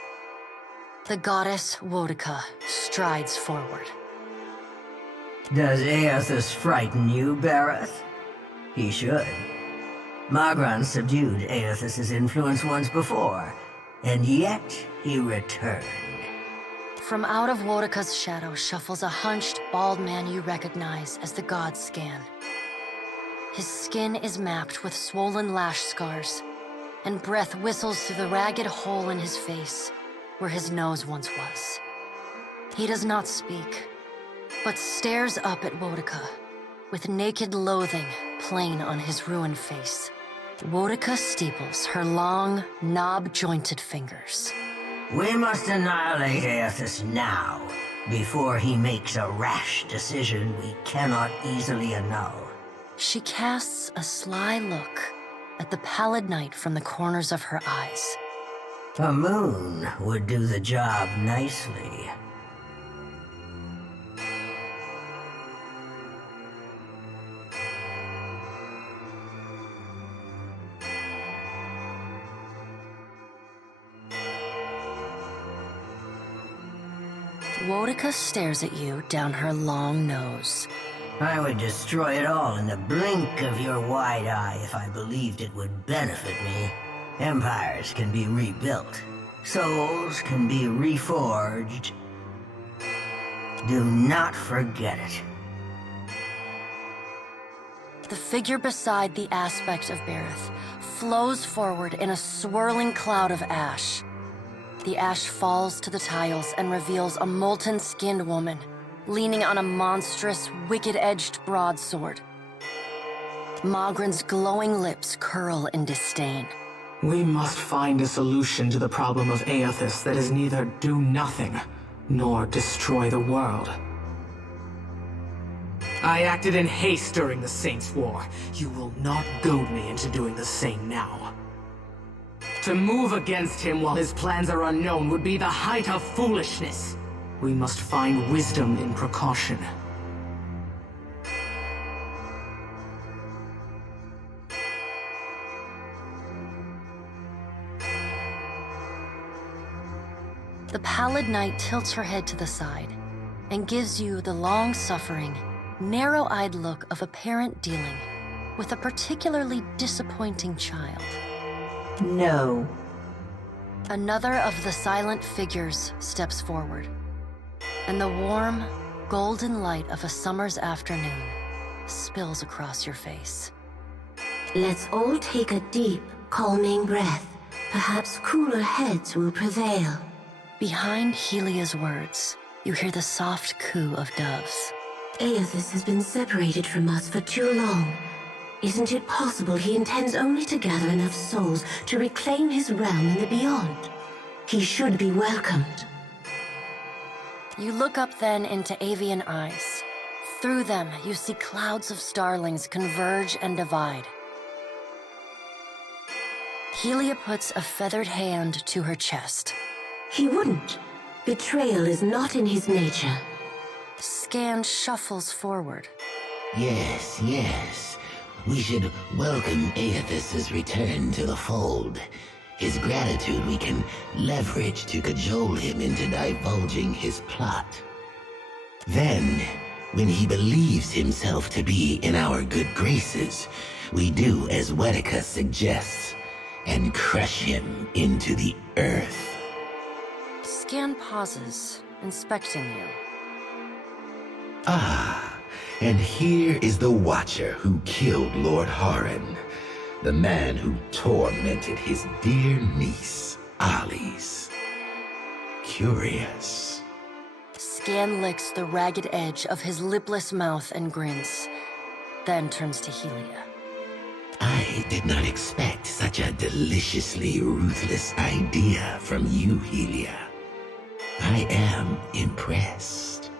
The goddess Wodica strides forward. Does Aethys frighten you, Berith? He should. Magran subdued Aethys's influence once before, and yet he returned. From out of Wodica's shadow shuffles a hunched, bald man you recognize as the god Scan. His skin is mapped with swollen lash scars, and breath whistles through the ragged hole in his face where his nose once was. He does not speak, but stares up at Wodica, with naked loathing plain on his ruined face. Wodica steeples her long, knob-jointed fingers. We must annihilate Aethys now, before he makes a rash decision we cannot easily annul. She casts a sly look at the Pallid Knight from the corners of her eyes. A moon would do the job nicely. Wotica stares at you down her long nose. I would destroy it all in the blink of your wide eye if I believed it would benefit me. Empires can be rebuilt. Souls can be reforged. Do not forget it. The figure beside the aspect of Berith flows forward in a swirling cloud of ash. The ash falls to the tiles and reveals a molten-skinned woman, leaning on a monstrous, wicked-edged broadsword. Mogren's glowing lips curl in disdain. We must find a solution to the problem of Aethys that is neither do nothing, nor destroy the world. I acted in haste during the Saints' War. You will not goad me into doing the same now. To move against him while his plans are unknown would be the height of foolishness. We must find wisdom in precaution. The pallid knight tilts her head to the side and gives you the long-suffering, narrow-eyed look of a parent dealing with a particularly disappointing child. No. Another of the silent figures steps forward, and the warm, golden light of a summer's afternoon spills across your face. Let's all take a deep, calming breath. Perhaps cooler heads will prevail. Behind Helia's words, you hear the soft coo of doves. Aethys has been separated from us for too long. Isn't it possible he intends only to gather enough souls to reclaim his realm in the beyond? He should be welcomed. You look up then into avian eyes. Through them, you see clouds of starlings converge and divide. Helia puts a feathered hand to her chest. He wouldn't. Betrayal is not in his nature. Scan shuffles forward. Yes, yes. We should welcome Aethys' return to the fold. His gratitude we can leverage to cajole him into divulging his plot. Then, when he believes himself to be in our good graces, we do as Wotica suggests, and crush him into the earth. Scan pauses, inspecting you. Ah, and here is the Watcher who killed Lord Harren, the man who tormented his dear niece, Alice. Curious. Scan licks the ragged edge of his lipless mouth and grins, then turns to Helia. I did not expect such a deliciously ruthless idea from you, Helia. I am impressed.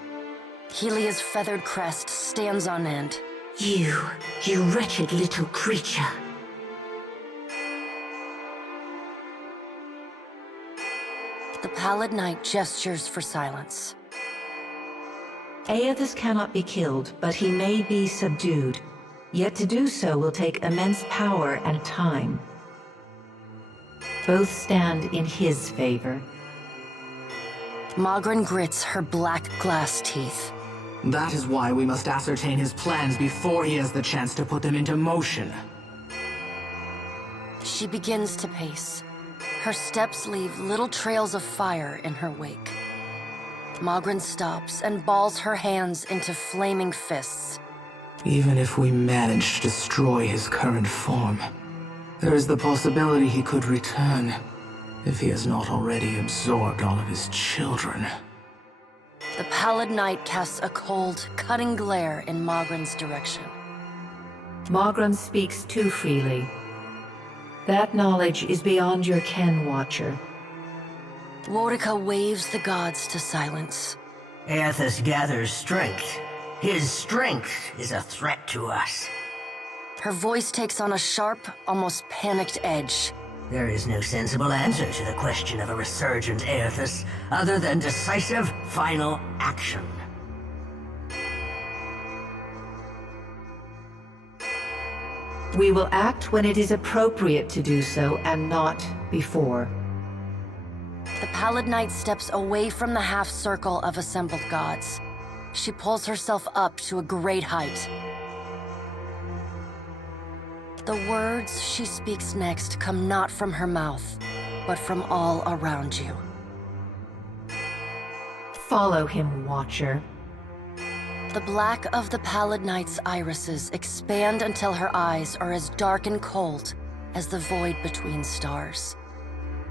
Helia's feathered crest stands on end. You wretched little creature. The pallid knight gestures for silence. Aethys cannot be killed, but he may be subdued. Yet to do so will take immense power and time. Both stand in his favor. Mogren grits her black glass teeth. That is why we must ascertain his plans before he has the chance to put them into motion. She begins to pace. Her steps leave little trails of fire in her wake. Mogren stops and balls her hands into flaming fists. Even if we manage to destroy his current form, there is the possibility he could return, if he has not already absorbed all of his children. The pallid knight casts a cold, cutting glare in Mogren's direction. Mogren speaks too freely. That knowledge is beyond your ken, Watcher. Wotica waves the gods to silence. Aethys gathers strength. His strength is a threat to us. Her voice takes on a sharp, almost panicked edge. There is no sensible answer to the question of a resurgent Aethys other than decisive, final action. We will act when it is appropriate to do so, and not before. The Pallid Knight steps away from the half-circle of assembled gods. She pulls herself up to a great height. The words she speaks next come not from her mouth, but from all around you. Follow him, Watcher. The black of the Pallid Knight's irises expand until her eyes are as dark and cold as the void between stars.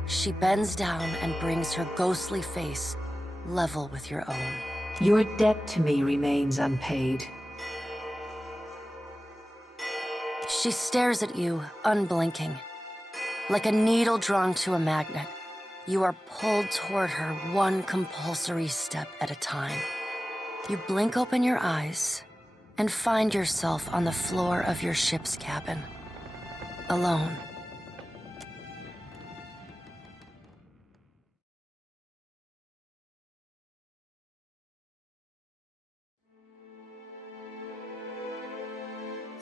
She bends down and brings her ghostly face level with your own. Your debt to me remains unpaid. She stares at you, unblinking. Like a needle drawn to a magnet, you are pulled toward her one compulsory step at a time. You blink open your eyes and find yourself on the floor of your ship's cabin, alone.